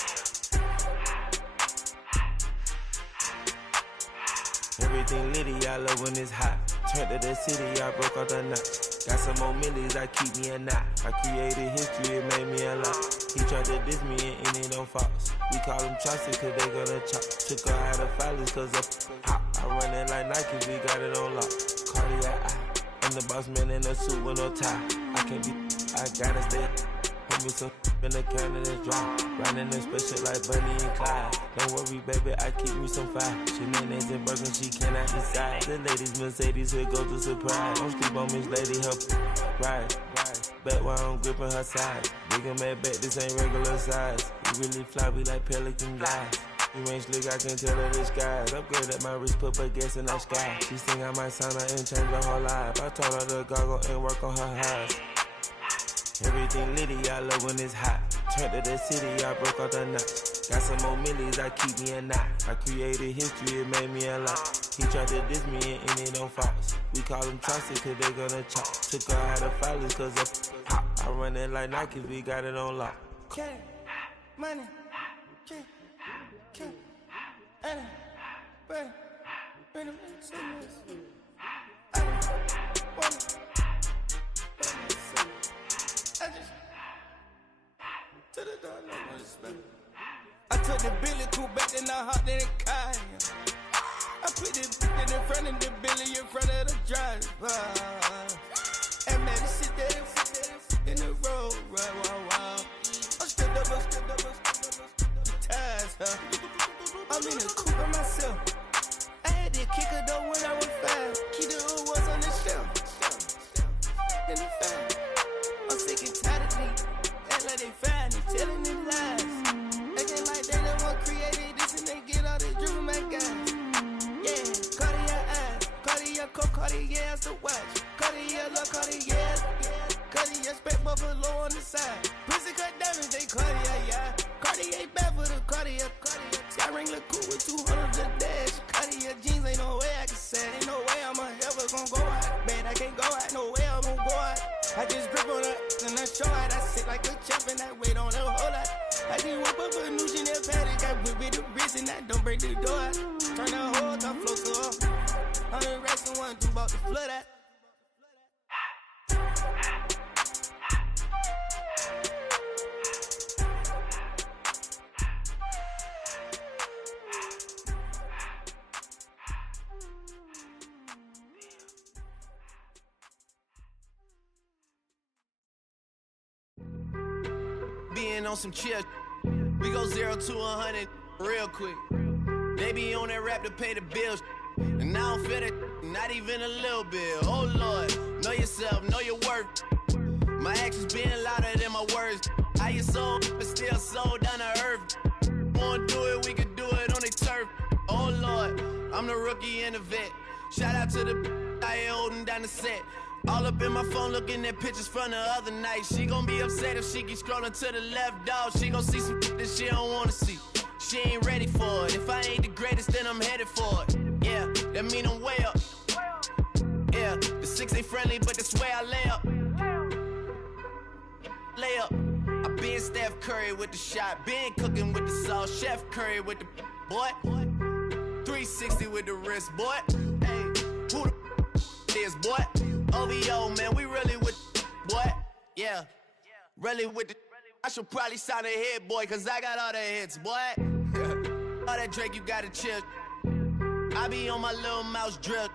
Everything litty, I love when it's hot. Turned to the city, I broke out the knot. Got some more millies, I keep me a knot. I created history, it made me a lot. He tried to diss me and it on Fox. We call them Chaucer cause they gonna chop. Took her out of filers cause of hot. I run it like Nike, we got it on lock. Cardiac eye. I'm the boss man in a suit with no tie. I can't be, I gotta stay. Put me some in the can and it's dry. Riding in special like Bunny and Clyde. Don't worry, baby, I keep me some fire. Shenanigans and Birkin, she cannot decide. The ladies Mercedes, here go to surprise. Don't sleep on Miss Lady, her right. Bet while I'm gripping her side. Big and mad bet, this ain't regular size. We really fly, we like pelican guys. You ain't slick, I can tell her the skies. Upgrade at my wrist, put baguettes in the sky. She sing I might sign her and change her whole life. I told her to goggle and work on her highs. Everything litty, I love when it's hot. Turned to the city, I broke out the knot. Got some more millies, I keep me a knot. I created history, it made me a lot. He tried to diss me and it on Fox. We call them Chaucer cause they gonna chop. Took her out of filers cause of hot. I run it like Nike, we got it on lock. Cash, money, Anna, bread, rhythm and sickness. I just to the door, no more respect. I took the Billy cool back and I hopped in the car. I put the in front of the Billy in front of the driver. And man, this shit that in the road, right, wow. I'm stepped up, the ties, huh? I'm in the coupe by myself. I had that kicker though when I was 5. Keep the old ones on the shelf. In the fan. I'm sick and tired of me. Act like they fine and telling them lies. Acting like they the one created this and they get all this drip from my guys. Yeah, Cartier eyes, Cartier coat, Cartier ass the watch. Cartier love, Cartier, Cartier spec buffalo on the side. Pussy cut diamonds, they Cartier, yeah. Cartier bad for the Cartier. Sky ring look cool with 200 the dash. Cartier jeans, ain't no way I can say. Ain't no way I'm ever gonna go out. Man, I can't go out, no way I'm gonna go out. I just grip on her and I show out. I sit like a champ and I wait on her whole lot. I just whip up a new Chanel paddock. I whip with the wrist and I don't break the door out. Turn the whole top flow so up. 100 racks and 1, 2 about to flood out. Being on some chill, we go 0 to 100 real quick. They be on that rap to pay the bills, and I don't feel it, not even a little bit. Oh Lord, know yourself, know your worth. My actions being louder than my words. How you sold, but still sold down to earth. Wanna do it, we can do it on the turf. Oh Lord, I'm the rookie and the vet. Shout out to the I ain't holding down the set. All up in my phone looking at pictures from the other night. She gon' be upset if she keep scrolling to the left, dog. She gon' see some that she don't wanna see. She ain't ready for it. If I ain't the greatest, then I'm headed for it. Yeah, that mean I'm way up. Yeah, the 6 ain't friendly, but that's where I lay up. Lay up. I been Steph Curry with the shot. Been cooking with the sauce. Chef Curry with the boy. 360 with the wrist, boy. Hey, who the is, boy? OVO, man, we really with boy. Yeah, really with the. I should probably sign a hit, boy, cause I got all the hits, boy. All that Drake, you gotta chill. I be on my little mouse drill.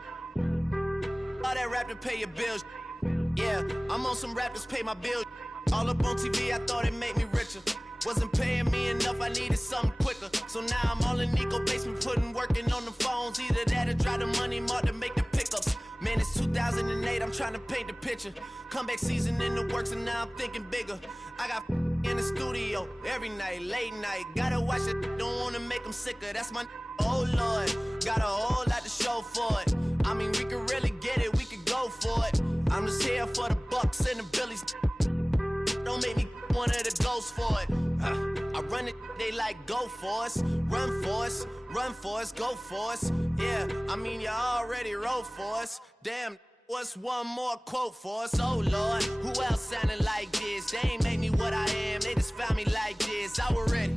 All that rap to pay your bills. Yeah, I'm on some rappers pay my bills. All up on TV, I thought it made me richer. Wasn't paying me enough, I needed something quicker. So now I'm all in Nico basement, working on the phones. Either that or try the money mark to make the pickups. Man, it's 2008, I'm trying to paint the picture. Comeback season in the works and now I'm thinking bigger. I got in the studio every night, late night. Gotta watch it, don't wanna make them sicker. That's my oh Lord, got a whole lot to show for it. I mean, we could really get it, we could go for it. I'm just here for the Bucks and the Billies. Don't make me one of the ghosts for it. I run it, they like go for us, run for us, run for us, go for us. Yeah, I mean you already wrote for us. Damn, what's one more quote for us? Oh Lord, who else sounded like this? They ain't made me what I am, they just found me like this. I was ready,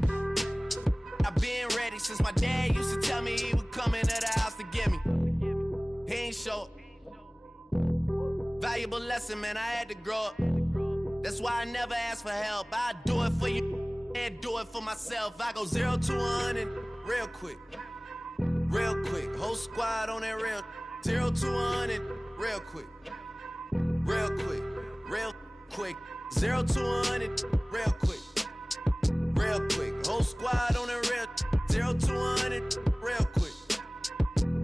I've been ready since my dad used to tell me he would come into the house to get me. short. Valuable lesson, man, I had to grow up. That's why I never ask for help. I do it for you and do it for myself. I go 0 to 100 real quick. Real quick. Whole squad on that real. 0 to 100 real quick. Real quick. Real quick. 0 to 100 real quick. Real quick. Whole squad on that real. 0 to 100 real quick.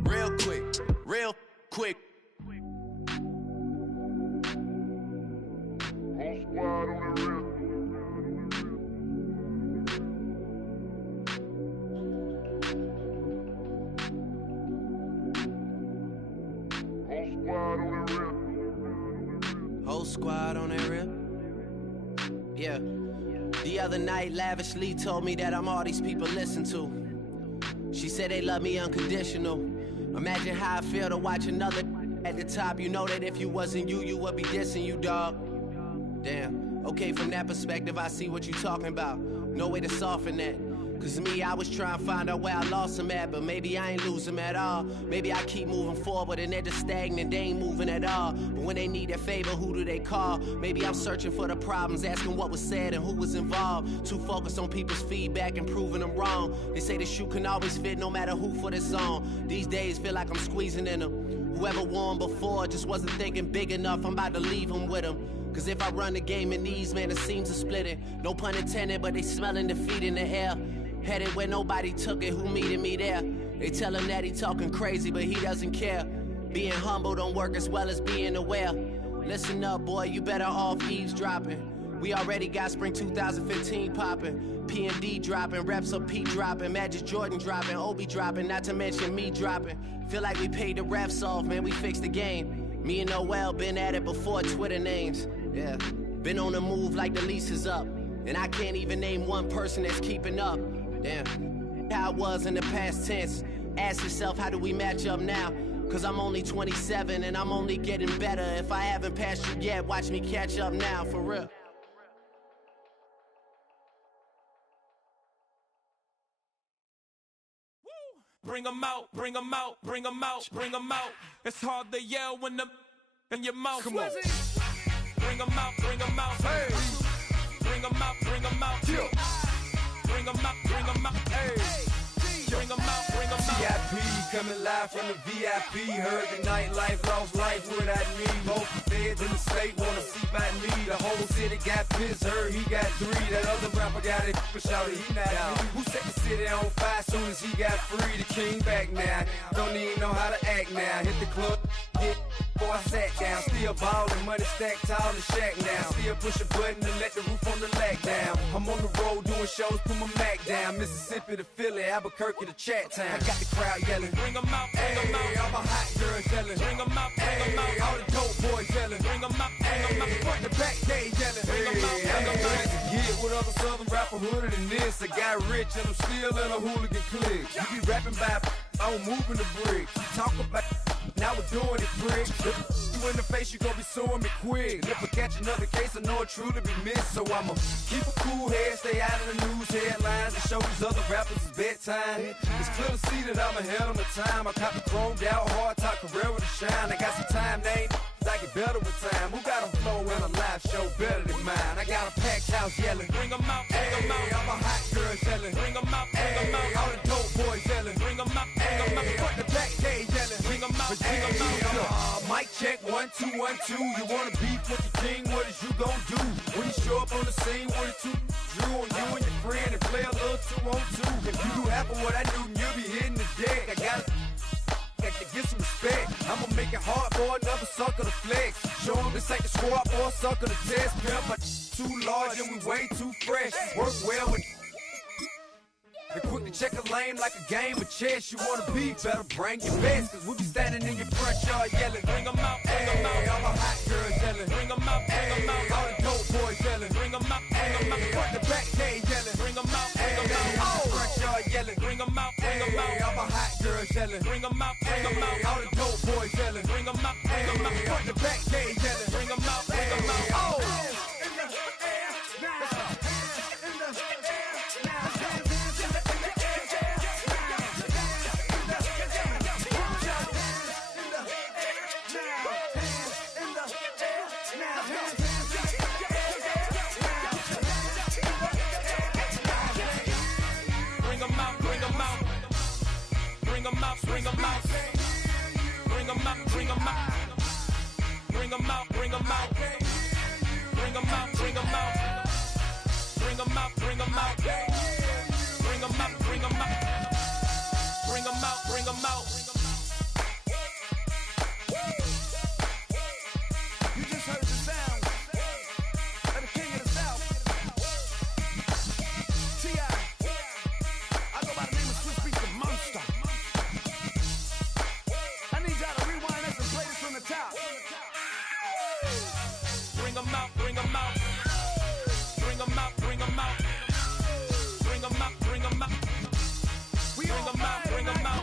Real quick. Real quick. Whole squad on the real. Whole squad on that real. Yeah. The other night, lavishly told me that I'm all these people listen to. She said they love me unconditional. Imagine how I feel to watch another at the top. You know that if you wasn't you, you would be dissing you, dog. Damn. Okay, from that perspective, I see what you talking about. No way to soften that. Cause me, I was trying to find out where I lost them at, but maybe I ain't lose them at all. Maybe I keep moving forward and they're just stagnant, they ain't moving at all. But when they need a favor, who do they call? Maybe I'm searching for the problems, asking what was said and who was involved. Too focused on people's feedback and proving them wrong. They say the shoe can always fit no matter who for this song. These days feel like I'm squeezing in them. Whoever won before just wasn't thinking big enough, I'm about to leave them with them. Cause if I run the game in these, man, the seams are splitting. No pun intended, but they smelling defeat in the air. Headed where nobody took it, who meeting me there? They tell him that he talking crazy, but he doesn't care. Being humble don't work as well as being aware. Listen up, boy, you better off eavesdropping. We already got spring 2015 popping. P&D dropping, reps up P dropping, Magic Jordan dropping, Obi dropping, not to mention me dropping. Feel like we paid the refs off, man, we fixed the game. Me and Noel been at it before Twitter names. Yeah, been on the move like the lease is up. And I can't even name one person that's keeping up. Damn, how I was in the past tense. Ask yourself, how do we match up now? Cause I'm only 27 and I'm only getting better. If I haven't passed you yet, watch me catch up now, for real. Bring 'em out, bring 'em out, bring 'em out, bring 'em out. It's hard to yell when the in your mouth. Come on. Bring 'em out, bring 'em out. Hey. Bring 'em out, bring 'em out. Yeah. Bring 'em out, bring 'em out. Hey. Bring 'em out, bring 'em out. VIP coming live from the VIP. Heard the nightlife, lost life without me. Both feds in the state wanna see by me. The whole city got pissed, heard he got 3. That other rapper got it, but shouted he not out. Who set the city on fire soon as he got free? The king back now. Don't even know how to act now. Hit the club, hit before I sat down. Still ballin', money stacked tall in shack now. Still push a button and let the roof on the lag down. I'm on the road doing shows, put my Mac down. Mississippi to Philly, Albuquerque to Chat Town. I got the crowd yelling. Bring 'em out, bring 'em out. All my hot girls yelling. Bring 'em out, bring 'em out. All the dope boys yelling. Bring 'em out, bring 'em out. Front the back gate yelling. Bring 'em out, bring 'em out. Get with other southern rapper hooded than this. I got rich and I'm still in a hooligan clique. You be rapping by I'm moving the bricks. You talk about now we're doing it, prick. You in the face, you gon' be suing me quick. If I catch another case, I know it truly be missed. So I'ma keep a cool head, stay out of the news headlines, and show these other rappers it's bedtime. It's clear to see that I'm ahead of my time. I caught the chromed out, hard top career with a shine. I got some time, they ain't I get better with time. Who got a flow and a live show better than mine? I got a packed house yelling. Bring 'em out, bring 'em out. All my hot girls yelling. Bring 'em out, bring 'em out. All the dope boys yelling. Bring 'em out, bring 'em out. Front the back gate yelling. Bring 'em out, bring 'em out. Mic check 1 2 1 2. You wanna beef with the king? What is you gon' do when you show up on the scene? 1 2 drew on you and your friend and play a little 2 on 2. If you do half of what I do, you'll be hitting the deck. I gotta get some respect. I'ma make it hard for another sucker to flex. Show 'em this ain't the squad or a sucker to test. Pimp, but too large and we way too fresh. Work well with. And quick to check a lane like a game of chess. You wanna be better, bring your best. Cause we be standing in your front yard yelling. Bring 'em out, bring 'em out. All my hot girls yelling. Bring 'em out, bring 'em out. All the dope boys yelling. Bring 'em out, bring 'em out. Front the back gate yelling. Bring 'em out, bring 'em out. Front yard yelling. Bring 'em out, bring 'em out. All my hot girls yelling. Bring 'em out, bring 'em out. All the dope boys yelling. Bring 'em out, bring 'em out. Front the back gate yelling. Bring 'em out, bring 'em out. Oh! out, bring them out. Bring them out, bring them out. Bring them out, bring them out. You just heard the sound of the king of the South. T.I. I go by the name of Swiss Beats the Monster. I need y'all to rewind this and play this from the top. Bring them out, bring them out. Bring them out, bring them out. Bring them out, bring them out. Bring them out, bring them out.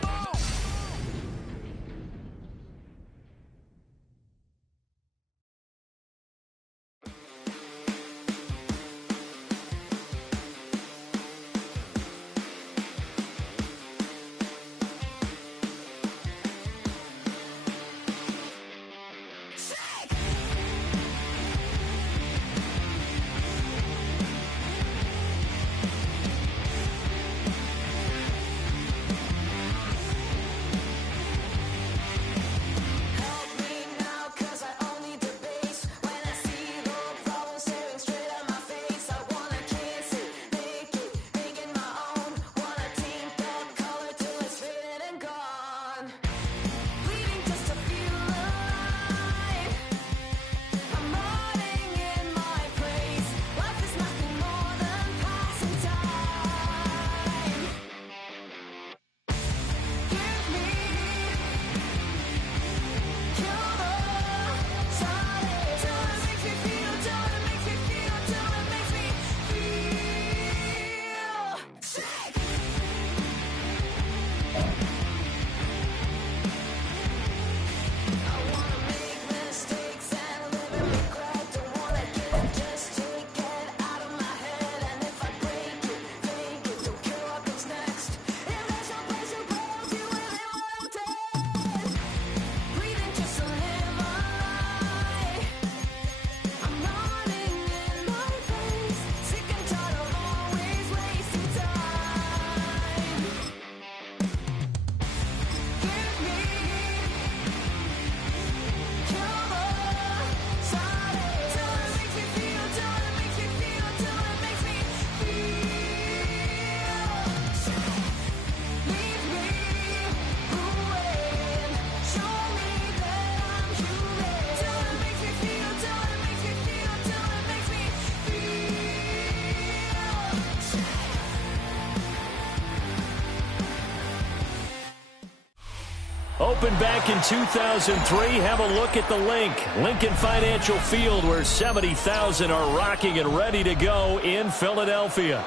Opened back in 2003. Have a look at the Lincoln Financial Field, where 70,000 are rocking and ready to go in Philadelphia.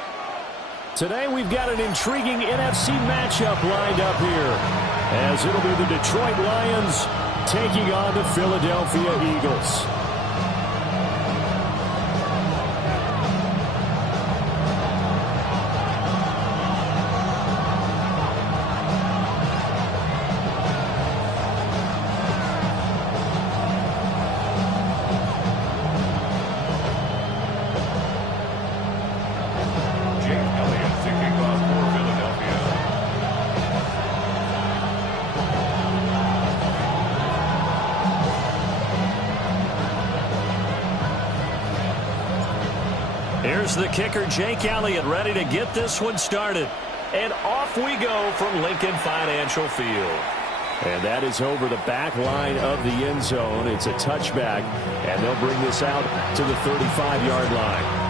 Today we've got an intriguing NFC matchup lined up here, as it'll be the Detroit Lions taking on the Philadelphia Eagles. Here's the kicker, Jake Elliott, ready to get this one started. And off we go from Lincoln Financial Field. And that is over the back line of the end zone. It's a touchback, and they'll bring this out to the 35-yard line.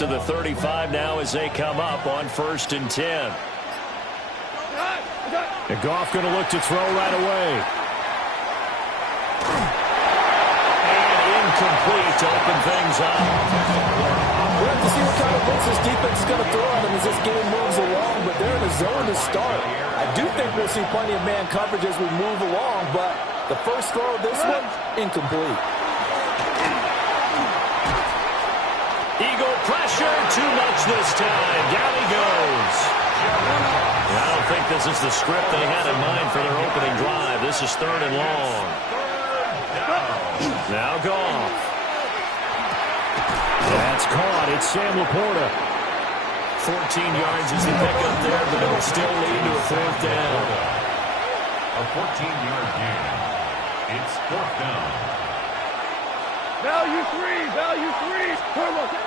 to the 35 now as they come up on 1st and 10. And Goff going to look to throw right away. And incomplete to open things up. We'll have to see what kind of blitz this defense is going to throw at them as this game moves along, but they're in a zone to start. I do think we'll see plenty of man coverage as we move along, but the first throw of this one, incomplete. Eagle pressure, too much this time. Down he goes. I don't think this is the script they had in mind for their opening drive. This is 3rd and long. Now Goff. That's caught. It's Sam Laporta. 14 yards is the pickup there, but it'll still lead to a 4th down. A 14-yard gain. It's 4th down. Value three.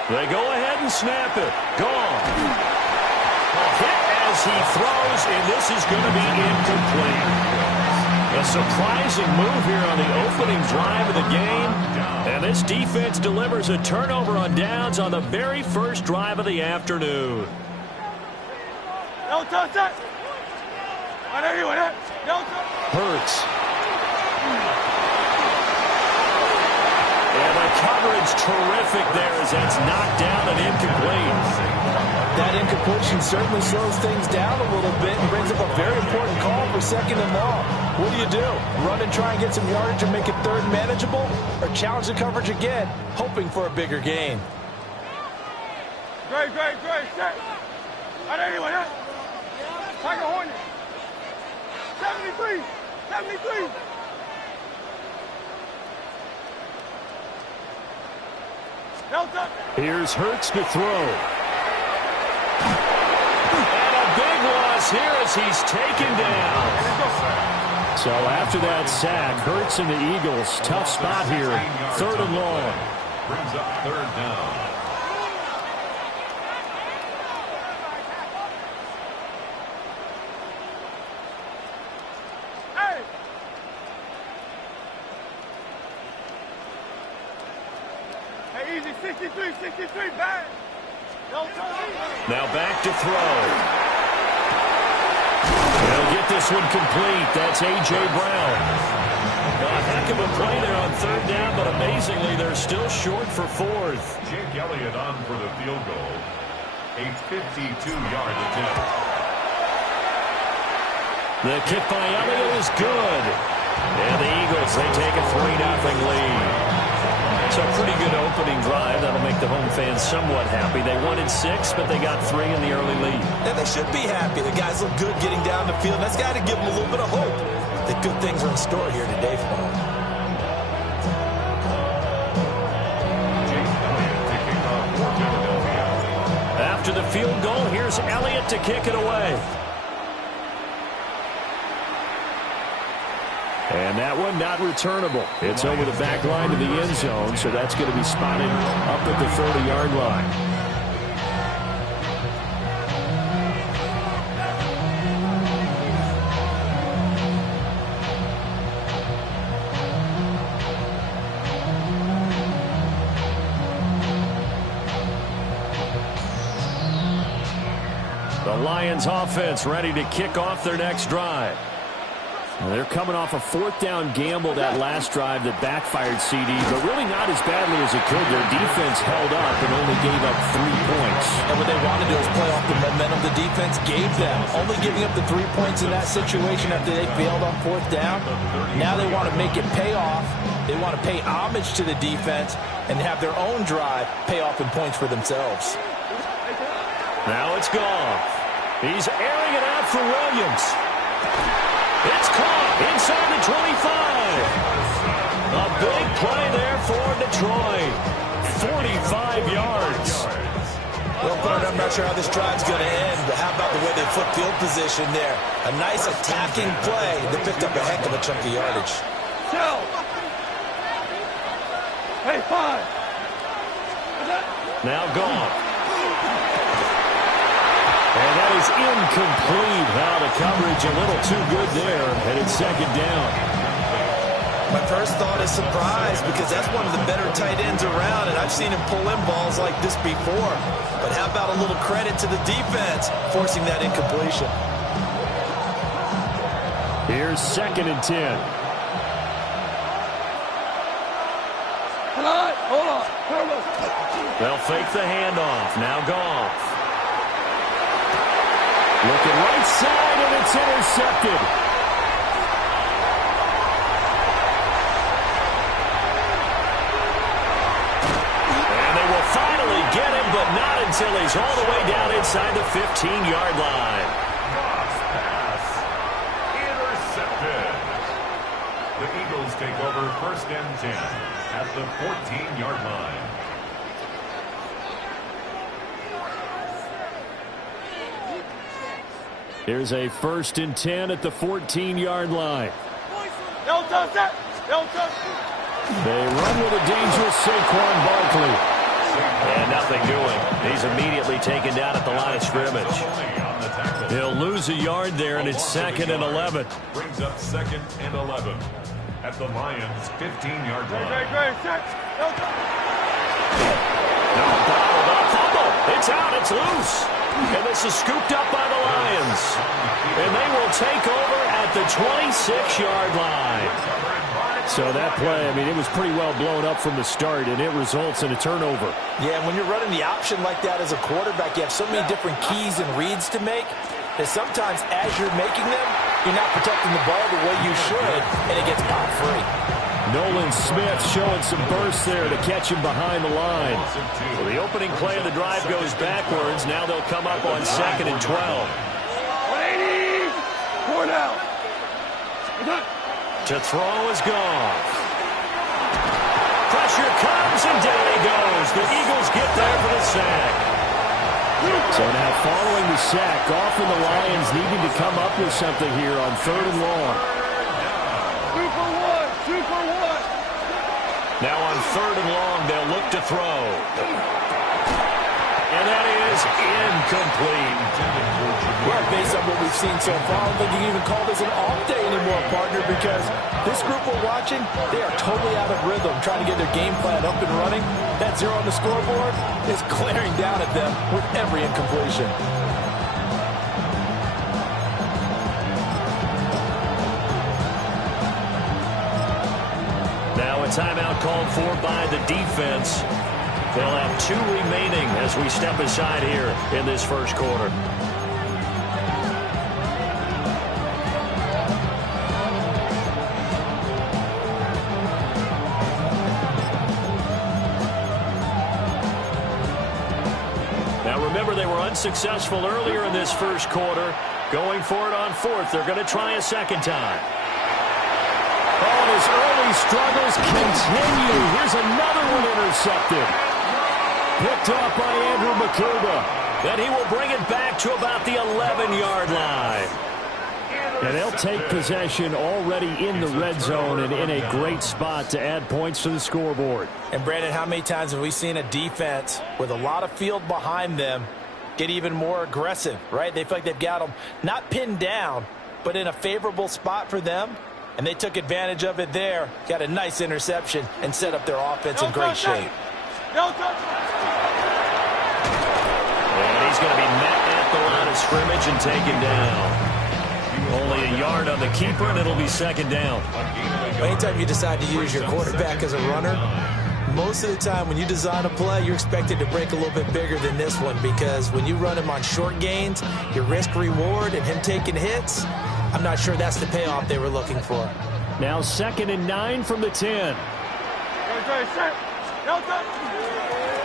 They go ahead and snap it. Goff. Hit as he throws, and this is going to be incomplete. A surprising move here on the opening drive of the game. And this defense delivers a turnover on downs on the very first drive of the afternoon. Don't touch that. Hurts. And the coverage terrific there as that's knocked down and incomplete. That incompletion certainly slows things down a little bit and brings up a very important call for 2nd and long. What do? Run and try and get some yardage and make it 3rd manageable? Or challenge the coverage again, hoping for a bigger gain? Great. Set. Tiger Hornet. 73. Delta. Here's Hurts to throw. And a big loss here as he's taken down. So after that sack, Hurts and the Eagles, tough spot here, 3rd and long. Brings up 3rd down. Hey, easy. 63, bang. Now back to throw. They'll get this one complete. That's A.J. Brown. A heck of a play there on 3rd down, but amazingly, they're still short for 4th. Jake Elliott on for the field goal. A 52-yard attempt. The kick by Elliott is good. And the Eagles, they take a 3-0 lead. So a pretty good opening drive. That'll make the home fans somewhat happy. They wanted 6, but they got 3 in the early lead. And they should be happy. The guys look good getting down the field. That's got to give them a little bit of hope that good things are in store here today for them. After the field goal, here's Elliott to kick it away. And that one not returnable. It's over the back line to the end zone, so that's going to be spotted up at the 30-yard line. The Lions offense ready to kick off their next drive. They're coming off a 4th down gamble that last drive that backfired CD, but really not as badly as it could. Their defense held up and only gave up 3 points. And what they want to do is play off the momentum the defense gave them. Only giving up the 3 points in that situation after they failed on 4th down. Now they want to make it pay off. They want to pay homage to the defense and have their own drive pay off in points for themselves. Now it's Goff. He's airing it out for Williams. It's caught inside the 25. A big play there for Detroit. 45 yards. Well, Bernard, I'm not sure how this drive's going to end, but how about the way they flip field position there? A nice attacking play that picked up a heck of a chunk of yardage. Hey, 5. Now Goff. And that is incomplete. Now the coverage a little too good there, and it's 2nd down. My first thought is surprise because that's one of the better tight ends around, and I've seen him pull in balls like this before. But how about a little credit to the defense forcing that incompletion? Here's 2nd and 10. Hold on. They'll fake the handoff. Now Goff. Looking right side, and it's intercepted. And they will finally get him, but not until he's all the way down inside the 15-yard line. Goff's pass intercepted. The Eagles take over 1st and 10 at the 14-yard line. Here's a 1st and 10 at the 14-yard line. Don't touch that. Don't touch it. They run with a dangerous Saquon Barkley. And nothing doing. He's immediately taken down at the line of scrimmage. He'll lose a yard there, and it's 2nd and 11. Brings up 2nd and 11 at the Lions' 15-yard line. Great. No, fumble. It's out. It's loose. And this is scooped up by the Lions. And they will take over at the 26-yard line. So that play, I mean, it was pretty well blown up from the start, and it results in a turnover. Yeah, and when you're running the option like that as a quarterback, you have so many different keys and reads to make that sometimes as you're making them, you're not protecting the ball the way you should, and it gets popped free. Nolan Smith showing some burst there to catch him behind the line. So the opening play of the drive goes backwards. Now they'll come up on 2nd and 12. 180. 4 down. To throw is gone. Pressure comes, and down he goes. The Eagles get there for the sack. So now following the sack, Goff and the Lions needing to come up with something here on 3rd and long. 2 for 1. Now on 3rd and long, they'll look to throw. And that is incomplete. Well, based on what we've seen so far, I don't think you can even call this an off day anymore, partner, because this group we're watching, they are totally out of rhythm, trying to get their game plan up and running. That 0 on the scoreboard is glaring down at them with every incompletion. Now a timeout called for by the defense. They'll have 2 remaining as we step aside here in this first quarter. Now remember, they were unsuccessful earlier in this first quarter. Going for it on 4th. They're going to try a second time. Oh, his early struggles continue. Here's another one intercepted. Picked off by Andrew Makuba. Then he will bring it back to about the 11-yard line. And they'll take possession already in the red zone and in a great spot to add points to the scoreboard. And, Brandon, how many times have we seen a defense with a lot of field behind them get even more aggressive, right? They feel like they've got them not pinned down, but in a favorable spot for them. And they took advantage of it there, got a nice interception, and set up their offense in great shape. And he's going to be met at the line of scrimmage and taken down. Only a yard on the keeper, and it'll be 2nd down. Anytime you decide to use your quarterback as a runner, most of the time when you design a play, you're expected to break a little bit bigger than this one, because when you run him on short gains, your risk-reward and him taking hits, I'm not sure that's the payoff they were looking for. Now 2nd and 9 from the 10.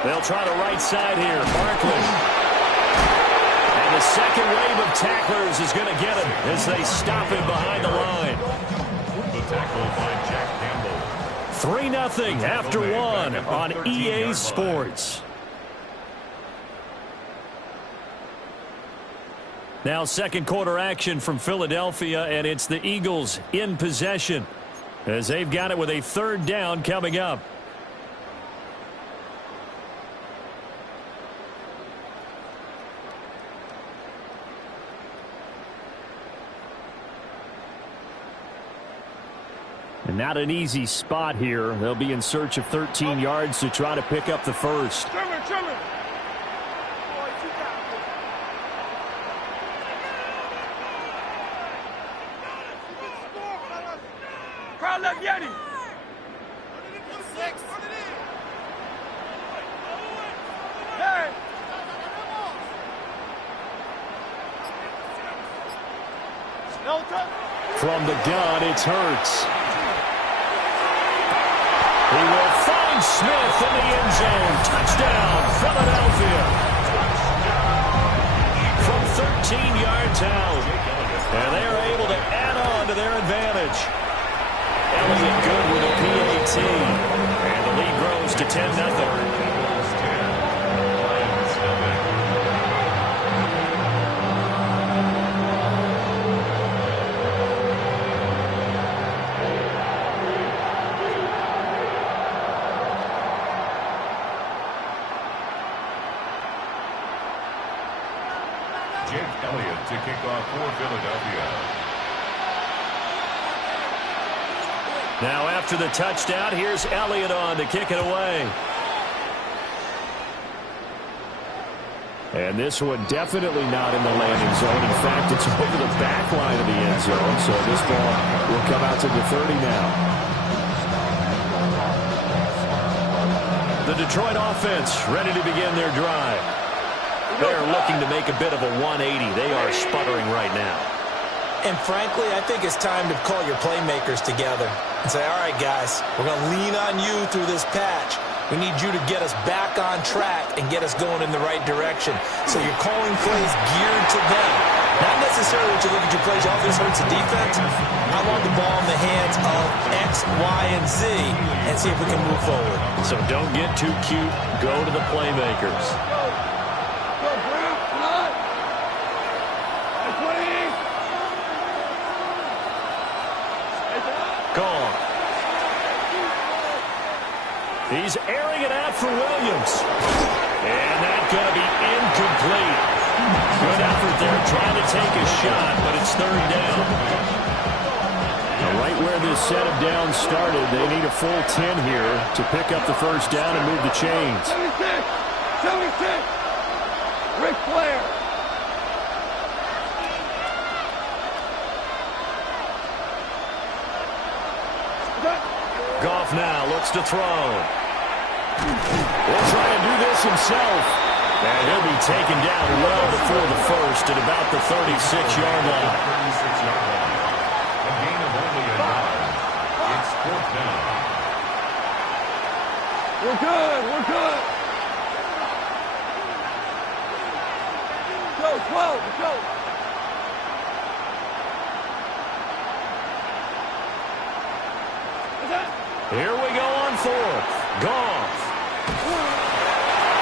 They'll try the right side here. Barkley. And the second wave of tacklers is going to get him as they stop him behind the line. The tackle by Jack Campbell. 3-0 after 1 on EA Sports. Now second quarter action from Philadelphia, and it's the Eagles in possession as they've got it with a 3rd down coming up. And not an easy spot here. They'll be in search of 13 yards to try to pick up the first. Trimmer. Crowd left Yeti. 6. Hey. No touch. From the gun, it's Hurts. He will find Smith in the end zone. Touchdown, Philadelphia. From 13 yards out. And they are able to add on to their advantage. Elliott good with a PAT. And the lead grows to 10-0. Elliott to kick off for Philadelphia. Now after the touchdown, here's Elliott on to kick it away. And this one definitely not in the landing zone. In fact, it's over the back line of the end zone. So this ball will come out to the 30 now. The Detroit offense ready to begin their drive. They're looking to make a bit of a 180. They are sputtering right now. And frankly, I think it's time to call your playmakers together and say, all right, guys, we're going to lean on you through this patch. We need you to get us back on track and get us going in the right direction. So you're calling plays geared to them. Not necessarily that you look at your plays, all this hurts the defense. I want the ball in the hands of X, Y, and Z and see if we can move forward. So don't get too cute. Go to the playmakers. Gone. He's airing it out for Williams. And that's going to be incomplete. Good effort there trying to take a shot, but it's third down. Now right where this set of downs started, they need a full 10 here to pick up the first down and move the chains. 76. Ric Flair. Goff now looks to throw. Will try to do this himself. And he'll be taken down well before the first at about the 36-yard line. 36-yard line. A gain of only a yard. It's fourth down. We're good. Go, 12, go. Here we go on fourth. Goff.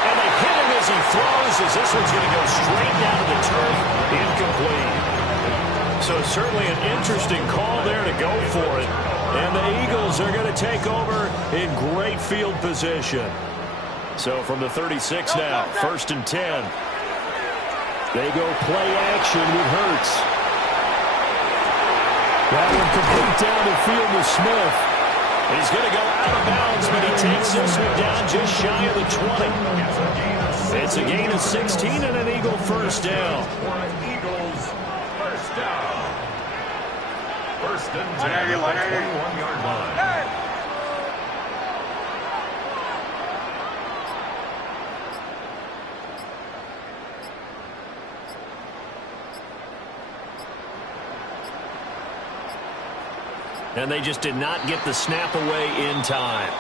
And they hit him as he throws, as this one's going to go straight down to the turf. Incomplete. So certainly an interesting call there to go for it. And the Eagles are going to take over in great field position. So from the 36 now, 1st and 10. They go play action with Hurts. That one complete down the field with Smith. He's going to go out of bounds, but he takes this one down just shy of the 20. It's a gain of 16 and an Eagle first down. Eagles first down. 1st and 10 at the 21-yard line. And they just did not get the snap away in time.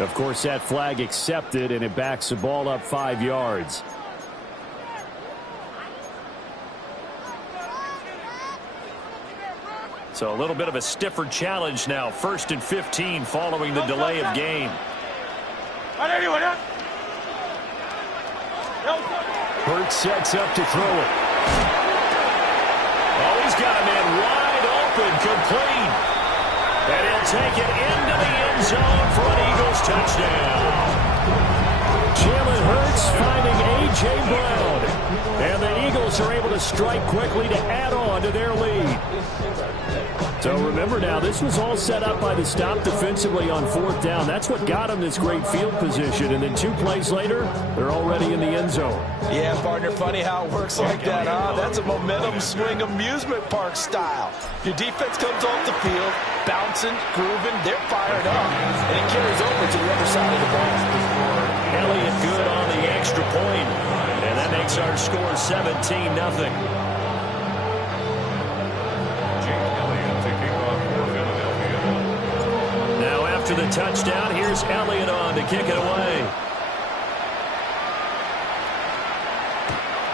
Of course, that flag accepted, and it backs the ball up 5 yards. So a little bit of a stiffer challenge now. 1st and 15 following the delay of game. Hurts sets up to throw it. Oh, he's got a man wide open, complete. And he'll take it into the end zone for an Eagles touchdown. Jalen Hurts finding A.J. Brown. And the Eagles Eagles are able to strike quickly to add on to their lead. So remember now, this was all set up by the stop defensively on 4th down. That's what got them this great field position. And then 2 plays later, they're already in the end zone. Yeah, partner, funny how it works like that, huh? That's a momentum swing amusement park style. Your defense comes off the field, bouncing, grooving, they're fired up, and it carries over to the other side of the ball. Elliott good on the extra point, and that makes our score 17-0. After the touchdown, here's Elliott on to kick it away.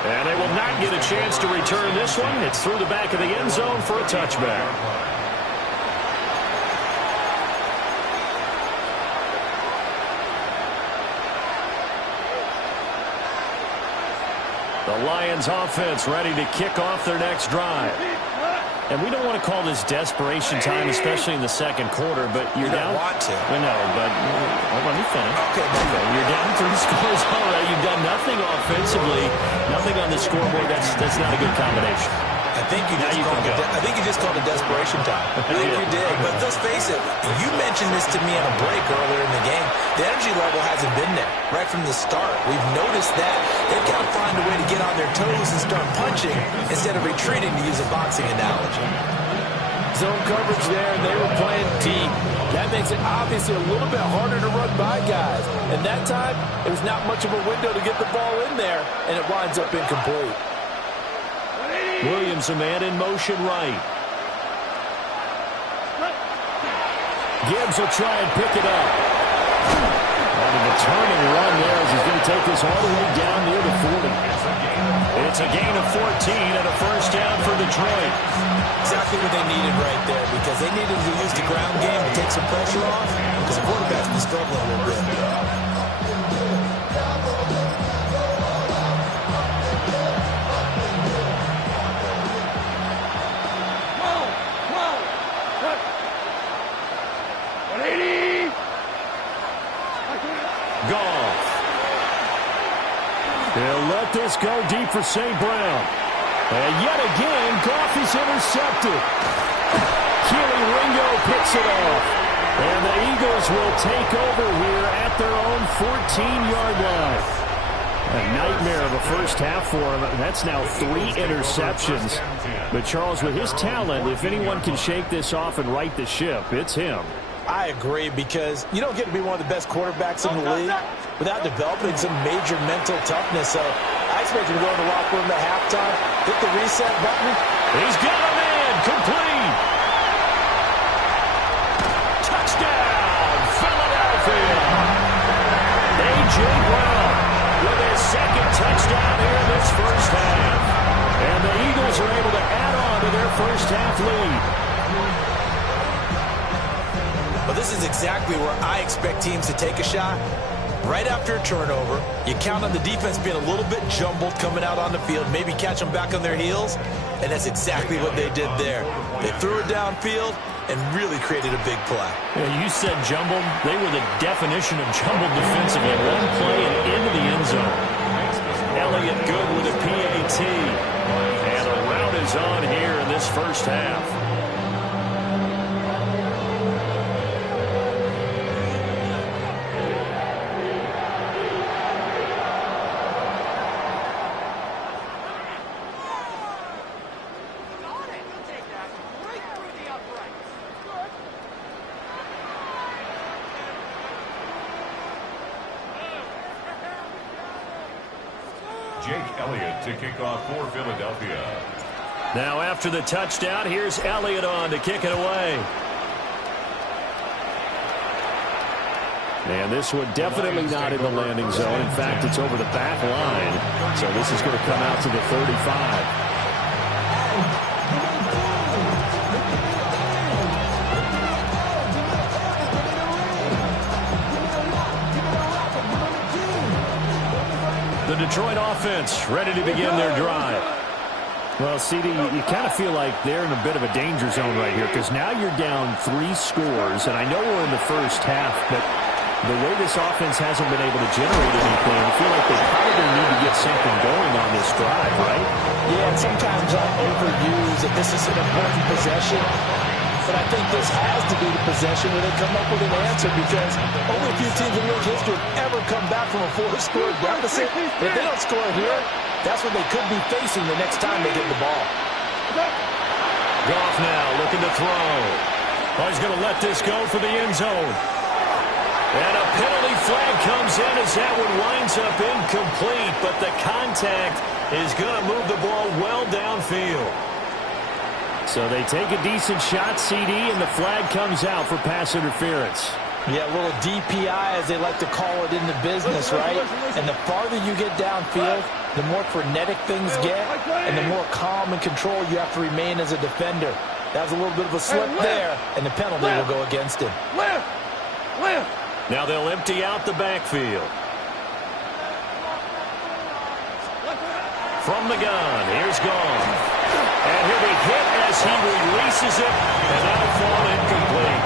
And they will not get a chance to return this one. It's through the back of the end zone for a touchback. The Lions offense ready to kick off their next drive. And we don't want to call this desperation time, especially in the second quarter, but you're down. You don't want to. I know, but hold on, let me finish. Okay. You're down 3 scores already. You've done nothing offensively, nothing on the scoreboard. That's not a good combination. I think you just called it desperation time. I think you did. But let's face it, you mentioned this to me on a break earlier in the game. The energy level hasn't been there right from the start. We've noticed that. They've got to find a way to get on their toes and start punching instead of retreating, to use a boxing analogy. Zone coverage there, and they were playing deep. That makes it obviously a little bit harder to run by guys. And that time, it was not much of a window to get the ball in there, and it winds up incomplete. Williams, a man in motion right. Gibbs will try and pick it up. And a turning run there as he's going to take this all the way down near the 40. It's a gain of 14 and a first down for Detroit. Exactly what they needed right there, because they needed to use the ground game to take some pressure off, because the quarterback's been struggling a little bit. They'll let this go deep for St. Brown. And yet again, Goff is intercepted. Keely Ringo picks it off. And the Eagles will take over here at their own 14-yard line. A nightmare of a first half for him. That's now 3 interceptions. But Charles, with his talent, if anyone can shake this off and right the ship, it's him. I agree, because you don't get to be one of the best quarterbacks in the league without developing some major mental toughness. So I expect him to go in the locker room at halftime, hit the reset button. He's got a man, complete. Touchdown, Philadelphia. A.J. Brown with his second touchdown here in this first half. And the Eagles are able to add on to their first half lead. Well, this is exactly where I expect teams to take a shot. Right after a turnover, you count on the defense being a little bit jumbled coming out on the field, maybe catch them back on their heels, and that's exactly what they did there. They threw it downfield and really created a big play. Yeah, you said jumbled. They were the definition of jumbled defensively. One play and into the end zone. Elliott good with a PAT. And a rout is on here in this first half. Jake Elliott to kick off for Philadelphia. Now after the touchdown, here's Elliott on to kick it away. And this one definitely not in the landing zone. In fact, it's over the back line. So this is going to come out to the 35. The Detroit offense ready to begin their drive. Well, CD, you kind of feel like they're in a bit of a danger zone right here, because now you're down 3 scores, and I know we're in the first half, but the way this offense hasn't been able to generate anything, I feel like they probably need to get something going on this drive, right? Yeah, and sometimes I overuse that this is an important possession. But I think this has to be the possession where they come up with an answer, because only a few teams in league history have ever come back from a 4-score deficit. If they don't score here, that's what they could be facing the next time they get the ball. Goff now looking to throw. Oh, he's going to let this go for the end zone. And a penalty flag comes in as that one winds up incomplete, but the contact is going to move the ball well downfield. So they take a decent shot, CD, and the flag comes out for pass interference. Yeah, a little DPI, as they like to call it in the business, right? And the farther you get downfield, the more frenetic things get, and the more calm and control you have to remain as a defender. That was a little bit of a slip there, and the penalty will go against him. Now they'll empty out the backfield. From the gun, here's Goff. And he'll be hit as he releases it, and that'll fall incomplete.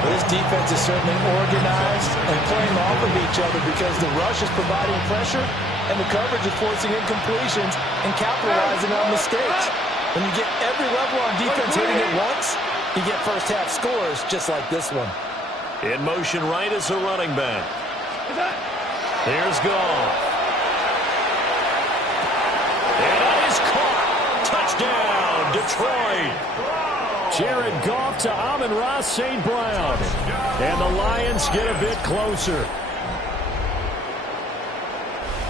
Well, this defense is certainly organized and playing off of each other, because the rush is providing pressure and the coverage is forcing incompletions and capitalizing on mistakes. When you get every level on defense hitting it once, you get first-half scores just like this one. In motion right is the running back. Here's Goff. And that is caught. Touchdown, Detroit. Jared Goff to Amon-Ra St. Brown. And the Lions get a bit closer.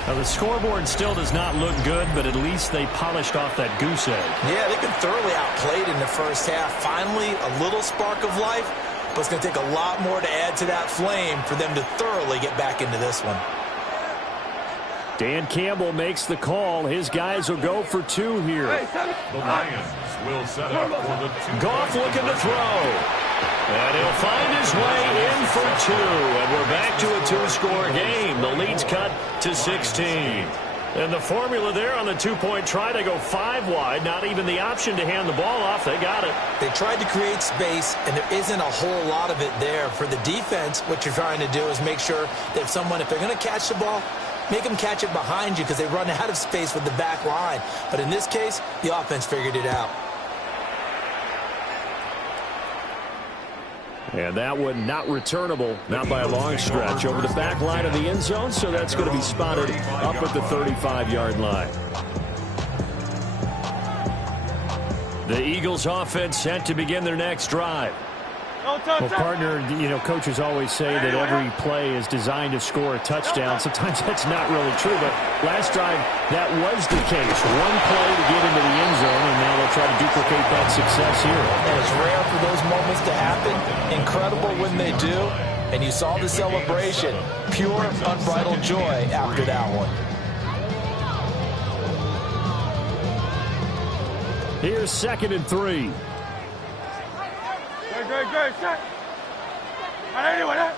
Now, the scoreboard still does not look good, but at least they polished off that goose egg. Yeah, they've been thoroughly outplayed in the first half. Finally, a little spark of life, but it's going to take a lot more to add to that flame for them to thoroughly get back into this one. Dan Campbell makes the call. His guys will go for two here. The Lions will set up for the two. Goff looking to throw. And he'll find his way in for two. And we're back to a two-score game. The lead's cut to 16. And the formula there on the two-point try, they go 5 wide. Not even the option to hand the ball off. They got it. They tried to create space, and there isn't a whole lot of it there. For the defense, what you're trying to do is make sure that if they're going to catch the ball, make them catch it behind you, because they run out of space with the back line. But in this case, the offense figured it out. And that one not returnable, not by a long stretch, over the back line of the end zone, so that's going to be spotted up at the 35-yard line. The Eagles offense set to begin their next drive. Well, partner, coaches always say that every play is designed to score a touchdown. Sometimes that's not really true, but last drive, that was the case. One play to get into the end zone, and now they'll try to duplicate that success here. And it's rare for those moments to happen. Incredible when they do. And you saw the celebration. Pure, unbridled joy after that one. Here's 2nd and 3. Good, set. Anyway, that.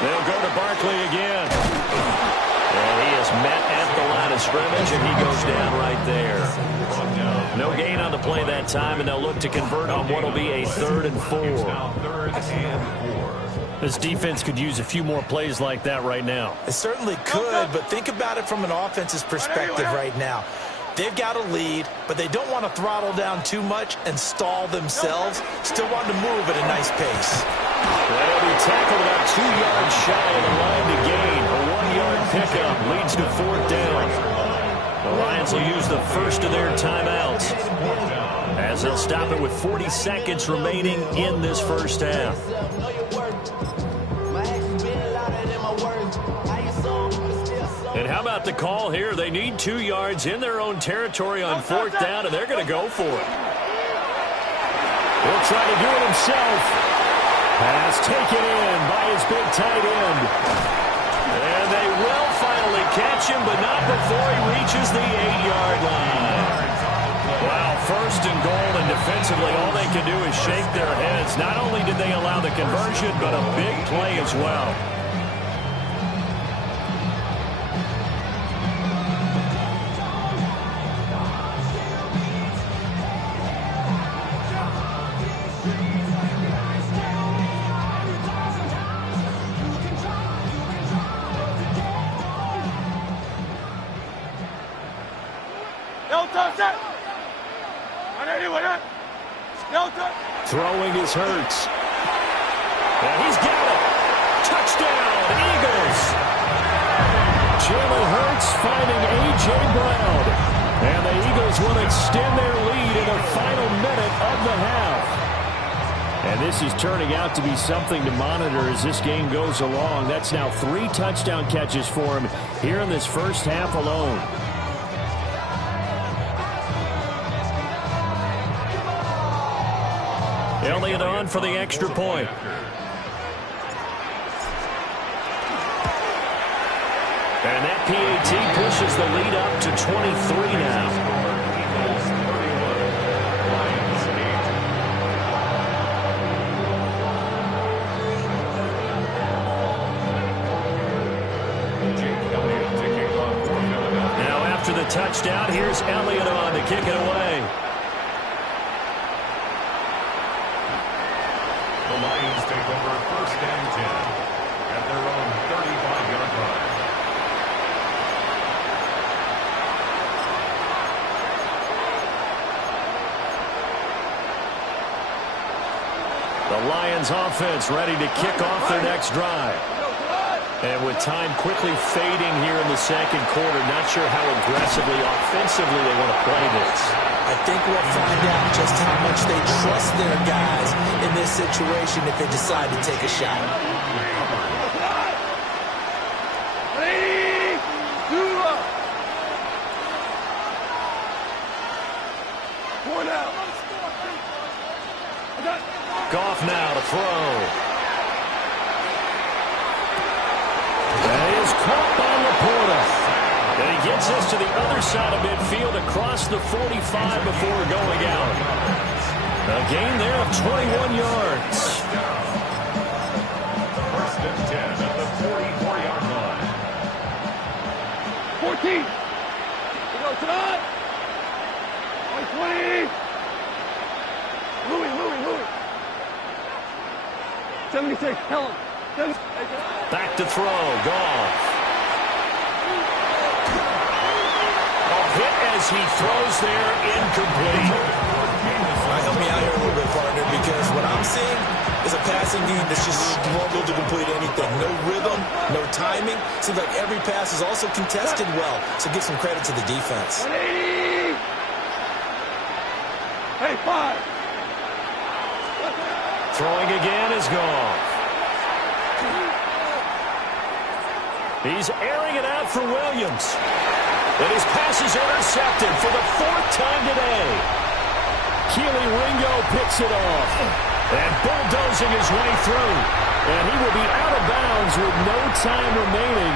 They'll go to Barkley again. And he is met at the line of scrimmage, and he goes down right there. No gain on the play that time, and they'll look to convert on what will be a 3rd and 4. This defense could use a few more plays like that right now. It certainly could, but think about it from an offense's perspective right now. They've got a lead, but they don't want to throttle down too much and stall themselves. Still want to move at a nice pace. That'll be tackled about 2 yards shy of the line to gain. A 1-yard pickup leads to 4th down. The Lions will use the first of their timeouts, as they'll stop it with 40 seconds remaining in this first half. And how about the call here? They need 2 yards in their own territory on 4th down, and they're going to go for it. He'll try to do it himself. Pass taken in by his big tight end. And they will finally catch him, but not before he reaches the 8-yard line. Wow, 1st and goal, and defensively all they can do is shake their heads. Not only did they allow the conversion, but a big play as well. Throwing is Hurts. And he's got it. Touchdown, Eagles. Jalen Hurts finding A.J. Brown. And the Eagles will extend their lead in the final minute of the half. And this is turning out to be something to monitor as this game goes along. That's now 3 touchdown catches for him here in this first half alone. Elliott on for the extra point. And that PAT pushes the lead up to 23 now. Now after the touchdown, here's Elliott on to kick it away. The Lions take over 1st and 10 at their own 35-yard line. The Lions offense ready to kick off their next drive. And with time quickly fading here in the second quarter, not sure how aggressively, offensively they want to play this. I think we'll find out just how much they trust their guys in this situation if they decide to take a shot. Goff now to throw. And he is caught by Laporta. And he gets us to the other side of midfield across the 45 before going out. A gain there of 21 yards. 1st and 10 at the 44-yard line. 14. We go, Todd. 20. Louis. 76, tell him. Back to throw, Goff. Hit as he throws there, incomplete. Help me out here a little bit, partner, because what I'm seeing is a passing game that's just struggled to complete anything. No rhythm, no timing. Seems like every pass is also contested well, so give some credit to the defense. 180. Hey, 5. Throwing again is Goff. He's airing it out for Williams. And his pass is intercepted for the 4th time today. Keely Ringo picks it off. And bulldozing his way through. And he will be out of bounds with no time remaining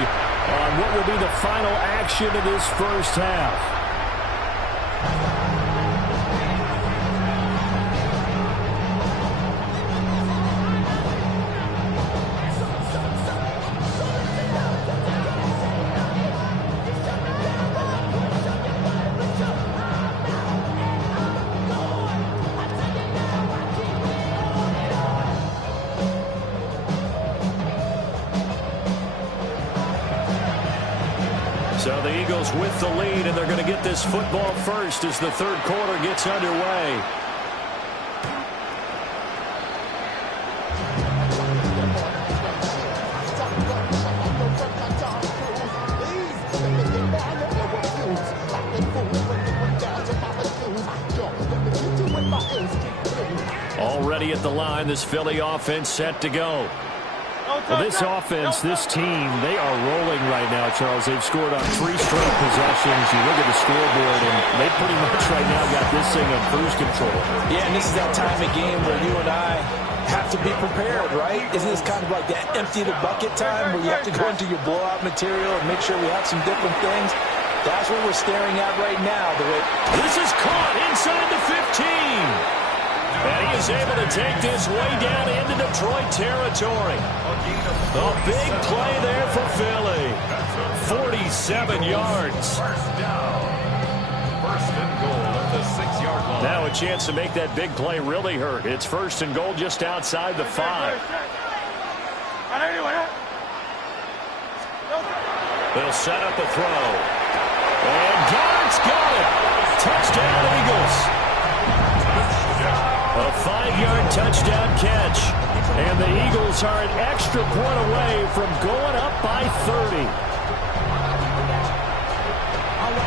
on what will be the final action of this first half. So the Eagles with the lead, and they're going to get this football first as the third quarter gets underway. Already at the line, this Philly offense set to go. Well, this offense, this team, they are rolling right now, Charles. They've scored on 3 straight possessions. You look at the scoreboard, and they pretty much right now got this thing on cruise control. Yeah, and this is that time of game where you and I have to be prepared, right? Isn't this kind of like that empty the bucket time where you have to go into your blowout material and make sure we have some different things? That's what we're staring at right now. This is caught inside the 15. And he is able to take this way down into Detroit territory. A big play there for Philly. 47 yards. First and goal at the 6-yard line. Now a chance to make that big play really hurt. It's 1st and goal just outside the 5. They'll set up a throw. And Garrett's got it. Touchdown, Eagles. A 8-yard touchdown catch. And the Eagles are an extra point away from going up by 30.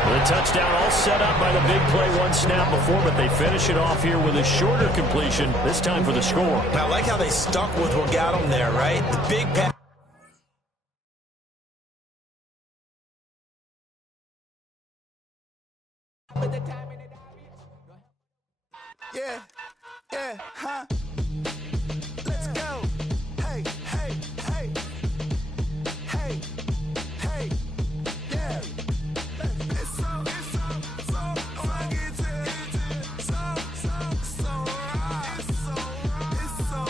The touchdown all set up by the big play one snap before, but they finish it off here with a shorter completion, this time for the score. I like how they stuck with what got them there, right? The big pass. Yeah, yeah, huh? Let's go. Hey, hey, hey. Hey, hey, yeah. It's so funky, so right. It's so right. It's so funky, so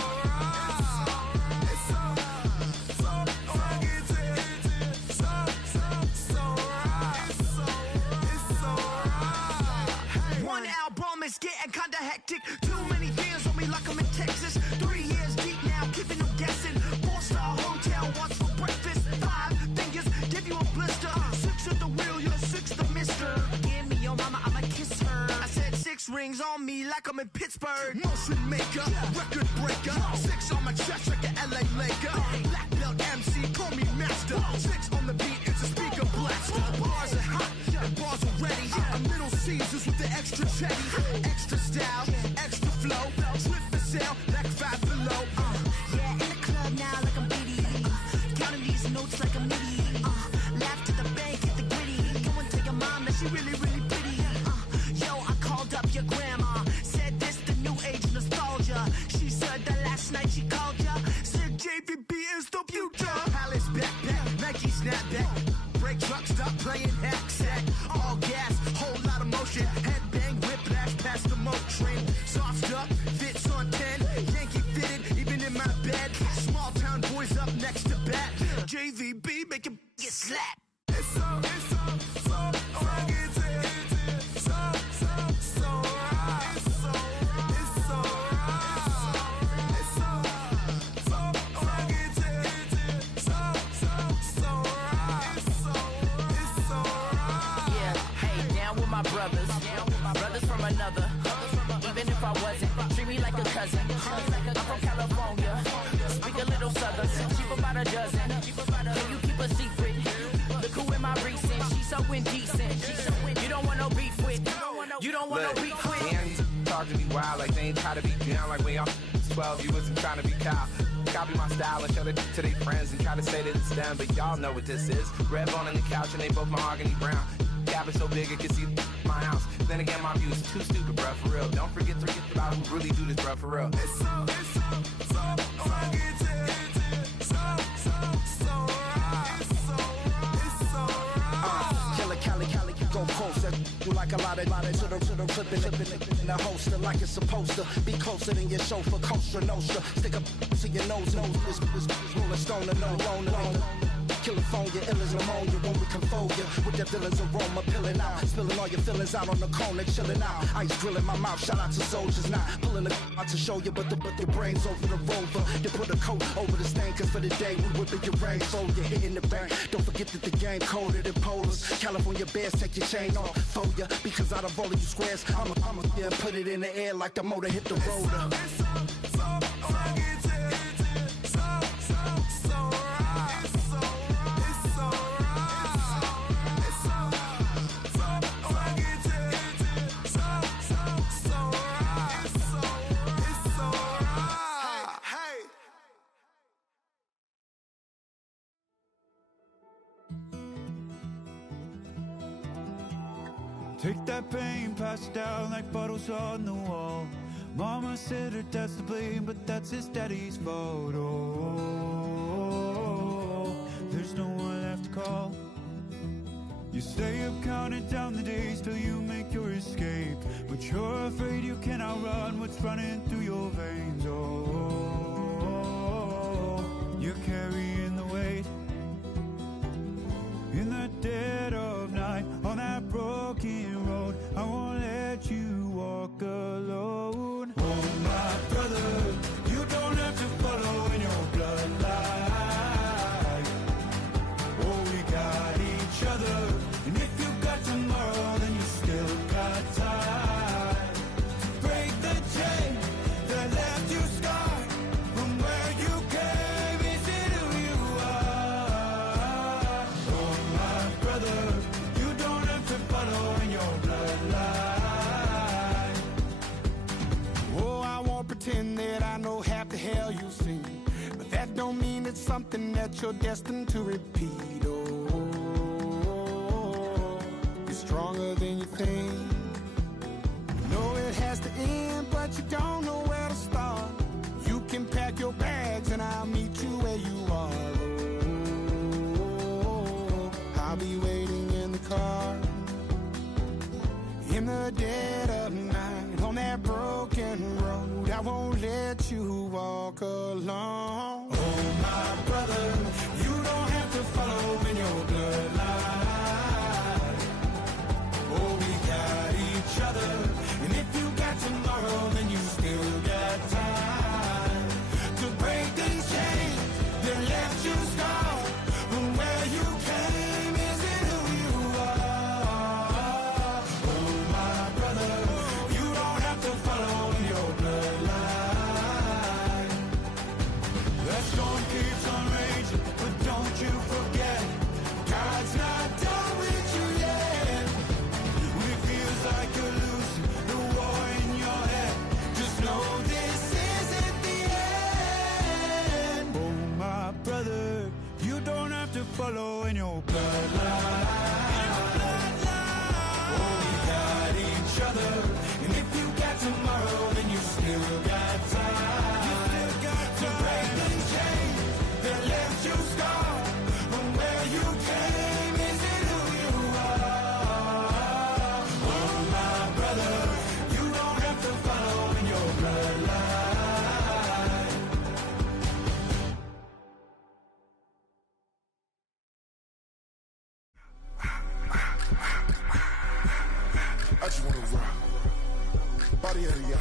right. One album is getting kinda hectic. Too many fans on me like I'm in Texas. 3 years deep now, keeping them guessing. 4-star hotel, what's for breakfast? 5 fingers, give you a blister. 6 at the wheel, you're 6 the mister. Give me your mama, I'ma kiss her. I said 6 rings on me like I'm in Pittsburgh. Motion maker, record breaker. 6 on my chest like an LA Laker. Black belt MC, call me master. 6 on the beat, it's a speaker blaster. Bars are hot, and bars are ready. A middle Caesars with the extra chetty. Extra style, extra flow. Slip for sale, like 5 below. Yeah, in the club now like I'm Diddy. Counting these notes like a MIDI. Laugh to the bank, hit the gritty. Go and tell your mom that she really, really pretty. Yo, I called up your grandma. Said this the new age nostalgia. She said that last night she called ya. Said JVB is the future. Palace backpack, Nike snapback. Brake truck, stop playing hack sack. All gas, whole lot of motion. Headbang, whiplash, past the moat train. Soft stuff, fits on 10. Yankee fitted, even in my bed. Small town boys up next to bat. JVB, make it get slapped. It's so funky, so right. It's so right. It's so funky, so right. It's so right. Yeah, hey, down with my brothers. Brothers from another. Even if I wasn't, treat me like a cousin. I'm from California. Speak a little southern. Cheap about a dozen. Can you keep a secret? Look who in my recent. She's so indecent. You don't want no beef with. You don't want no beef with. Damn, these talk to me wild like they ain't try to be down like when y'all 12. You wasn't trying to be Kyle. Copy my style and show it to their friends and try to say that it's them, but y'all know what this is. Red bone on the couch and they both mahogany brown. Cabin so big it can see my house. Then again, my view is too stupid, bruh, for real. Don't forget about who really do this, bruh, for real. It's so funky, so right. It's so right. Killer Cali, go closer. You like a lot of to the clipping in the holster like it's supposed to be closer than your chauffeur. Coaster Nostra, stick up to your nose. Rolling stone and no loan. California, ill as pneumonia when we can fold you with that villain's aroma, pilling out, spilling all your feelings out on the corner, chilling out. Ice grilling my mouth, shout out to soldiers, not pulling the out to show you, but the brains over the rover. You put a coat over the stain, cause for the day we whipping your rain, so you're hitting the bank. Don't forget that the game colder than polars. California bears, take your chain off for ya, because out of all of you squares, I'ma yeah, put it in the air like the motor hit the roller. Take that pain, pass it down like bottles on the wall. Mama said her dad's to blame, but that's his daddy's fault. Oh, there's no one left to call. You stay up counting down the days till you make your escape, but you're afraid you can outrun what's running through your veins. Oh, you're carrying the weight in the dead of night on that broken road. I won't let you walk alone. Oh, my brother, you don't have to follow in your bloodline. Oh, we got each other, and if you got tomorrow, then you still got time. Break the chain, that I know half the hell you've seen, but that don't mean it's something that you're destined to repeat. Oh, you're stronger than you think. You know it has to end, but you don't know where to start. You can pack your bags and I'll meet you where you are. Oh, I'll be waiting in the car in the dead of night on that broken road. I won't let you walk alone. Oh, my brother, you don't have to follow in your bloodline. Oh, we got each other, and if you got tomorrow, then you still got time to break these chains that left you scarred from where you came. Isn't who you are. Oh, my brother, you don't have to follow in your bloodline. That storm keeps on raging, but don't you forget, God's not done with you yet. When it feels like you're losing the war in your head, just know this isn't the end. Oh, my brother, you don't have to follow in your bloodline. Oh, we got each other, and if you got tomorrow, then you still got time. To break these chains that left you scarred from where you came. Isn't who you are. Oh, my brother, you don't have to follow in your bloodline. I just wanna rock. Body of the